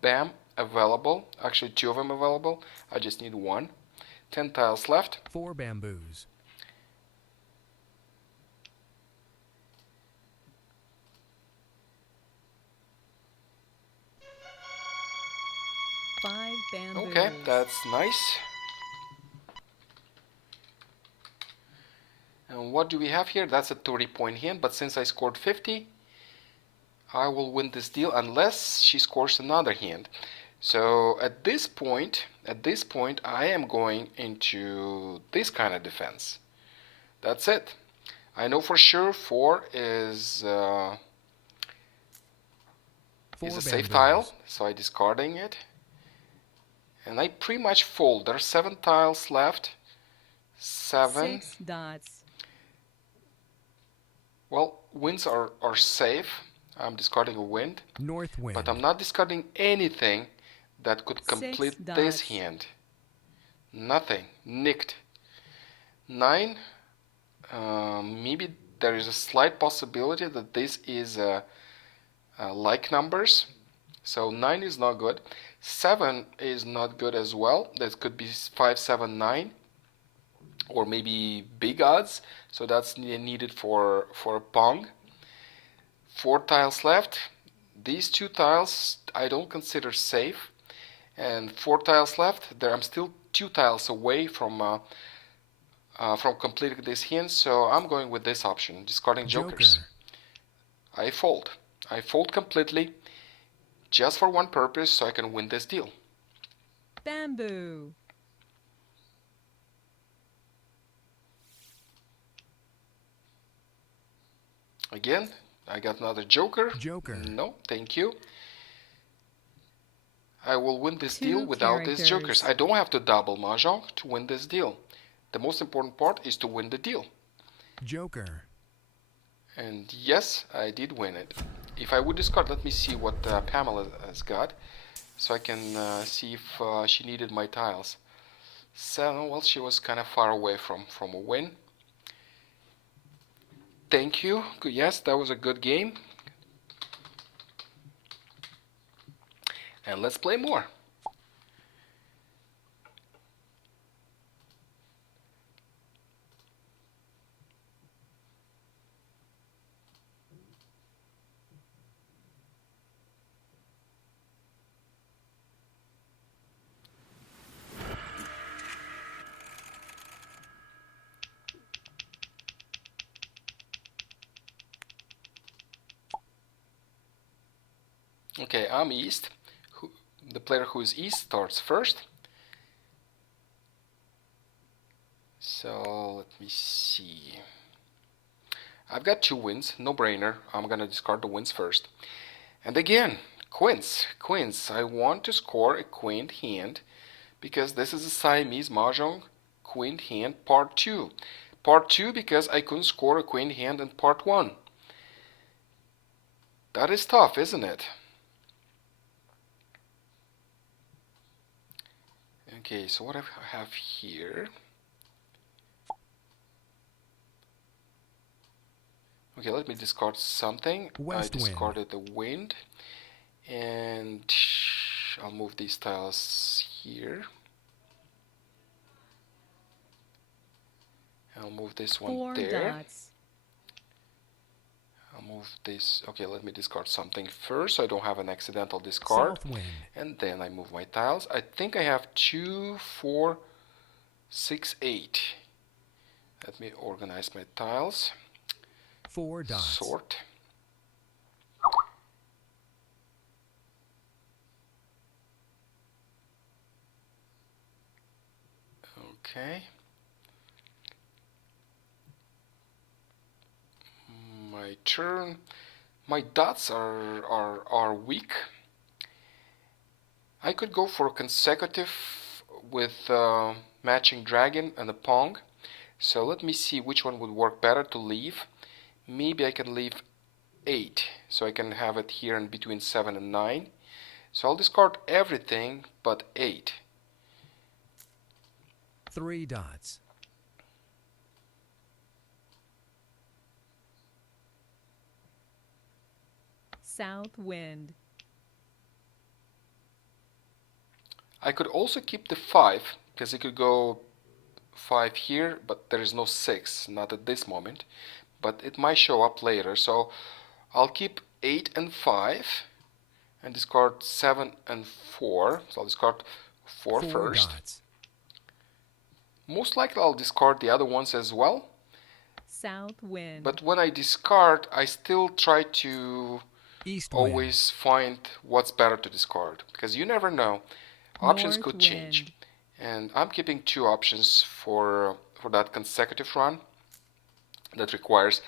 bam available. Actually, 2 of them available. I just need 1. 10 tiles left. 4 bamboos. 5 bamboos. Okay, that's nice. And what do we have here? That's a 30-point hand, but since I scored 50, I will win this deal unless she scores another hand. So at this point, I am going into this kind of defense. That's it. I know for sure 4 is a safe tile, so I'm discarding it. And I pretty much fold. There are 7 tiles left. 7. 6 dots. Well, winds are safe. I'm discarding a wind. North wind. But I'm not discarding anything that could 6 complete dots. this hand. Nothing. Nicked. 9. Maybe there is a slight possibility that this is like numbers. So 9 is not good. 7 is not good as well. That could be 5, 7, 9. Or maybe big odds. So that's needed for a pong. 4 tiles left. These 2 tiles I don't consider safe. And 4 tiles left. There I'm still 2 tiles away from completing this hand. So I'm going with this option, discarding jokers. I fold. I fold completely, just for one purpose, so I can win this deal. Bamboo. Again, I got another joker. Joker. No, thank you. I will win this 2 deal without characters. these jokers. I don't have to double mahjong to win this deal. The most important part is to win the deal. Joker. And yes, I did win it. If I would discard, let me see what Pamela has got, so I can see if she needed my tiles. 7, well, she was kind of far away from a win. Thank you. Yes, that was a good game. And let's play more. Okay, I'm east. The player who is east starts first. So let me see. I've got 2 wins, no brainer. I'm gonna discard the wins first. And again, quints. Quints. I want to score a quint hand because this is a Siamese Mah Jongg Quint hand part 2. Part 2 because I couldn't score a quint hand in part 1. That is tough, isn't it? Okay, so what I have here. Okay, let me discard something. West I wind. discarded the wind. And I'll move these tiles here. I'll move this one 4 there. dots. I'll move this. Okay, let me discard something first so I don't have an accidental discard. South wind. And then I move my tiles. I think I have 2, 4, 6, 8. Let me organize my tiles. 4 dots. Sort. Okay. My turn. My dots are weak. I could go for a consecutive with matching dragon and a pong. So let me see which one would work better to leave. Maybe I can leave 8, so I can have it here in between 7 and 9. So I'll discard everything but 8. 3 dots. South wind. I could also keep the 5, because it could go 5 here, but there is no 6, not at this moment. But it might show up later, so I'll keep 8 and 5 and discard 7 and 4. So I'll discard 4 first. Dots. Most likely I'll discard the other ones as well. South wind. But when I discard, I still try to East always find what's better to discard, because you never know. Options North could change. wind. And I'm keeping 2 options for that consecutive run that requires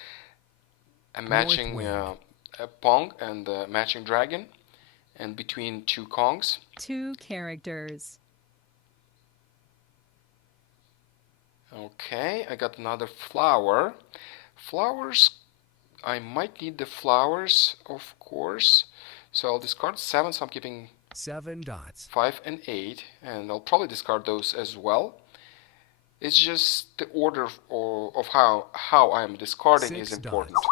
a matching wind. a Pong and a matching dragon, and between 2 Kongs. 2 characters. Okay, I got another flower. Flowers, I might need the flowers, of course. So I'll discard 7, so I'm keeping 7 dots. 5 and 8, and I'll probably discard those as well. It's just the order of how I'm discarding 6 is important. dots.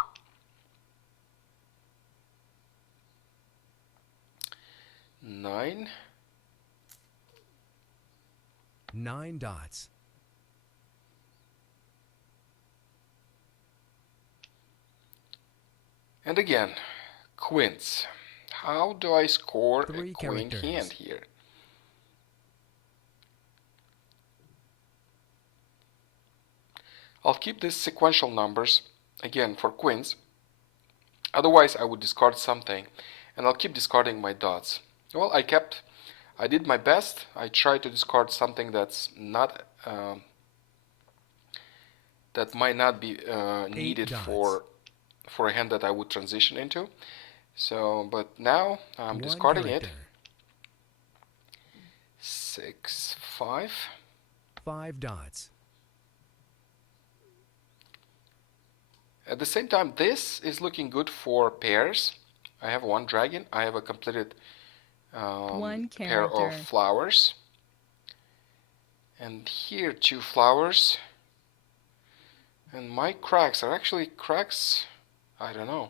Nine. 9 dots. And again, quints. How do I score 3 a queen characters. hand here? I'll keep these sequential numbers, again, for quints. Otherwise, I would discard something, and I'll keep discarding my dots. Well, I did my best. I tried to discard something that's not, that might not be needed dots. for a hand that I would transition into. So, but now I'm 1 discarding character. it. 6, 5. 5 dots. At the same time, this is looking good for pairs. I have 1 dragon. I have a completed 1 pair of character. flowers. And here 2 flowers. And my cracks are actually cracks. I don't know.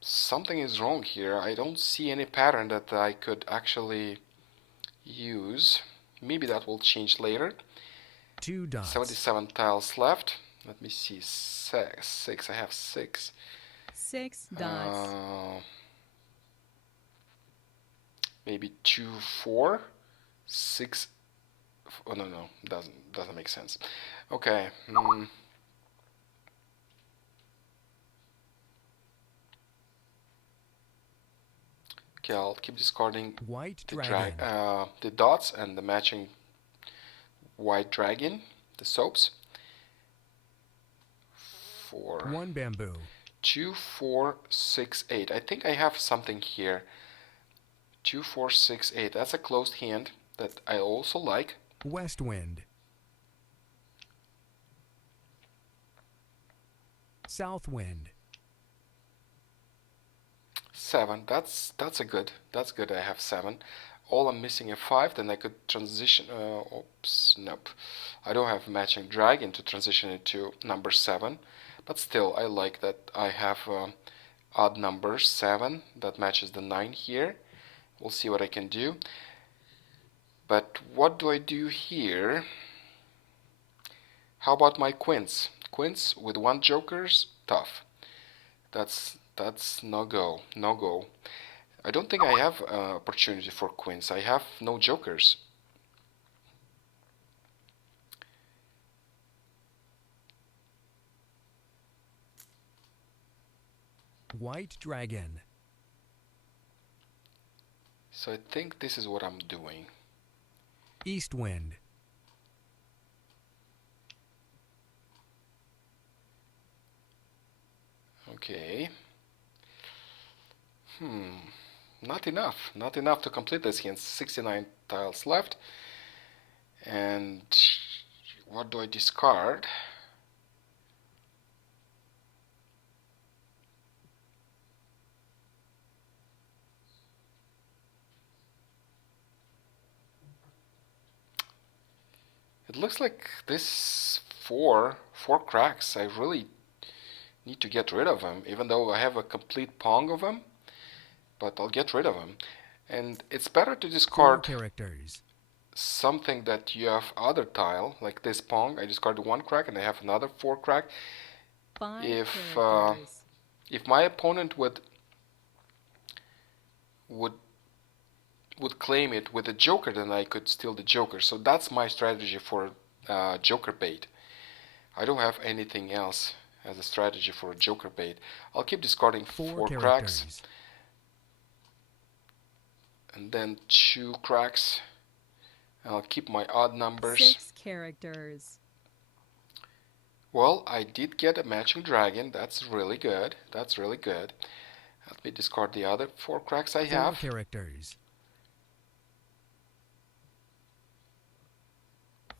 Something is wrong here. I don't see any pattern that I could actually use. Maybe that will change later. 2 dots. 77 tiles left. Let me see. 6. I have 6. 6 dots. Maybe 2, 4, 6. Oh no, doesn't make sense. Okay. Okay, I'll keep discarding White dragon. the dots and the matching white dragon, the soaps. 4, 1 bamboo. 2, 4, 6, 8. I think I have something here. 2, 4, 6, 8. That's a closed hand that I also like. West wind. South wind. 7. That's a good. That's good. I have 7. All I'm missing a 5. Then I could transition. Oops, nope. I don't have matching dragon to transition it to number 7. But still, I like that I have odd number 7 that matches the 9 here. We'll see what I can do. But what do I do here? How about my quints? Quints with 1 jokers? Tough. That's no go. No go. I don't think I have opportunity for quints. I have no jokers. White dragon. So I think this is what I'm doing. East wind. Okay. Not enough. Not enough to complete this hand. 69 tiles left. And what do I discard? It looks like this four cracks. I really need to get rid of them, even though I have a complete pong of them. But I'll get rid of them. And it's better to 4 discard characters. something that you have other tile, like this pong. I discarded 1 crack and I have another 4 crack. 5 If characters. if my opponent would claim it with a joker, then I could steal the joker. So that's my strategy for joker bait. I don't have anything else as a strategy for a joker bait. I'll keep discarding 4 cracks characters. and then 2 cracks. I'll keep my odd numbers. 6 characters. Well, I did get a matching dragon. That's really good. That's really good. Let me discard the other 4 cracks I 4 have. characters.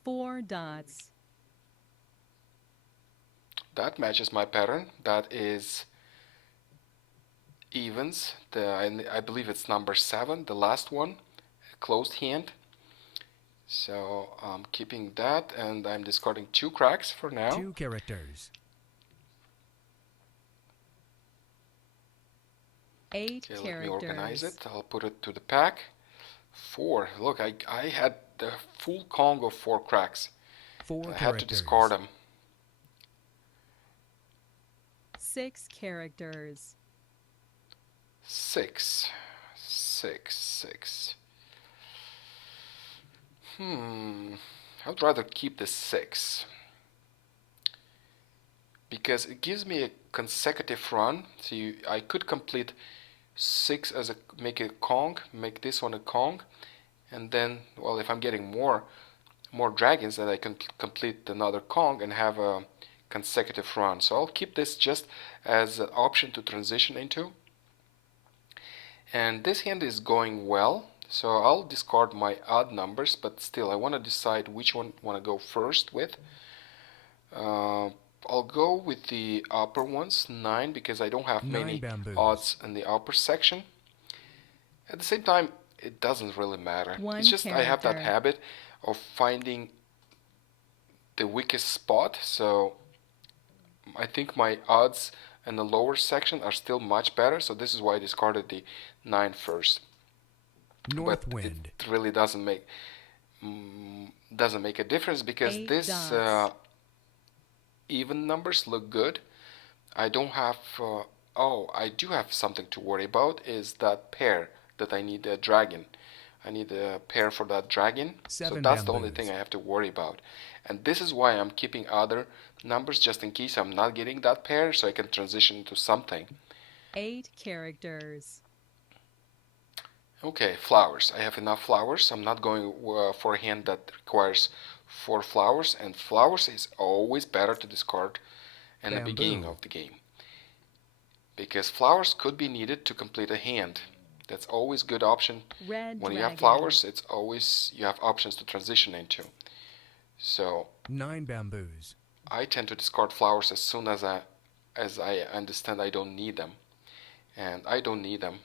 4 dots. That matches my pattern. That is evens. I believe it's number 7, the last one, closed hand. So I'm keeping that, and I'm discarding 2 cracks for now. 2 characters. 8 Okay, characters. let me organize it. I'll put it to the pack. 4. Look, I had the full Kong of 4 cracks. 4 I characters. had to discard them. 6 characters. 6. 6, 6. I'd rather keep the 6 because it gives me a consecutive run. So I could complete 6 as make a Kong, make this one a Kong, and then, well, if I'm getting more dragons, then I can complete another Kong and have a consecutive run. So I'll keep this just as an option to transition into. And this hand is going well, so I'll discard my odd numbers, but still I want to decide which one I want to go first with. I'll go with the upper ones, 9, because I don't have 9 many bamboos. odds in the upper section. At the same time, it doesn't really matter. 1 It's just I have that character. habit of finding the weakest spot, so I think my odds in the lower section are still much better, so this is why I discarded the 9 first. North But wind. it really doesn't make a difference because 8 this dots. even numbers look good. I don't have I do have something to worry about, is that pair that I need a dragon. I need a pair for that dragon. 7 So that's the only bamboos. thing I have to worry about. And this is why I'm keeping other numbers just in case I'm not getting that pair, so I can transition to something. 8 characters. Okay, flowers. I have enough flowers. I'm not going for a hand that requires 4 flowers, and flowers is always better to discard in the beginning Bamboo. of the game, because flowers could be needed to complete a hand. That's always good option. Red When you have dragon. flowers, it's always you have options to transition into. So 9 bamboos. I tend to discard flowers as soon as I understand I don't need them, and I don't need them.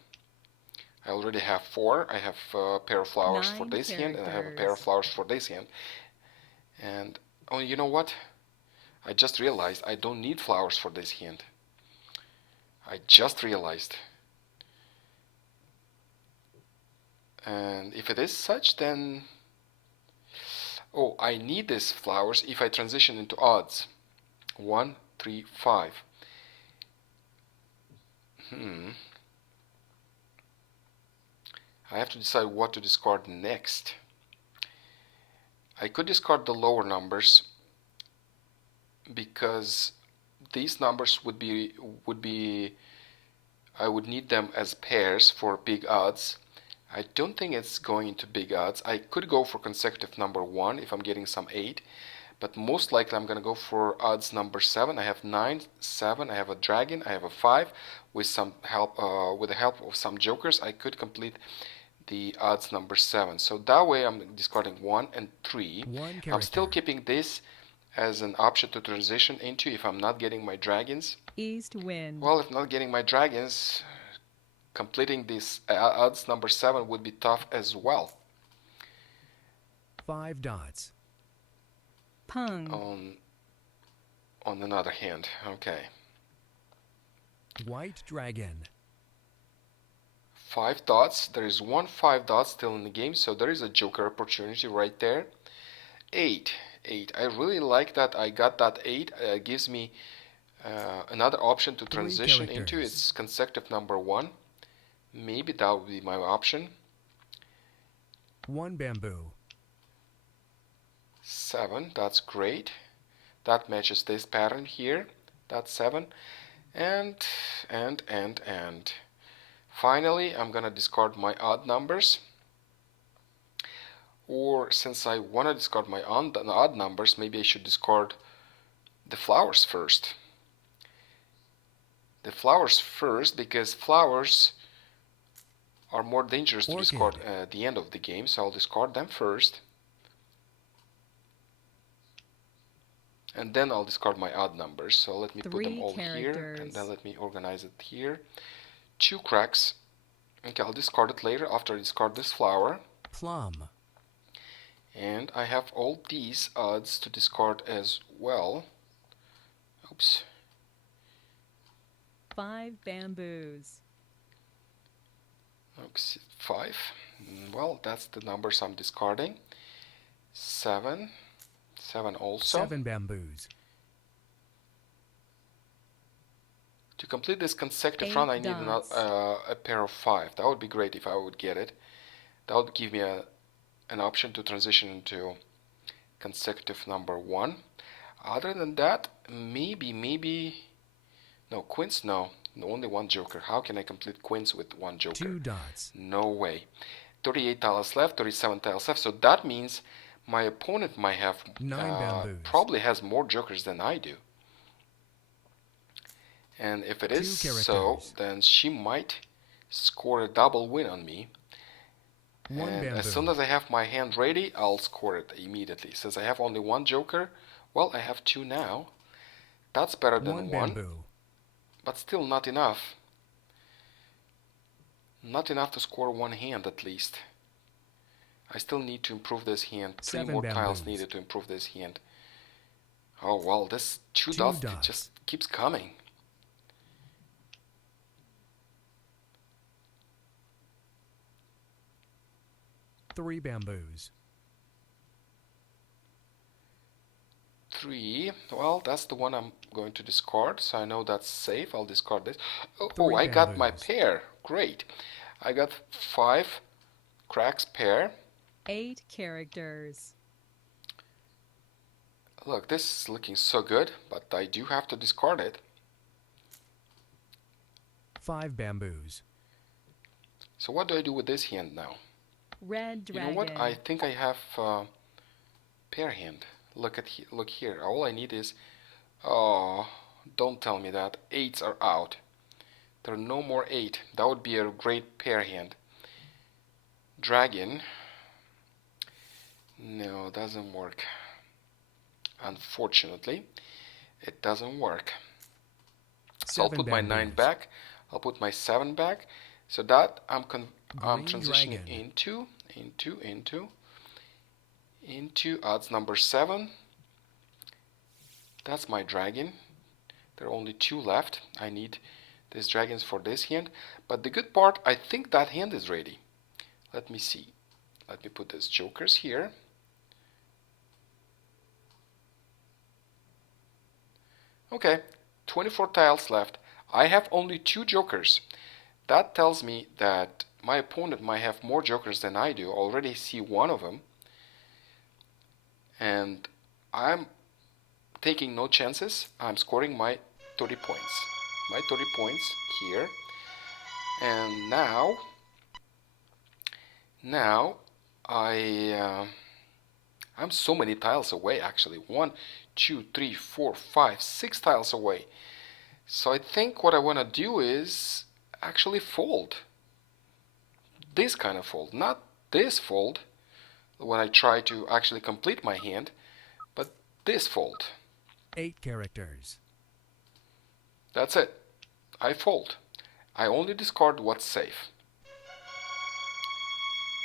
I already have 4. I have a pair of flowers for 9 this hand, and I have a pair of characters. flowers for this hand. And oh, you know what? I just realized I don't need flowers for this hand. I just realized. And if it is such, then oh, I need these flowers if I transition into odds. 1, 3, 5. I have to decide what to discard next. I could discard the lower numbers because these numbers would be I would need them as pairs for big odds. I don't think it's going into big odds. I could go for consecutive number 1 if I'm getting some 8, but most likely I'm going to go for odds number 7. I have 9, 7, I have a dragon, I have a 5. With some help, with the help of some jokers, I could complete the odds number 7. So that way I'm discarding 1 and 3. 1 I'm character. still keeping this as an option to transition into if I'm not getting my dragons. East wind. Well, if not getting my dragons, completing this odds number 7 would be tough as well. 5 dots. Pung. On another hand, okay. White dragon. 5 dots. There is 5 dots still in the game, so there is a joker opportunity right there. 8. 8. I really like that I got that 8. Gives me another option to 3 transition into. characters. It's consecutive number 1. Maybe that would be my option. 1 bamboo. 7. That's great. That matches this pattern here. That's 7. And finally, I'm gonna discard my odd numbers. Or since I want to discard my odd numbers, maybe I should discard the flowers first. The flowers first, because flowers are more dangerous to discard at the end of the game, so I'll discard them first. And then I'll discard my odd numbers. So let me put them 3 all here, and characters. then let me organize it here. 2 cracks. Okay, I'll discard it later after I discard this flower. Plum. And I have all these odds to discard as well. Oops. 5 bamboos. Oops, 5. Well, that's the numbers I'm discarding. 7. 7 also. 7 bamboos. To complete this consecutive 8 run, I need dots. a pair of 5. That would be great if I would get it. That would give me an option to transition into consecutive number 1. Other than that, maybe no, quints, no. Only 1 joker. How can I complete quints with 1 joker? 2 dots. No way. 38 tiles left, 37 tiles left. So that means my opponent might have 9 bamboos. probably has more jokers than I do. And if it 2 is so, characters. then she might score a double win on me. 1 And bamboo. as soon as I have my hand ready, I'll score it immediately. Since I have only 1 joker, well, I have 2 now. That's better than 1 1, bamboo. but still not enough. Not enough to score 1 hand at least. I still need to improve this hand. 3 7 more tiles bamboos. needed to improve this hand. Oh well, this 2 2 dots dots. just keeps coming. Three bamboos. 3. Well, that's the one I'm going to discard, so I know that's safe. I'll discard this. Oh, 3 I got my bamboos. pair. Great. I got 5 cracks pair. 8 characters. Look, this is looking so good, but I do have to discard it. 5 bamboos. So what do I do with this hand now? Red You dragon. know what? I think I have pair hand. Look here. All I need is, oh, don't tell me that. 8s are out. There are no more 8. That would be a great pair hand. Dragon. No, doesn't work. Unfortunately, it doesn't work. So I'll put my 9 back. I'll put my 7 back. So that I'm transitioning into odds number 7. That's my dragon. There are only 2 left. I need these dragons for this hand. But the good part, I think that hand is ready. Let me see. Let me put these jokers here. Okay, 24 tiles left. I have only 2 jokers. That tells me that my opponent might have more jokers than I do. Already see one of them. And I'm taking no chances. I'm scoring my 30 points. My 30 points here. And now I'm so many tiles away actually. 1, 2, 3, 4, 5, 6 tiles away. So I think what I want to do is actually fold. This kind of fold, not this fold when I try to actually complete my hand, but this fold. 8 characters. That's it. I fold. I only discard what's safe.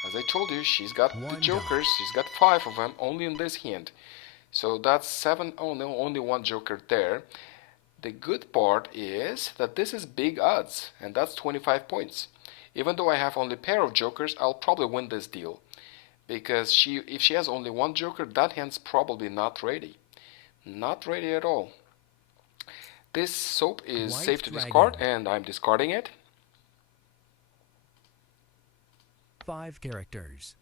As I told you, she's got the jokers. She's got 5 of them only in this hand. So that's 7. Oh no, only 1 joker there. The good part is that this is big odds, and that's 25 points. Even though I have only a pair of jokers, I'll probably win this deal. Because if she has only 1 joker, that hand's probably not ready. Not ready at all. This soap is safe to discard, and I'm discarding it. 5 characters.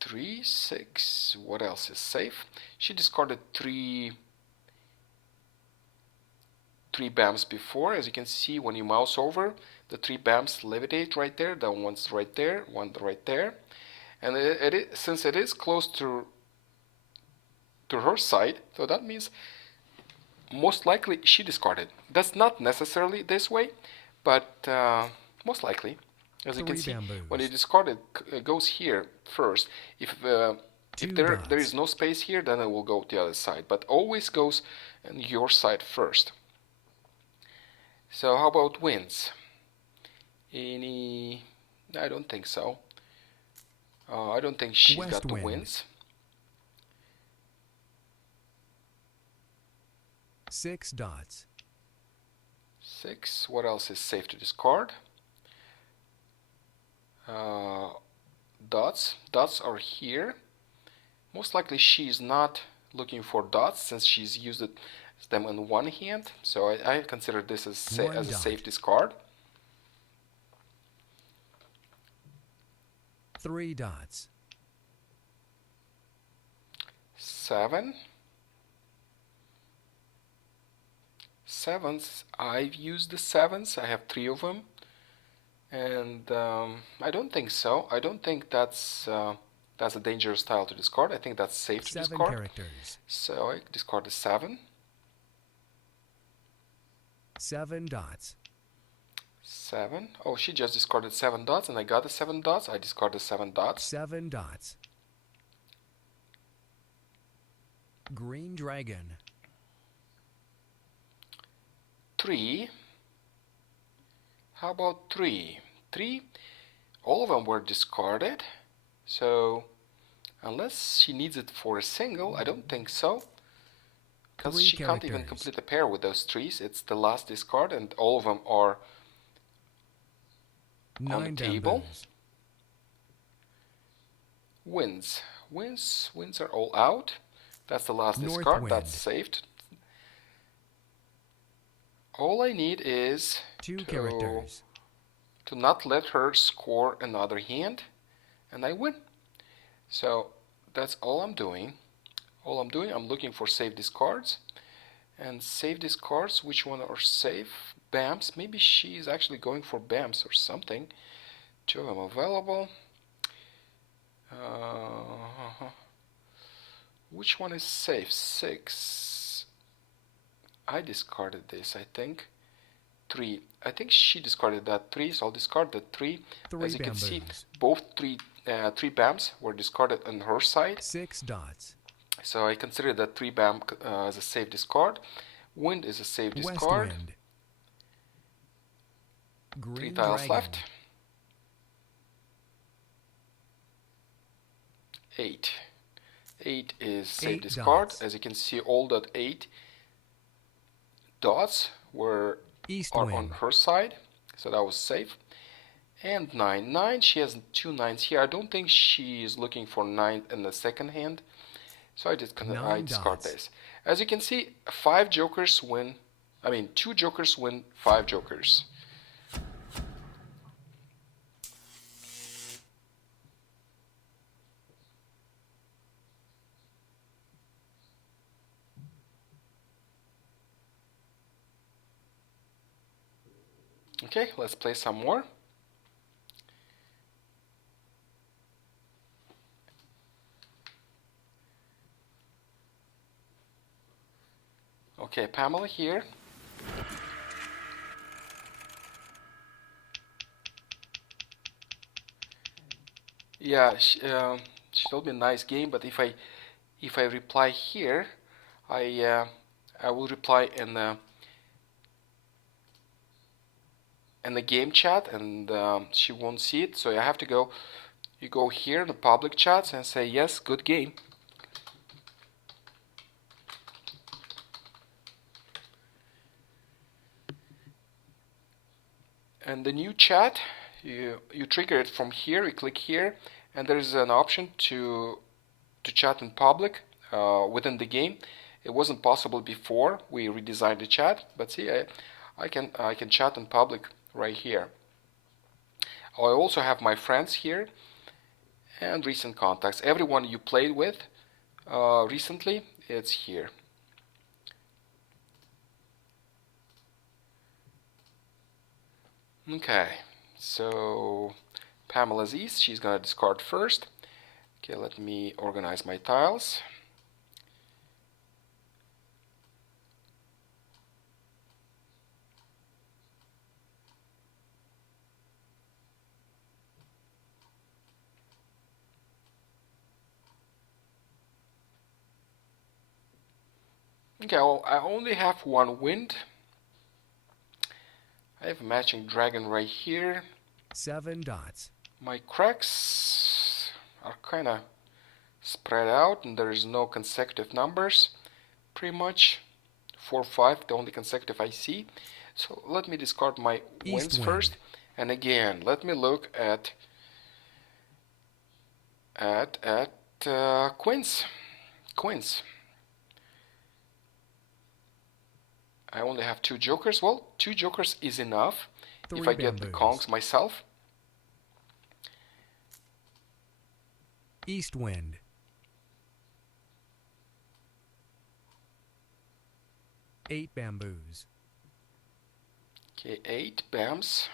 3, 6. What else is safe? She discarded 3 BAMs before. As you can see, when you mouse over, the 3 BAMs levitate right there. That one's right there, one right there. And since it is close to her side, so that means most likely she discarded. That's not necessarily this way, but most likely. As you can see, when you discard it goes here first. If there is no space here, then it will go to the other side. But always goes on your side first. So how about wins? Any? I don't think so. I don't think she's got the wins. 6 dots. 6. What else is safe to discard? Dots. Dots are here. Most likely she's not looking for dots since she's used them in one hand. So I consider this as a safe discard. 3 dots. 7. 7s. I've used the 7s. I have 3 of them. And I don't think so. I don't think that's a dangerous tile to discard. I think that's safe to discard. 7 characters. So I discard the 7. 7 dots. 7. Oh, she just discarded 7 dots, and I got the 7 dots. I discard the 7 dots. 7 dots. Green dragon. 3. How about 3? 3. All of them were discarded. So unless she needs it for a single, I don't think so. Because she can't even complete a pair with those 3s. It's the last discard, and all of them are on the table. Wins. Wins are all out. That's the last discard. That's saved. All I need is 2 characters. To not let her score another hand, and I win. So that's all I'm doing. I'm looking for safe discards, and save these cards. Which one are safe? Bams. Maybe she is actually going for Bams or something. Two of them available. Which one is safe? 6. I discarded this, I think. 3. I think she discarded that 3, so I'll discard the 3. As you can see, both three Bams were discarded on her side. 6 dots. So I consider that 3 Bam as a safe discard. Wind is a safe discard. West wind. 3 Green tiles dragon. left. 8. 8 is safe 8 discard. dots. As you can see, all that 8 dots are East on wind. her side, so that was safe. And 9. 9, she has 2 9s here. I don't think she is looking for 9 in the second hand, so I discard dots. this. As you can see, 5 jokers win. 2 jokers win 5 jokers. Okay, let's play some more. Okay, Pamela here. Yeah, she told me a nice game, but if I reply here, I will reply in the game chat, and she won't see it. So I have to go. You go here in the public chats and say yes, good game. And the new chat, you trigger it from here. You click here, and there is an option to chat in public within the game. It wasn't possible before we redesigned the chat, but see, I can chat in public right here. I also have my friends here and recent contacts. Everyone you played with recently, it's here. Okay, so Pamela's east. She's gonna discard first. Okay, let me organize my tiles. Okay, well, I only have 1 wind. I have a matching dragon right here. 7 dots. My cracks are kind of spread out, and there is no consecutive numbers, pretty much. 4, 5, the only consecutive I see. So let me discard my winds first. And again, let me look at Quints. I only have 2 jokers. Well, 2 jokers is enough if I get the Kongs myself. East wind. Eight bamboos. Okay, 8 bams.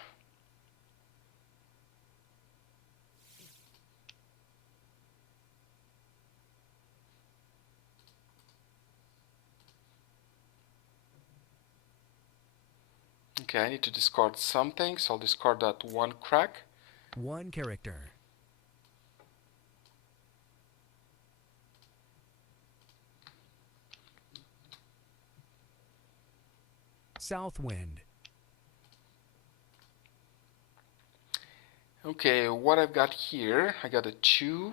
Okay, I need to discard something, so I'll discard that 1 crack. 1 character. South wind. Okay, what I've got here, I got a 2,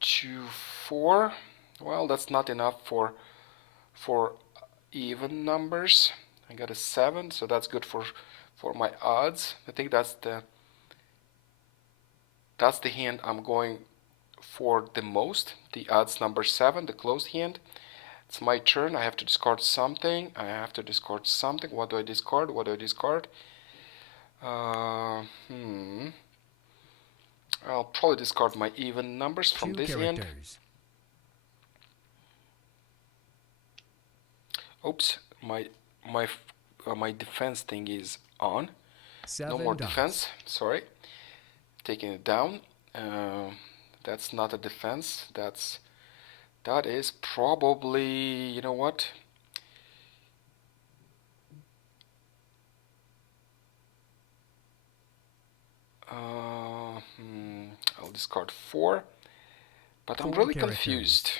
2, 4. Well, that's not enough for even numbers. I got a 7, so that's good for my odds. I think that's the hand I'm going for the most. The odds number 7, the closed hand. It's my turn. I have to discard something. What do I discard? I'll probably discard my even numbers from this end. Oops, my defense thing is on. No 7 more dots. defense. Sorry, taking it down. That's not a defense. That is probably, you know what? I'll discard 4, but I'm 4 really characters. confused.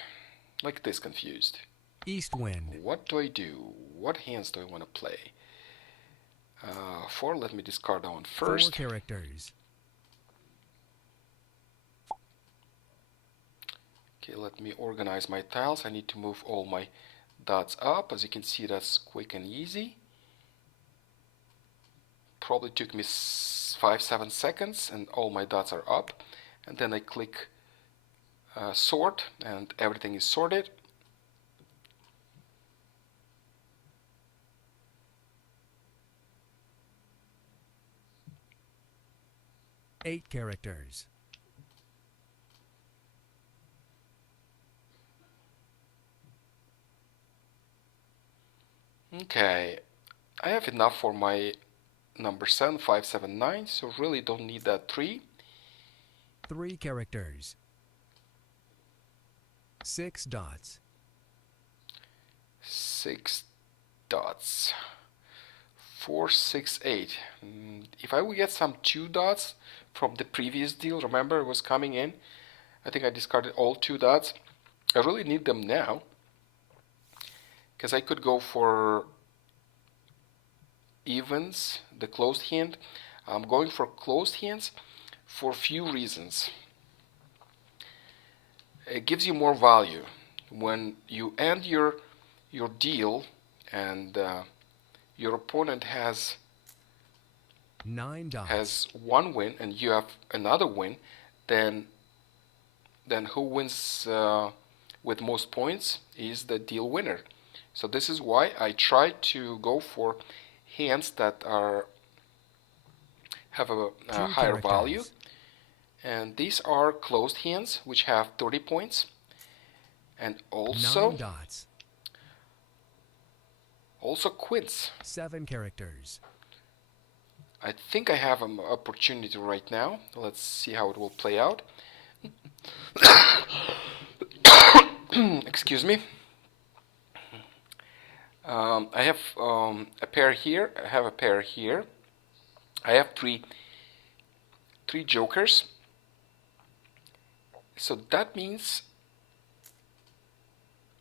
Like this confused. East wind. What do I do? What hands do I want to play? 4, let me discard that one 4 first. characters. Okay, let me organize my tiles. I need to move all my dots up. As you can see, that's quick and easy. Probably took me 5-7 seconds, and all my dots are up. And then I click sort, and everything is sorted. Eight characters. Okay, I have enough for my number 7, 5, 7, 9, so really don't need that 3. 3 characters. 6 dots. 6 dots. 4, 6, 8. If I would get some 2 dots from the previous deal, remember it was coming in, I think I discarded all 2 dots. I really need them now, because I could go for evens, the closed hand. I'm going for closed hands for a few reasons. It gives you more value when you end your deal and your opponent has 9 dots. 1 win and you have another win, then who wins with most points is the deal winner. So this is why I try to go for hands that have a 2 higher characters. value, and these are closed hands which have 30 points, and 9 dots. also quints. 7 characters. I think I have an opportunity right now. Let's see how it will play out. Excuse me. I have a pair here. I have a pair here. I have three jokers. So that means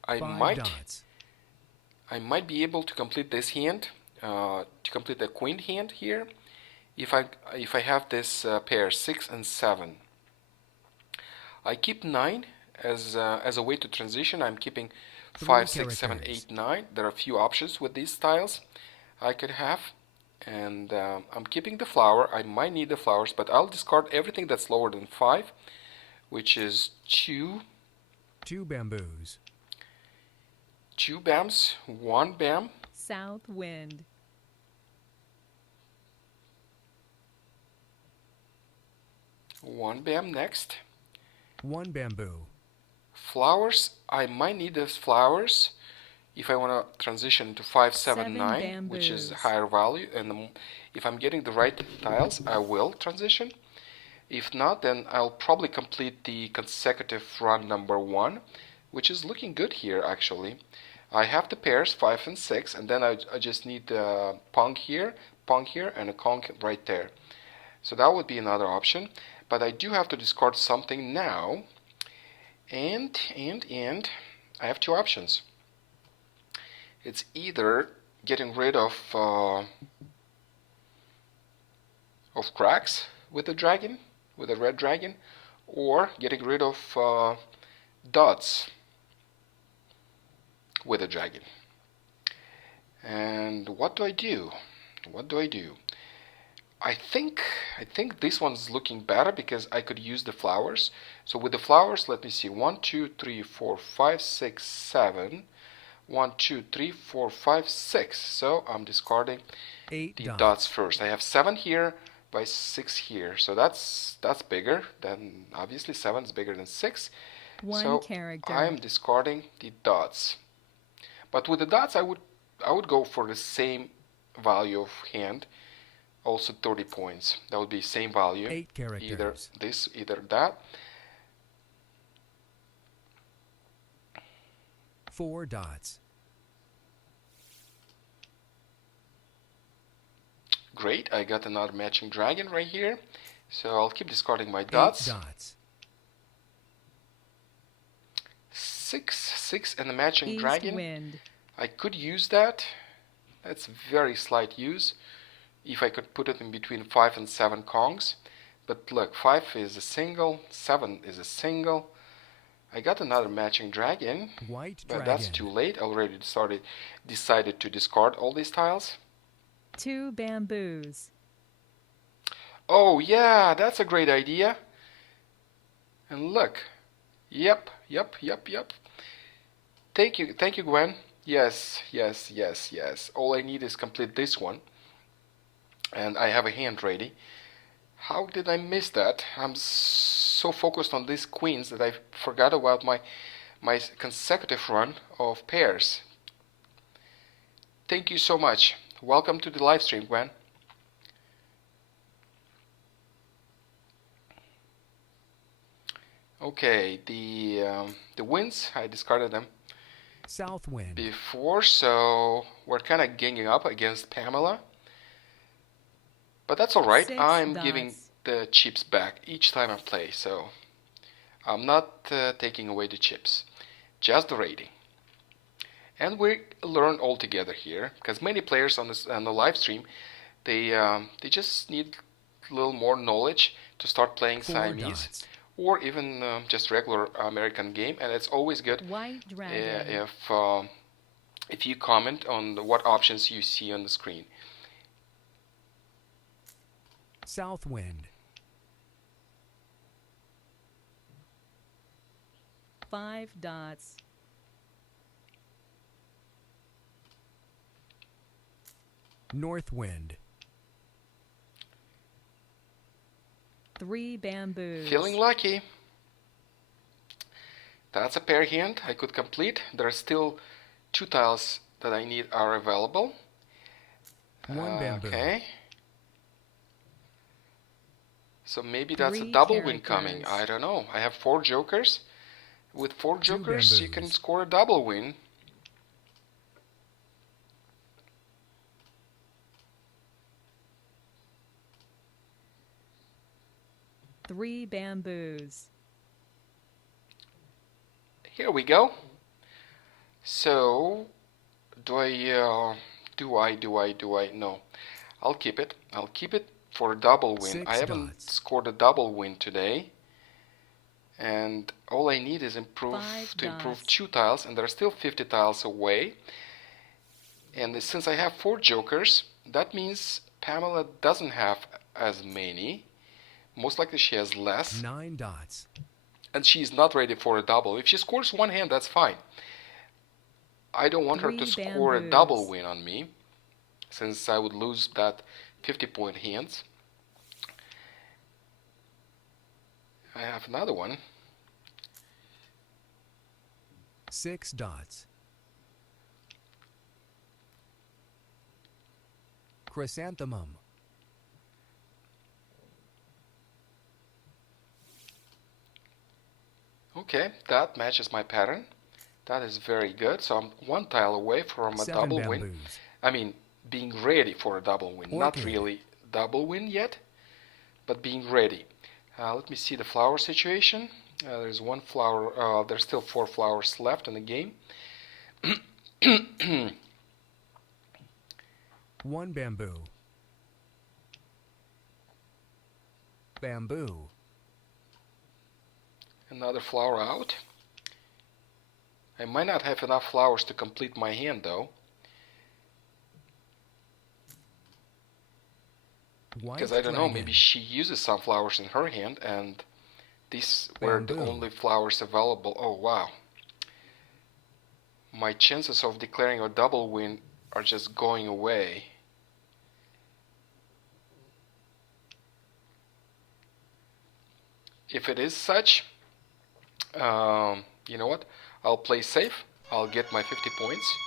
I 5 might dots. be able to complete this hand, to complete the queen hand here, if I have this pair 6 and 7. I keep 9 as a way to transition. I'm keeping 5, 6, 7, 8, 9. There are a few options with these styles I could have, and I'm keeping the flower. I might need the flowers, but I'll discard everything that's lower than 5, which is 2 bamboos. 2 bams, 1 bam, South wind. 1 bam next. 1 bamboo. Flowers, I might need those flowers if I want to transition to 5, 7, 7 9, which is bamboos. higher value, and if I'm getting the right tiles, I will transition. If not, then I'll probably complete the consecutive run number 1, which is looking good here actually. I have the pairs 5 and 6, and then I just need a pong here, and a conch right there. So that would be another option, but I do have to discard something now, and I have 2 options. It's either getting rid of cracks with the dragon, with a red dragon, or getting rid of dots with a dragon. And what do I do? I think this one's looking better because I could use the flowers. So with the flowers, let me see, 1, 2, 3, 4, 5, 6, 7. 1, 2, 3, 4, 5, 6. So I'm discarding 8 the dots. dots first. I have 7 here by 6 here. So that's bigger than, obviously 7 is bigger than 6. 1 so character. I am discarding the dots. But with the dots, I would I would go for the same value of hand, also 30 points. That would be same value. 8 characters. Either this, either that. 4 dots. Great, I got another matching dragon right here. So I'll keep discarding my 8 dots. dots. 6 and a matching East dragon. wind. I could use that. That's very slight use. If I could put it in between 5 and 7 Kongs. But look, 5 is a single, 7 is a single. I got another matching dragon, White but dragon. that's too late. I already decided to discard all these tiles. 2 bamboos. Oh yeah, that's a great idea. And look, yep. Thank you, Gwen. Yes. All I need is complete this one, and I have a hand ready. How did I miss that? I'm so focused on these queens that I forgot about my consecutive run of pairs. Thank you so much. Welcome to the live stream, Gwen. Okay, the winds, I discarded them South wind. before, so we're kind of ganging up against Pamela. But that's alright. 6 I'm dots. giving the chips back each time I play, so I'm not taking away the chips, just the rating. And we learn all together here, because many players on the live stream, they just need a little more knowledge to start playing 4 Siamese, dots. or even just regular American game. And it's always good White dragon. if you comment on what options you see on the screen. South wind. 5 dots. North wind. 3 bamboos. Feeling lucky. That's a pair hand I could complete. There are still 2 tiles that I need are available. 1 bamboo. Okay. So maybe that's a 3 double win coming. characters. I don't know. I have 4 jokers. With 4 2 jokers, you can bamboos. score a double win. Three bamboos. Here we go. So, do I? No. I'll keep it. I'll keep it for a double win. 6 I haven't dots. scored a double win today. And all I need is 5 improve dots. 2 tiles, and there are still 50 tiles away. And since I have 4 jokers, that means Pamela doesn't have as many. Most likely she has less. 9 dots. And she's not ready for a double. If she scores 1 hand, that's fine. I don't want her to 3 score a double bamboos. win on me, since I would lose that 50-point hands. I have another one. 6 dots. Chrysanthemum. Okay, that matches my pattern. That is very good. So I'm 1 tile away from a 7 double bamboos. win. I mean, being ready for a double win. Not Orchid. really double win yet, but being ready. Let me see the flower situation. There's 1 flower. There's still 4 flowers left in the game. 1 bamboo. Bamboo. Another flower out. I might not have enough flowers to complete my hand though, White because I don't know, dragon. maybe she uses some flowers in her hand and these were the Bamboo. only flowers available. Oh wow. My chances of declaring a double win are just going away. If it is such, you know what? I'll play safe. I'll get my 50 points.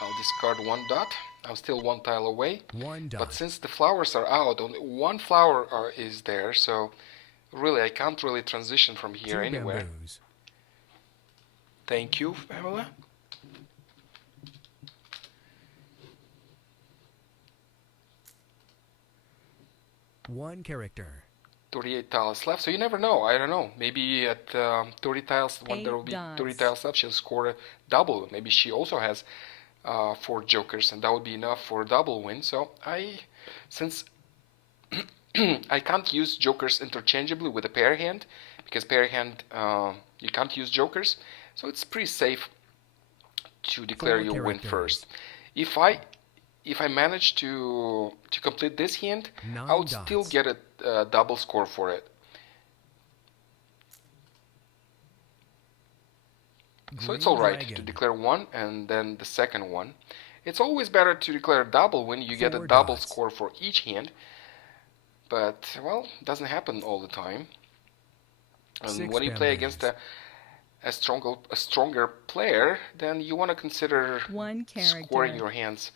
I'll discard 1 dot. I'm still 1 tile away. 1 dot. But since the flowers are out, only 1 flower is there, so really I can't really transition from here 2 anywhere. bamboos. Thank you, Pamela. One character. 38 tiles left, so you never know. I don't know. Maybe at 30 tiles, when there will be 30 tiles left, she'll score a double. Maybe she also has 4 jokers, and that would be enough for a double win. So since I can't use jokers interchangeably with a pair hand, because pair hand you can't use jokers, so it's pretty safe to declare 4 your win characters. first. If I manage to complete this hand, 9 I would dots. still get a double score for it. So it's Green alright dragon. to declare one and then the second one. It's always better to declare a double when you get a 4 double dots. score for each hand. But, well, it doesn't happen all the time. And 6 when you play against a stronger player, then you want to consider 1 character. scoring your hands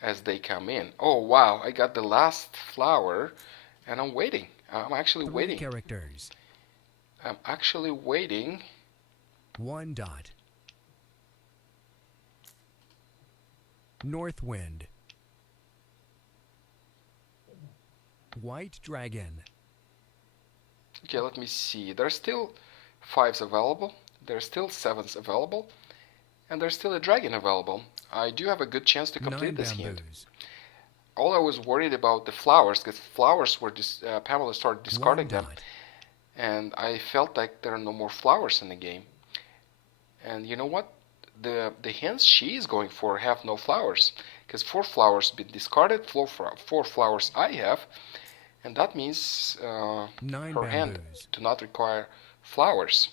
as they come in. Oh wow, I got the last flower and I'm waiting. I'm actually 3 waiting. characters. I'm actually waiting. 1 dot. North wind. White dragon. Okay, let me see. There's still 5s available. There's still 7s available. And there's still a dragon available. I do have a good chance to 9 complete this hand. bamboos. All I was worried about the flowers, because flowers were Pamela started 1 discarding them, dot. and I felt like there are no more flowers in the game. And you know what? The hands she is going for have no flowers, because 4 flowers been discarded, 4 flowers I have, and that means 9 her hand bamboos. do not require flowers.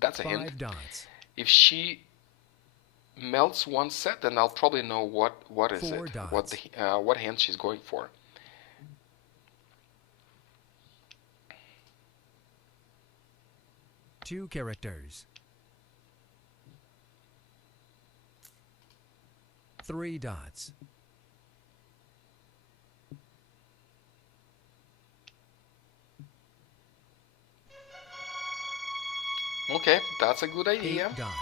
That's a 5 hint. dots. If she melts one set, then I'll probably know what is 4 it, dots. what hand she's going for. Two characters. 3 dots. Okay, that's a good idea. 8 dots.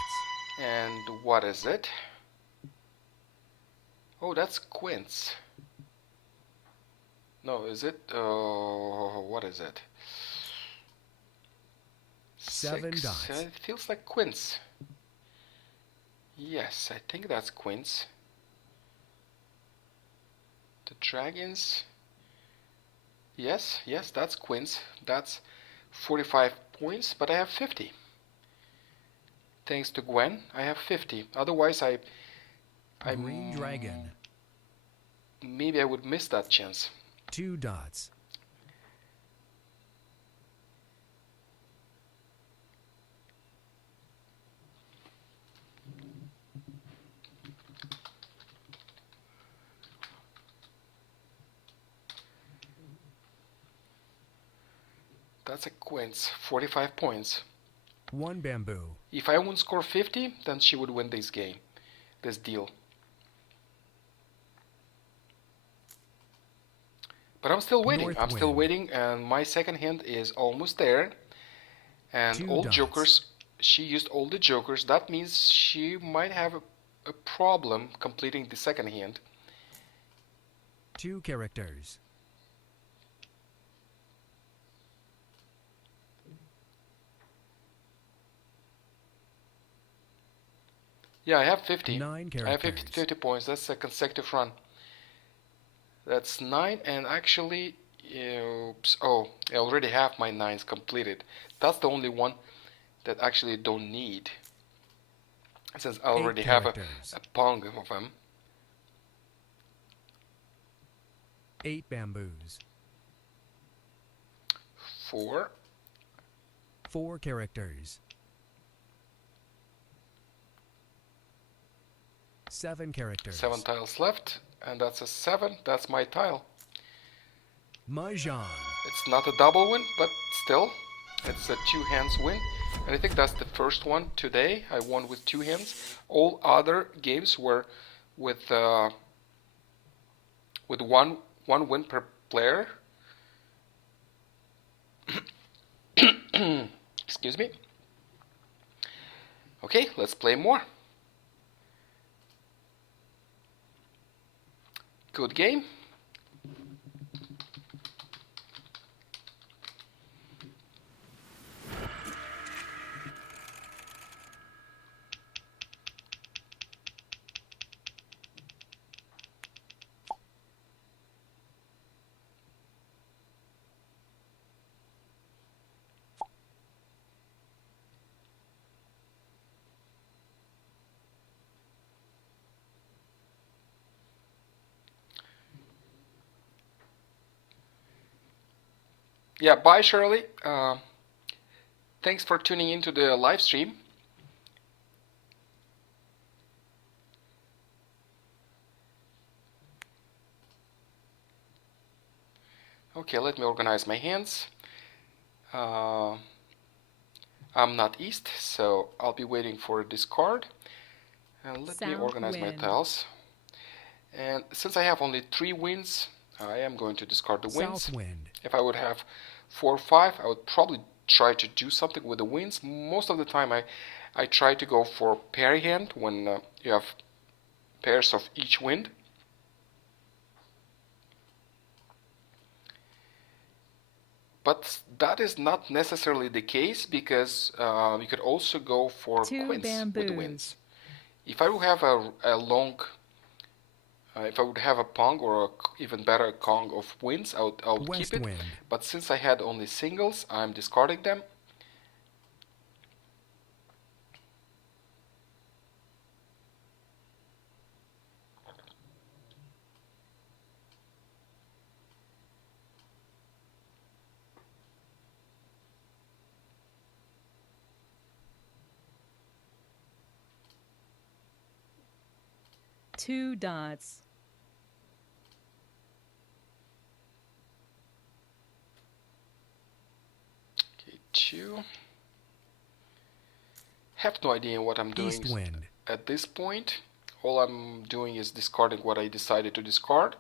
And what is it? Oh, that's Quints. No, is it? What is it? 7 6. dots. It feels like Quints. Yes, I think that's Quints. The dragons. Yes, that's Quints. That's 45 points, but I have 50. Thanks to Gwen, I have 50. Otherwise, Green dragon. maybe I would miss that chance. 2 dots. That's a Quints, 45 points. 1 bamboo. If I won't score 50, then she would win this game, this deal. But I'm still waiting. North I'm still wind. waiting, and my second hand is almost there. And 2 all dots. jokers, she used all the jokers. That means she might have a problem completing the second hand. 2 characters. Yeah, I have 50. 9 I have characters. 50 points. That's a consecutive run. That's 9, and actually, oops, oh, I already have my 9s completed. That's the only one that actually don't need, since I already have characters. a pong of them. 8 bamboos. 4, 4 characters. 7 characters. 7 tiles left, and that's a 7. That's my tile. Mah Jongg. It's not a double win, but still, it's a 2 hands win. And I think that's the first one today. I won with 2 hands. All other games were with one win per player. Excuse me. Okay, let's play more. Good game. Yeah, bye Shirley. Thanks for tuning into the live stream. Okay, let me organize my hands. I'm not east, so I'll be waiting for a discard. And let me organize my tiles. And since I have only 3 wins, I am going to discard the wins. South wind. If I would have 4 or 5, I would probably try to do something with the wins. Most of the time I try to go for pair hand when you have pairs of each wind. But that is not necessarily the case because you could also go for quints with the winds. If I would have a long, if I would have a pong or even better a Kong of winds, I would keep it. Wind. But since I had only singles, I'm discarding them. Two dots. Okay, 2. Have no idea what I'm doing East wind. at this point. All I'm doing is discarding what I decided to discard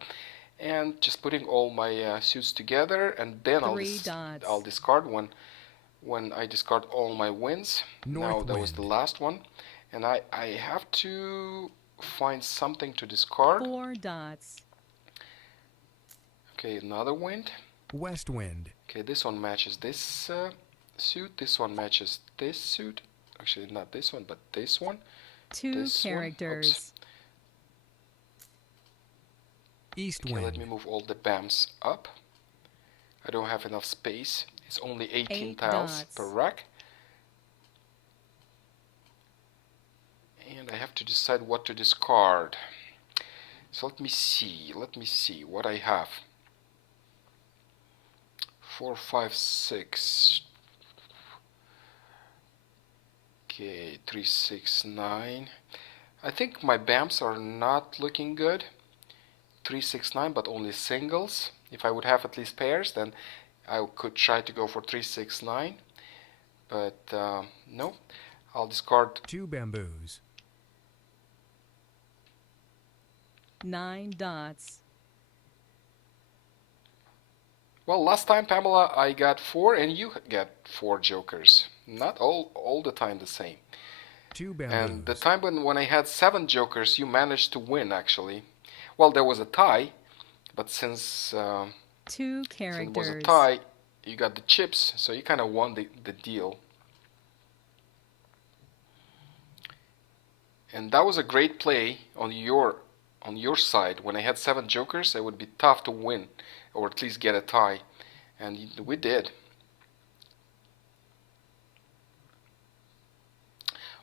and just putting all my suits together, and then I'll discard when I discard all my wins. Now that was the last one, and I have to find something to discard. 4 dots. Okay, another wind. West wind. Okay, this one matches this suit. This one matches this suit. Actually, not this one, but this one. 2 characters. East wind. wind. Let me move all the BAMs up. I don't have enough space. It's only 18 tiles per rack. And I have to decide what to discard. So let me see what I have. 4, 5, 6. Okay, 3, 6, 9. I think my BAMs are not looking good. 3, 6, 9, but only singles. If I would have at least pairs, then I could try to go for 3, 6, 9. But no, I'll discard 2 bamboos. 9 dots. Well, last time, Pamela, I got 4 and you got 4 jokers. Not all the time the same. 2 bamboos. And the time when I had 7 jokers, you managed to win, actually. Well, there was a tie, but since 2 characters. it was a tie, you got the chips, so you kind of won the deal. And that was a great play on your side. When I had 7 jokers, it would be tough to win, or at least get a tie, and we did.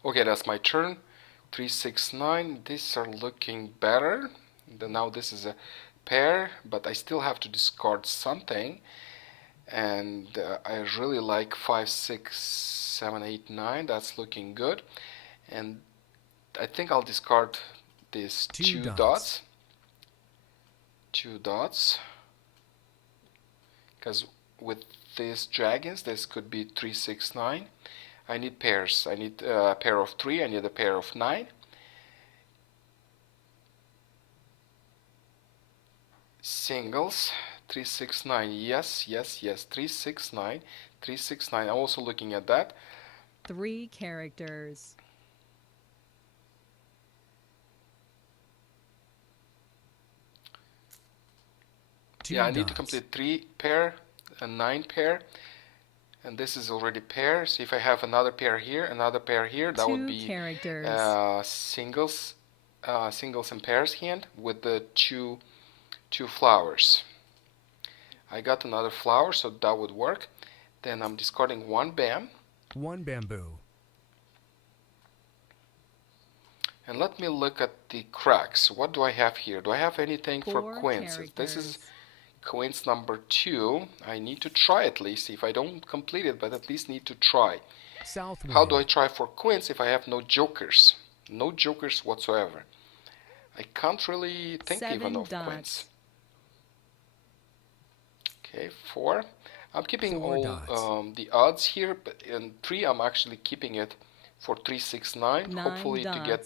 Okay, that's my turn. 3, 6, 9. These are looking better. Now this is a pair, but I still have to discard something. And I really like 5, 6, 7, 8, 9. That's looking good. And I think I'll discard these 2 dots. 2 dots. Because with these dragons, this could be 3, 6, 9. I need pairs. I need a pair of 3. I need a pair of 9. Singles. 3, 6, 9. Yes, yes, yes. 3, 6, 9. 3, 6, 9. I'm also looking at that. 3 characters. Yeah, I need to complete 3 pair and 9 pair. And this is already pair. So if I have another pair here, that would be singles and pairs hand with the two flowers. I got another flower, so that would work. Then I'm discarding 1 bam. 1 bamboo. And let me look at the cracks. What do I have here? Do I have anything for 4 quints? characters. This is quints number 2. I need to try at least. If I don't complete it, but at least need to try. South wind. How do I try for quints if I have no jokers? No jokers whatsoever. I can't really think even of quints. Okay, 4. I'm keeping 4 all dots. the odds here, but in 3 I'm actually keeping it for 3, 6, 9. 9 hopefully dots. to get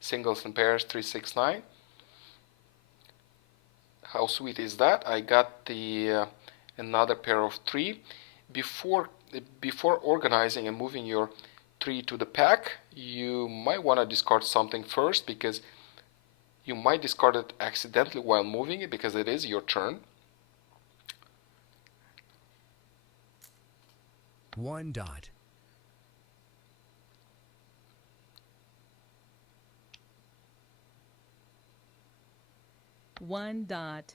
singles and pairs 3, 6, 9. How sweet is that? I got the another pair of 3. Before organizing and moving your 3 to the pack, you might want to discard something first, because you might discard it accidentally while moving it, because it is your turn. 1 dot. One dot.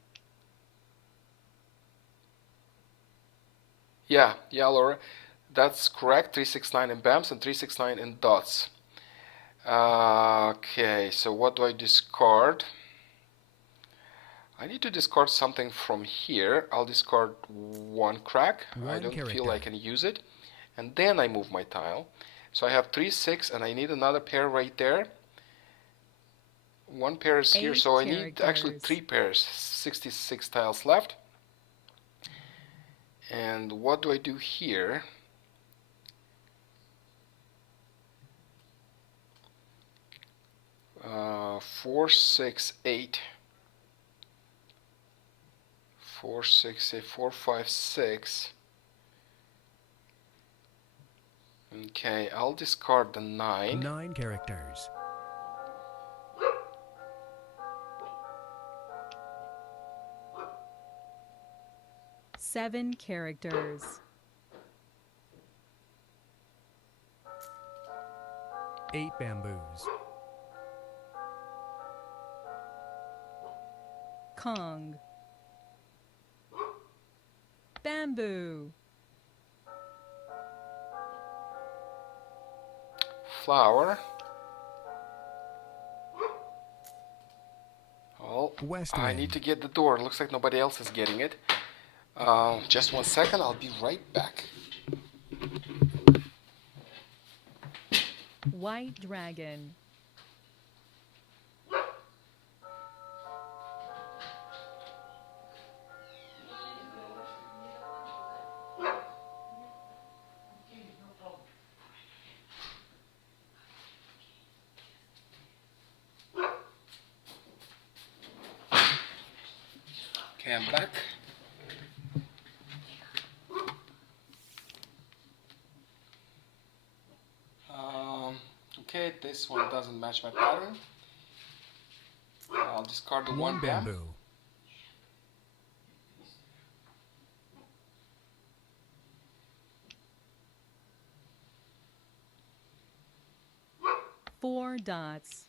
Yeah, Laura, that's correct. 3, 6, 9 in bams and 3, 6, 9 in dots. Okay, so what do I discard? I need to discard something from here. I'll discard 1 crack. I don't feel I can use it. And then I move my tile. So I have 3, 6, and I need another pair right there. 1 pair is here, so I need actually 3 pairs. 66 tiles left. And what do I do here? Uh, 4, 6, 8. 4, 6, 8, 4, 5, 6. Okay, I'll discard the 9. 9 characters. Seven characters. 8 bamboos. Kong. Bamboo. Flower. Oh, West I wind. need to get the door. Looks like nobody else is getting it. Just 1 second, I'll be right back. White dragon. Okay, I'm back. Okay, this one doesn't match my pattern. I'll discard the 1 bam. bamboo. Four dots.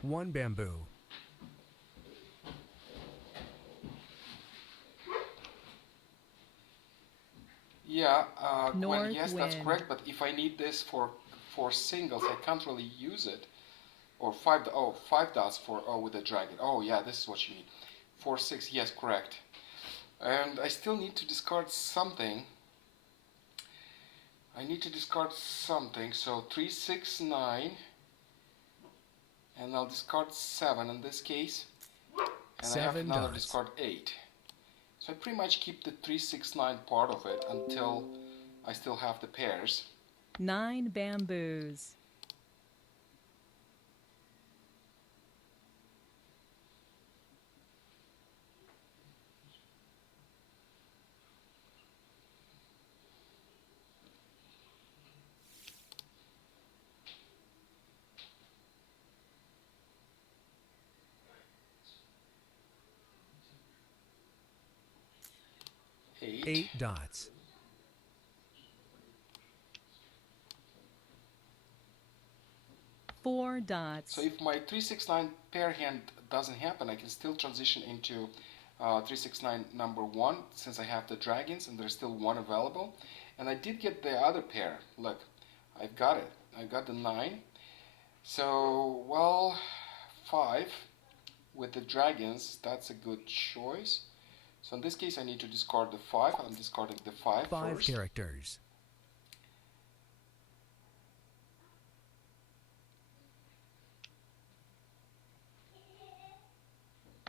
1 bamboo. Yeah, North yes, that's wind. correct. But if I need this for singles, I can't really use it. Or 5 dots for with the dragon. Oh yeah, this is what you need. 4, 6. Yes, correct. And I still need to discard something. I need to discard something. So 3, 6, 9, and I'll discard 7 in this case. And I have 7 another dots. discard 8. So I pretty much keep the 369 part of it until I still have the pairs. 9 bamboos. Eight. 8 dots. 4 dots. So if my 369 pair hand doesn't happen, I can still transition into 369 number 1 since I have the dragons and there's still one available. And I did get the other pair. Look, I've got it. I got the 9. So, well, 5 with the dragons, that's a good choice. So in this case, I need to discard the 5. I'm discarding the 5 5 first. characters.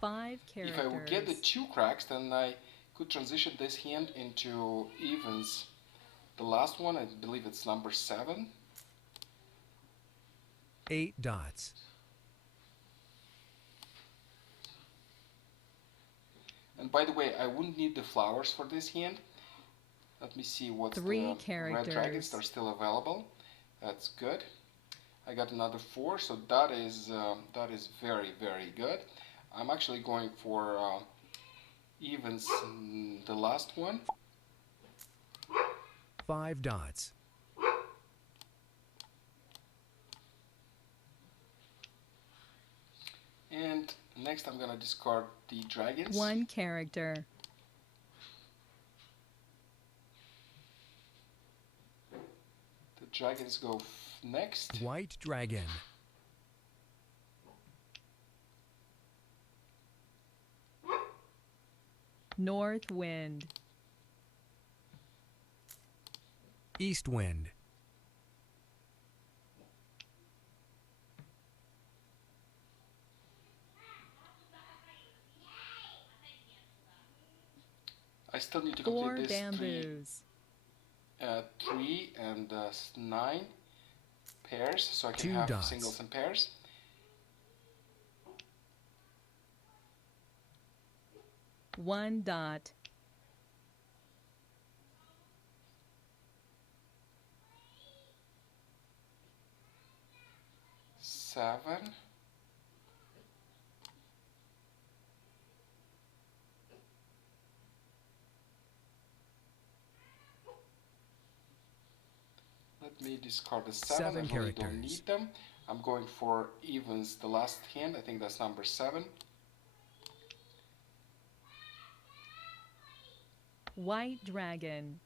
Five characters. If I would get the 2 cracks, then I could transition this hand into evens. The last one, I believe it's number 7. 8 dots. And by the way, I wouldn't need the flowers for this hand. Let me see what's 3 the characters. red dragons are still available. That's good. I got another 4, so that is very, very good. I'm actually going for evens the last one. 5 dots. And next I'm gonna discard the dragons. 1 character. The dragons go next. White dragon. North wind. East wind. I still need to 4 complete this bamboos. 3 and 9 pairs, so I can 2 have dots. singles and pairs. One dot. Seven. Let me discard the 7. 7 I really don't characters. need them. I'm going for evens the last hand. I think that's number 7. White dragon.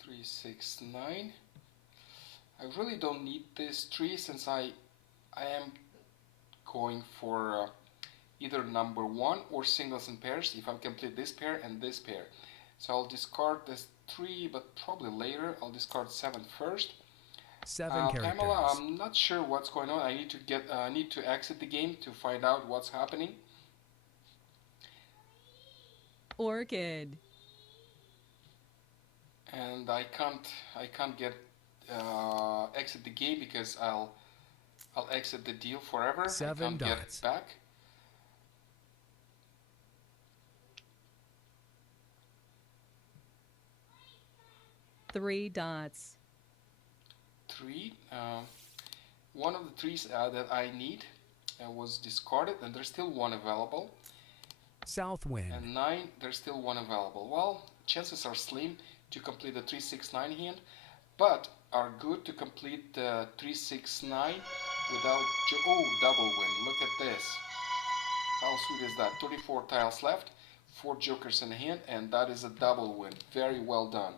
Three, 6, 9. I really don't need this tree since I am going for either number 1 or singles and pairs if I complete this pair and this pair. So I'll discard this 3, but probably later. I'll discard 7 first. 7 characters. Pamela, I'm not sure what's going on. I need to exit the game to find out what's happening. Orchid. And I can't get exit the game because I'll exit the deal forever. 7 I can't dots. get back. Three dots. 3. One of the trees that I need was discarded, and there's still one available. South wind. And 9, there's still one available. Well, chances are slim to complete the 3, 6, 9 hand, but are good to complete the 3, 6, 9 without double win. Look at this. How sweet is that? 34 tiles left, 4 jokers in hand, and that is a double win. Very well done.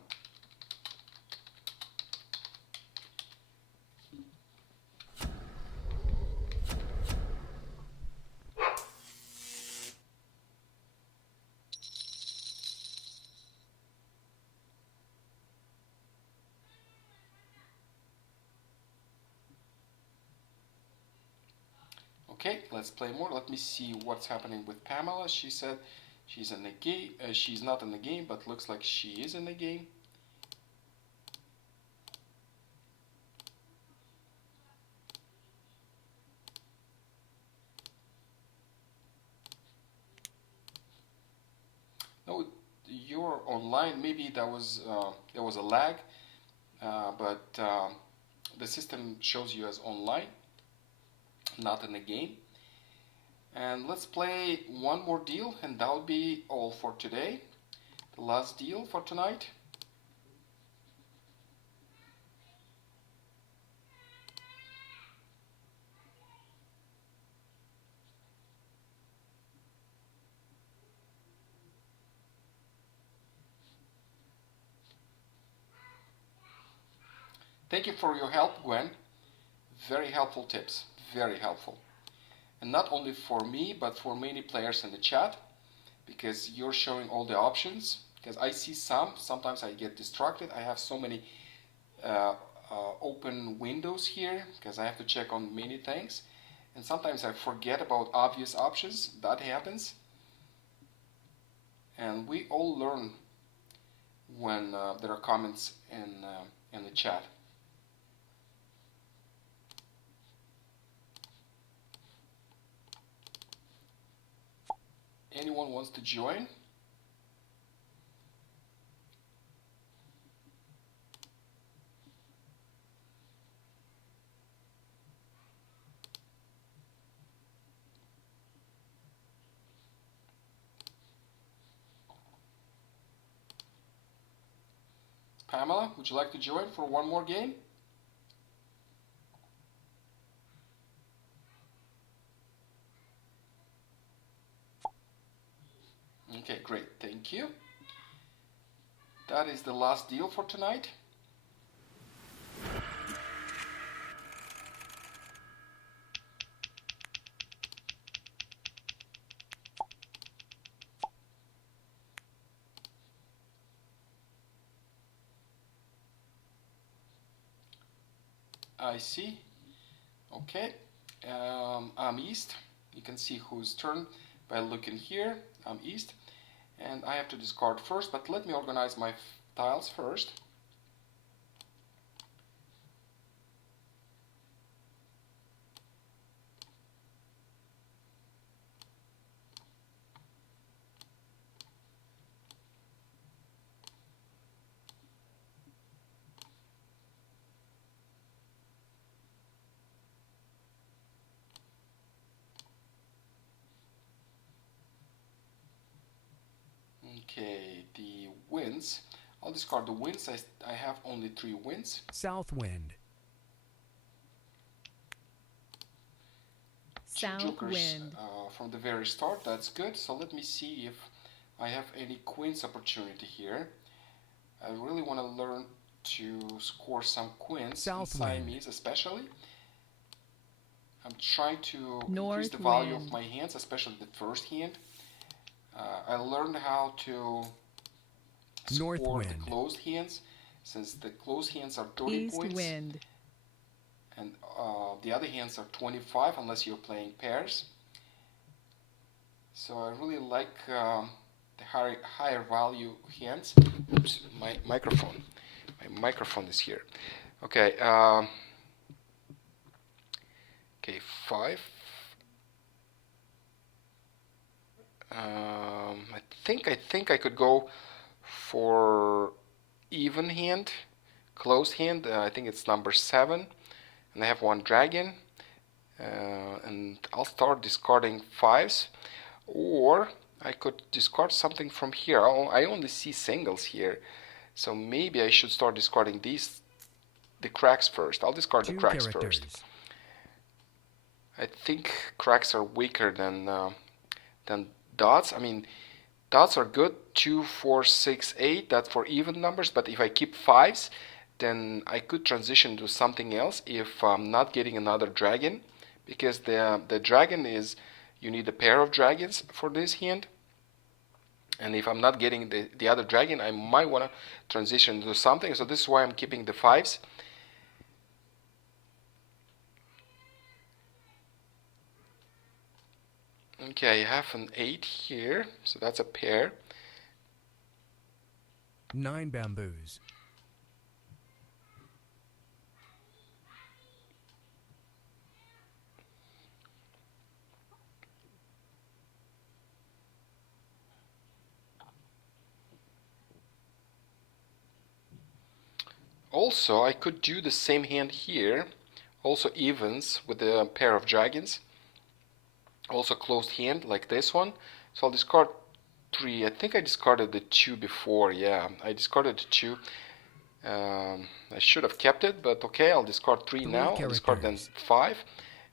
Okay, let's play more. Let me see what's happening with Pamela. She said she's in the game. She's not in the game, but looks like she is in the game. No, you're online. Maybe there was a lag, but the system shows you as online, not in the game. And let's play one more deal, and that'll be all for today. The last deal for tonight. Thank you for your help, Gwen. Very helpful tips. Very helpful. And not only for me, but for many players in the chat, because you're showing all the options. Because I see sometimes I get distracted. I have so many open windows here, because I have to check on many things. And sometimes I forget about obvious options. That happens. And we all learn when there are comments in the chat. Anyone wants to join? Pamela, would you like to join for one more game? Okay, great. Thank you. That is the last deal for tonight. I see. Okay. I'm east. You can see whose turn by looking here. I'm east. And I have to discard first, but let me organize my tiles first. Okay, the winds. I'll discard the winds. I have only 3 winds. South wind. South Jokers wind. from the very start. That's good. So let me see if I have any quints opportunity here. I really want to learn to score some quints, South in wind. Siamese especially. I'm trying to North increase the value wind. of my hands, especially the first hand. I learned how to North score wind. the closed hands, since the closed hands are 30 East points. wind. And the other hands are 25 unless you're playing pairs. So I really like the higher value hands. Oops, my microphone is here. Okay, okay, 5. I think I could go for even hand, closed hand. I think it's number 7, and I have 1 dragon. And I'll start discarding 5s, or I could discard something from here. I only see singles here, so maybe I should start discarding the cracks first. I'll discard the 2 cracks characters. first. I think cracks are weaker than dots. I mean, dots are good. 2, 4, 6, 8. That's for even numbers. But if I keep 5s, then I could transition to something else if I'm not getting another dragon, because the dragon is, you need a pair of dragons for this hand. And if I'm not getting the other dragon, I might want to transition to something. So this is why I'm keeping the 5s. Okay, I have an 8 here, so that's a pair. 9 bamboos. Also, I could do the same hand here, also evens with a pair of dragons. Also closed hand like this one. So I'll discard 3. I think I discarded the 2 before. Yeah, I discarded the 2. I should have kept it, but okay, I'll discard 3 now. I'll discard then 5.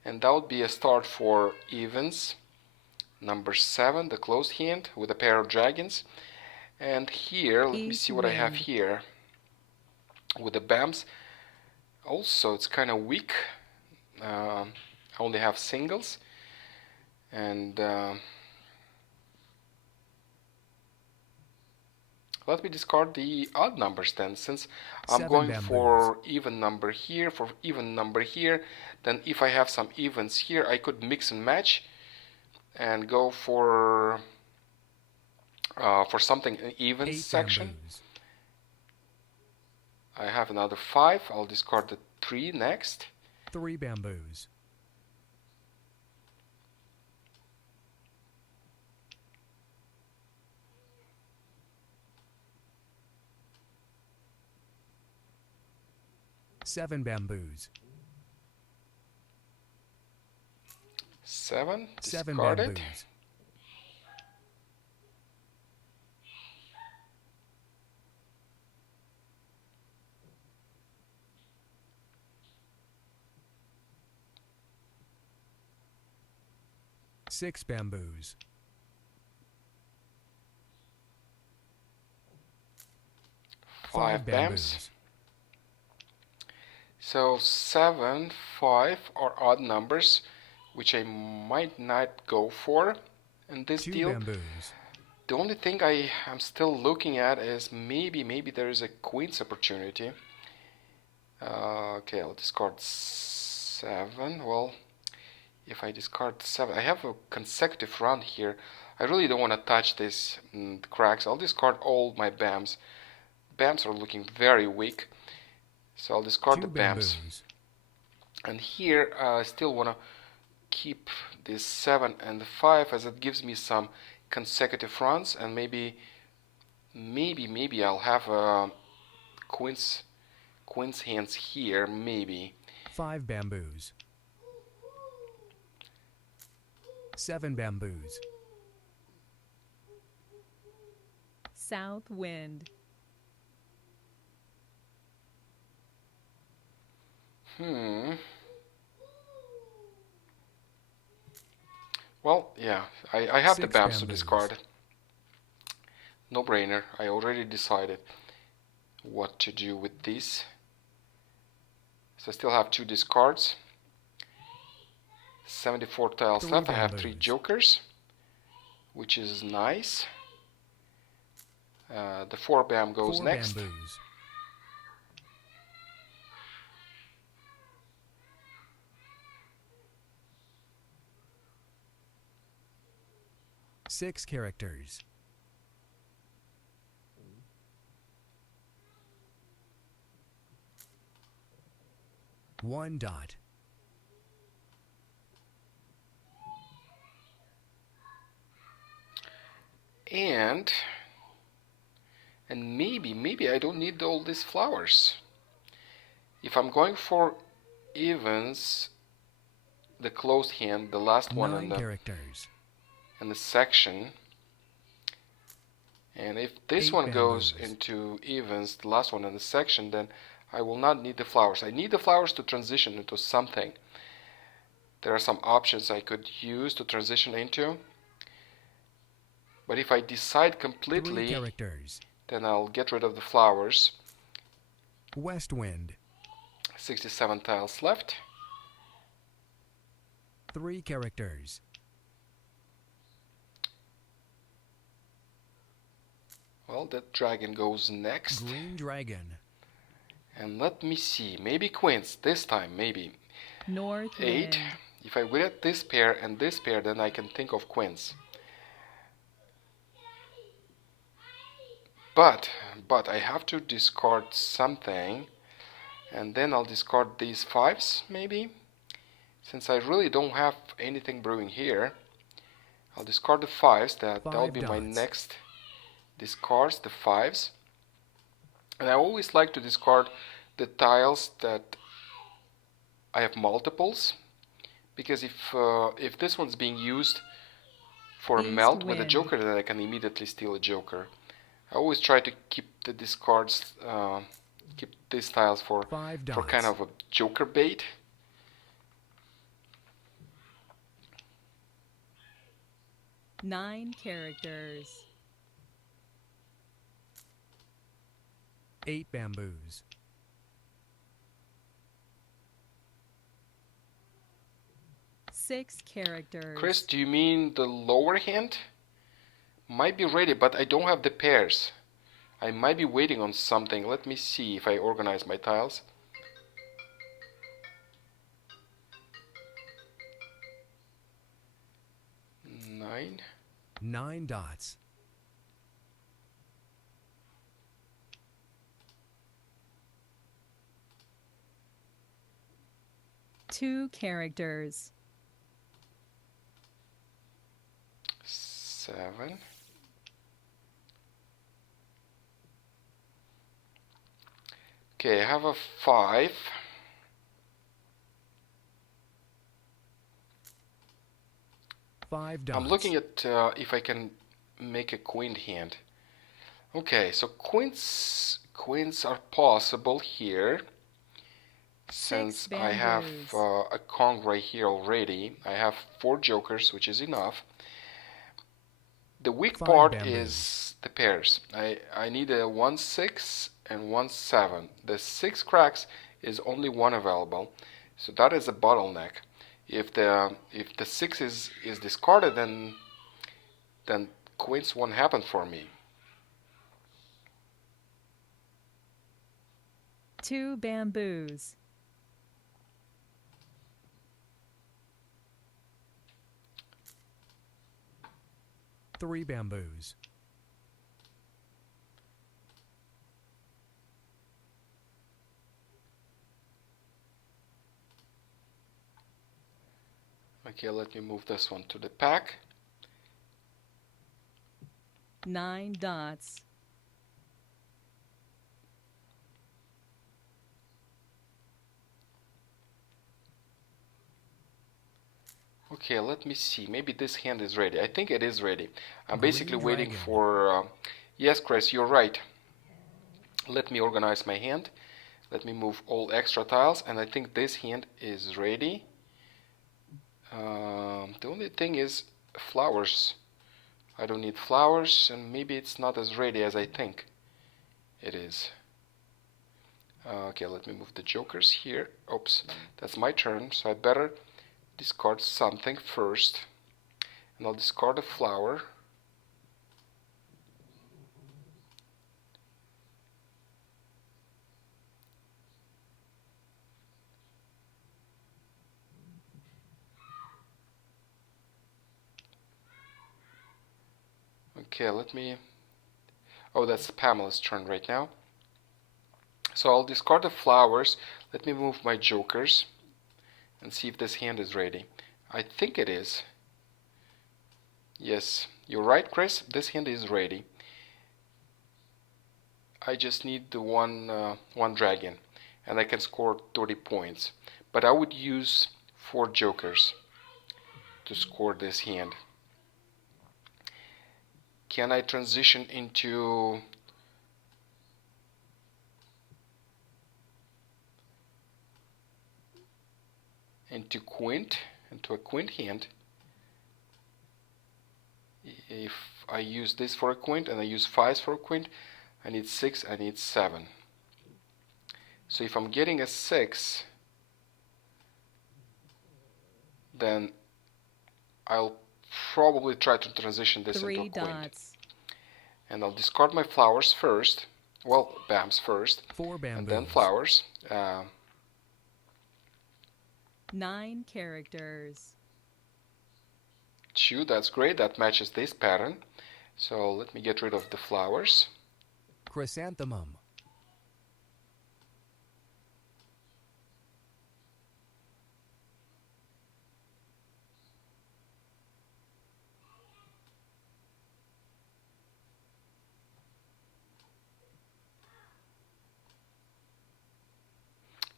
And that would be a start for evens. Number 7, the closed hand with a pair of dragons. And here, let me see what I have here with the bams. Also, it's kind of weak. I only have singles. And let me discard the odd numbers then, since I'm going for even number here, then if I have some evens here, I could mix and match and go for something in even section. Bamboos. I have another 5. I'll discard the 3 next. 3 bamboos. Seven bamboos. 7, 7 discarded. bamboos. Six bamboos. 5 bams. So 7, 5 are odd numbers, which I might not go for in this 2 deal. bamboos. The only thing I am still looking at is maybe there is a queen's opportunity. Okay, I'll discard 7. Well, if I discard 7, I have a consecutive run here. I really don't want to touch these cracks. I'll discard all my bams. Bams are looking very weak, so I'll discard the bams. And here I still want to keep this 7 and the 5, as it gives me some consecutive runs, and maybe I'll have queen's hands here, maybe. 5 bamboos. 7 bamboos. South wind. Well, yeah, I have the 6 bams to bamboos. discard. No brainer. I already decided what to do with these. So I still have 2 discards. 74 tiles left. I have 3 jokers, which is nice. The 4 bam goes 4 next. bamboos. 6 characters. 1 dot. And maybe I don't need all these flowers. If I'm going for evens, the closed hand, the last one 9 characters. in the section, and if this 8 one goes bamboos. into evens, the last one in the section, then I will not need the flowers. I need the flowers to transition into something. There are some options I could use to transition into, but if I decide 3 completely, characters. then I'll get rid of the flowers. West wind. 67 tiles left. 3 characters. Well, that dragon goes next. Green dragon. And let me see, maybe quints this time, maybe. North 8. wind. If I get this pair and this pair, then I can think of quints. But I have to discard something, and then I'll discard these fives maybe. Since I really don't have anything brewing here, I'll discard the fives. That'll be my next discards, the fives. And I always like to discard the tiles that I have multiples, because if this one's being used for a melt with a joker, then I can immediately steal a joker. I always try to keep the discards, keep these tiles for kind of a joker bait. Nine characters. 8 bamboos. Six characters. Chris, do you mean the lower hand? Might be ready, but I don't have the pairs. I might be waiting on something. Let me see if I organize my tiles. Nine dots. Two characters. 7. Okay, I have a 5. Five dots. I'm looking at if I can make a quint hand. Okay, so quints are possible here. Since I have a Kong right here already, I have 4 jokers, which is enough. The weak part is the pairs. I need a 1-6 and 1-7. The 6 cracks is only one available, so that is a bottleneck. If the 6 is discarded, then quints won't happen for me. 2 bamboos. 3 bamboos. Okay, let me move this one to the pack. 9 dots. Okay, let me see. Maybe this hand is ready. I think it is ready. I'm basically waiting for... yes, Chris, you're right. Let me organize my hand. Let me move all extra tiles, and I think this hand is ready. The only thing is flowers. I don't need flowers, and maybe it's not as ready as I think it is. Okay, let me move the jokers here. Oops, that's my turn, so I better discard something first. And I'll discard a flower. Okay, let me... oh, that's Pamela's turn right now. So I'll discard the flowers. Let me move my jokers and see if this hand is ready. I think it is. Yes, you're right, Chris. This hand is ready. I just need the one dragon, and I can score 30 points. But I would use 4 jokers to score this hand. Can I transition into Quint, into a Quint hand? If I use this for a Quint and I use 5s for a Quint, I need 6, I need 7. So if I'm getting a 6, then I'll probably try to transition this into a Quint. And I'll discard my flowers first. Well, bams first. 4 bamboos. And then flowers. 9 characters. 2, that's great. That matches this pattern. So let me get rid of the flowers. Chrysanthemum.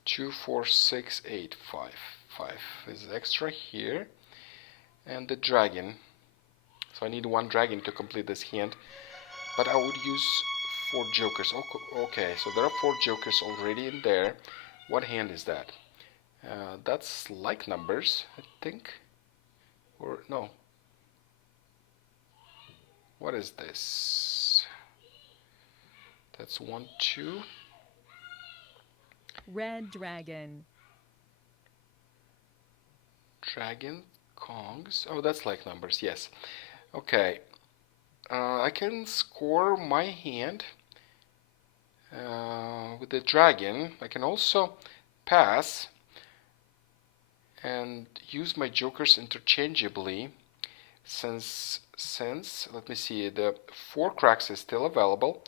2, 4, 6, 8, 5. 5 is extra here. And the dragon. So I need one dragon to complete this hand. But I would use 4 jokers. Okay, so there are 4 jokers already in there. What hand is that? That's like numbers, I think. Or no. What is this? That's 1, 2. Red dragon. Dragon, Kongs. Oh, that's like numbers, yes. Okay. I can score my hand with the dragon. I can also pass and use my jokers interchangeably since let me see, the 4 cracks is still available,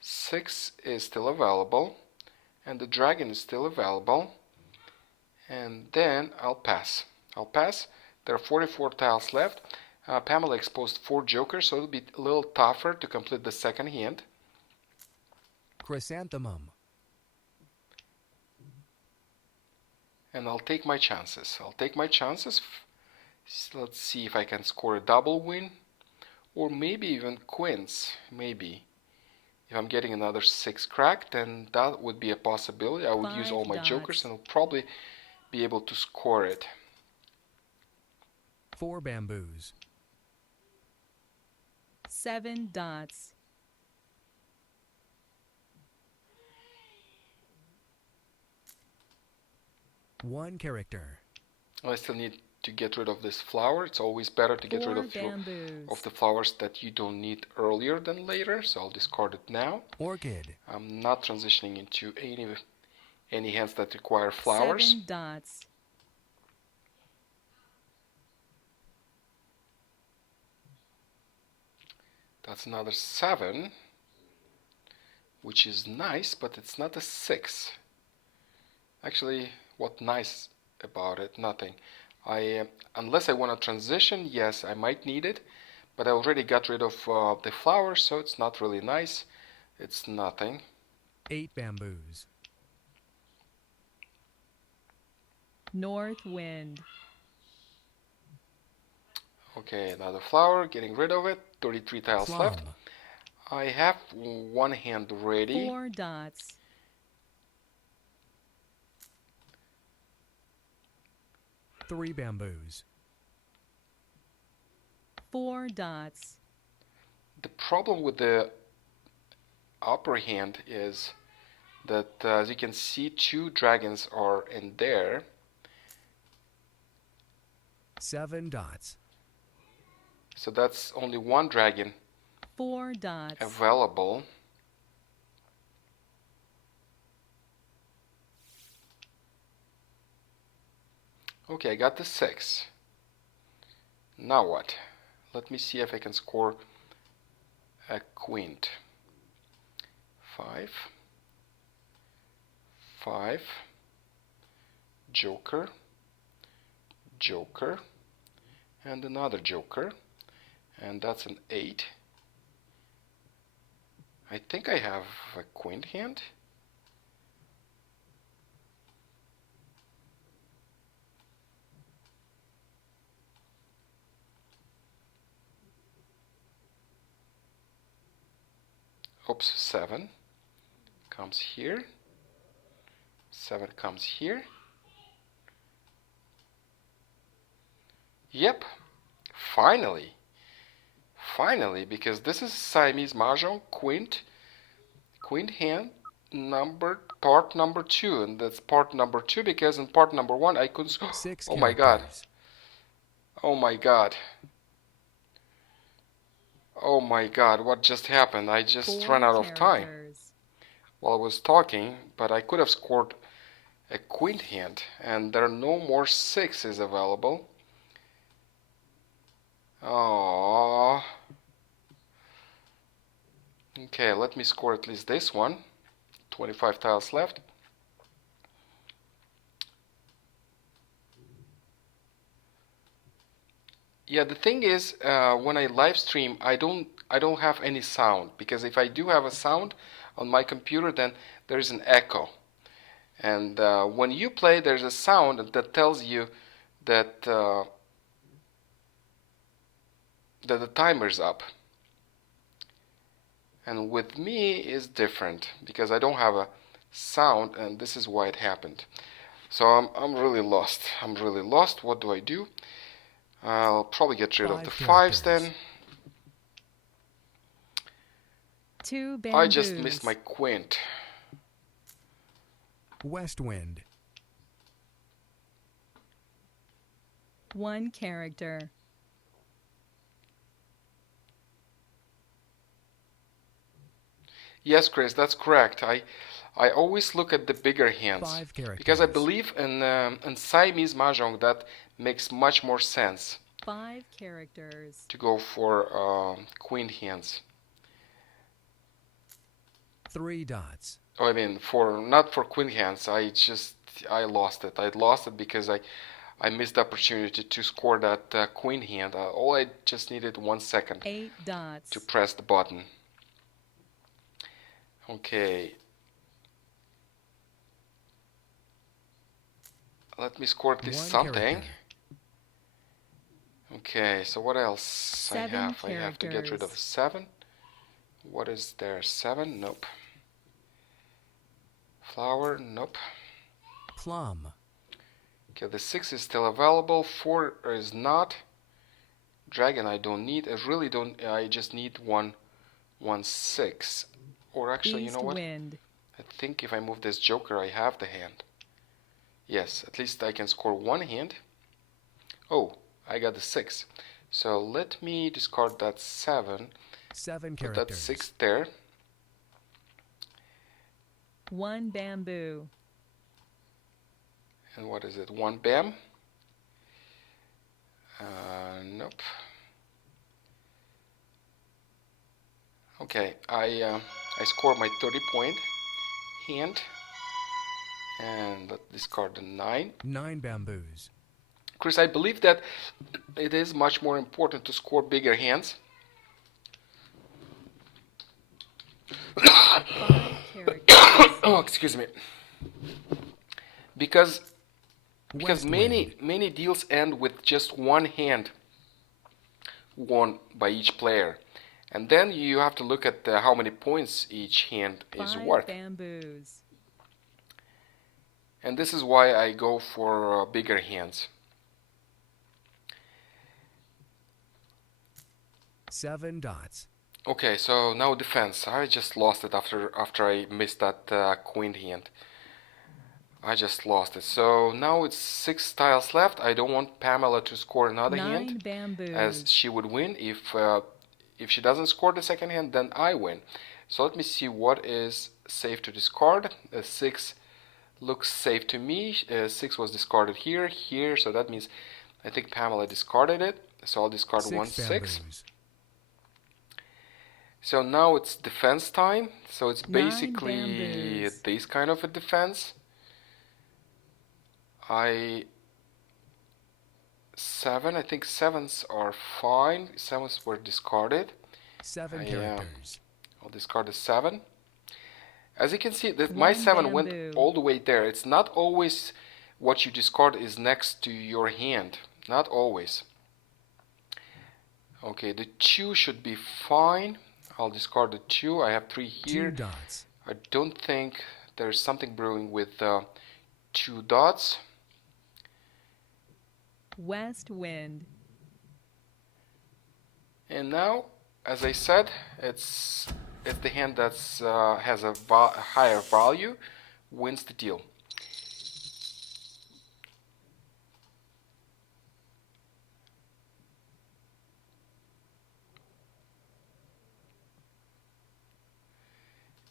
6 is still available, and the dragon is still available, and then I'll pass. There are 44 tiles left. Pamela exposed 4 jokers, so it'll be a little tougher to complete the second hand. Chrysanthemum. And I'll take my chances. Let's see if I can score a double win, or maybe even quints. Maybe. If I'm getting another 6 crack, then that would be a possibility. I would use all my 5 jokers dots. and I'll probably be able to score it. 4 bamboos. 7 dots. 1 character. I still need to get rid of this flower. It's always better to get 4 rid of bamboos. the flowers that you don't need earlier than later, so I'll discard it now. Orchid. I'm not transitioning into any hands that require flowers. 7 dots. That's another 7, which is nice, but it's not a 6. Actually, what nice about it? Nothing. Unless I want to transition, yes, I might need it, but I already got rid of the flowers, so it's not really nice. It's nothing. 8 bamboos. North wind. Okay, another flower, getting rid of it. 33 tiles Plum. left. I have one hand ready. 4 dots. 3 bamboos. 4 dots. The problem with the upper hand is that, as you can see, 2 dragons are in there. 7 dots. So that's only 1 dragon 4 dots. available. Okay, I got the 6. Now what? Let me see if I can score a quint. 5, 5, joker, joker, and another joker, and that's an 8. I think I have a quint hand. Oops, 7 comes here. 7 comes here. Yep, finally. Finally, because this is Siamese Mah Jongg Quint hand part number 2, and that's part number 2 because in part number 1 I couldn't. 6 Oh my god. characters. Oh my god. Oh my god, what just happened? I just 4 ran out of time characters. while I was talking, but I could have scored a quint hand, and there are no more sixes available. Oh. Okay, let me score at least this one. 25 tiles left. Yeah, the thing is, when I live stream, I don't have any sound, because if I do have a sound on my computer, then there's an echo. And when you play, there's a sound that tells you that that the timer's up. And with me is different, because I don't have a sound, and this is why it happened. So I'm really lost. I'm really lost. What do I do? I'll probably get rid of the fives then. 2 bamboos. I just missed my quint. West wind. 1 character. Yes, Chris, that's correct. I always look at the bigger hands, 5 characters. because I believe in Siamese Mah Jongg that makes much more sense 5 characters. to go for queen hands. 3 dots. Oh, I mean, not for queen hands. I lost it. I lost it because I missed the opportunity to score that queen hand. All I just needed 1 second 8 dots. to press the button. Okay. Let me score at least 1 something. character. Okay, so what else 7 I have? I have to get rid of characters. 7. What is there? 7? Nope. Flower? Nope. Plum. Okay, the 6 is still available. 4 is not. Dragon I don't need. I really don't. I just need 1 6. Or actually, East you know what? wind. I think if I move this joker, I have the hand. Yes, at least I can score 1 hand. Oh, I got the 6. So let me discard that 7. 7 Put characters. that 6 there. 1 bamboo. And what is it? 1 bam? Nope. Okay, I scored my 30-point hand. And let's discard the 9. 9 bamboos. Chris, I believe that it is much more important to score bigger hands. 5 characters. Oh, excuse me. Because West many wind. deals end with just 1 hand won by each player, and then you have to look at how many points each hand is 5 worth. bamboos. And this is why I go for bigger hands. 7 dots. Okay, so now defense. I just lost it after I missed that queen hand. I just lost it. So now it's 6 tiles left. I don't want Pamela to score another 9 hand, bamboos. as she would win. If she doesn't score the second hand, then I win. So let me see what is safe to discard. 6 looks safe to me. 6 was discarded here, so that means I think Pamela discarded it. So I'll discard 1 6. Bamboos. So now it's defense time. So it's 9 basically bamboos. this kind of a defense. 7. I think 7s are fine. 7s were discarded. 7 characters. I'll discard the 7. As you can see, that my 1 7 bamboo. went all the way there. It's not always what you discard is next to your hand. Not always. Okay, the 2 should be fine. I'll discard the 2. I have 3 here. 2 dots. I don't think there's something brewing with 2 dots. West wind. And now, as I said, it's the hand that's has a higher value wins the deal.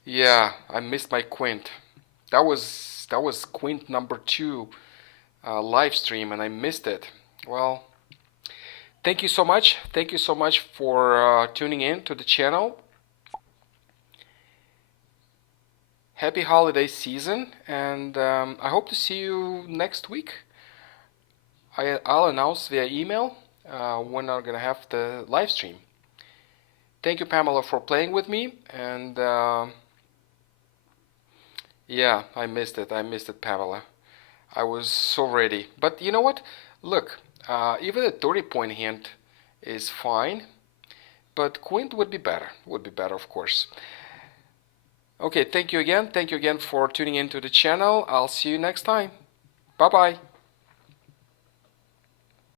Yeah, I missed my quint. That was Quint number 2 live stream, and I missed it. Well, thank you so much. Thank you so much for tuning in to the channel. Happy holiday season, and I hope to see you next week. I'll announce via email when I'm gonna have the live stream. Thank you, Pamela, for playing with me, and yeah, I missed it. I missed it, Pamela. I was so ready. But you know what? Look, even a 30-point hand is fine, but Quint would be better. Would be better, of course. Okay, thank you again. Thank you again for tuning into the channel. I'll see you next time. Bye-bye.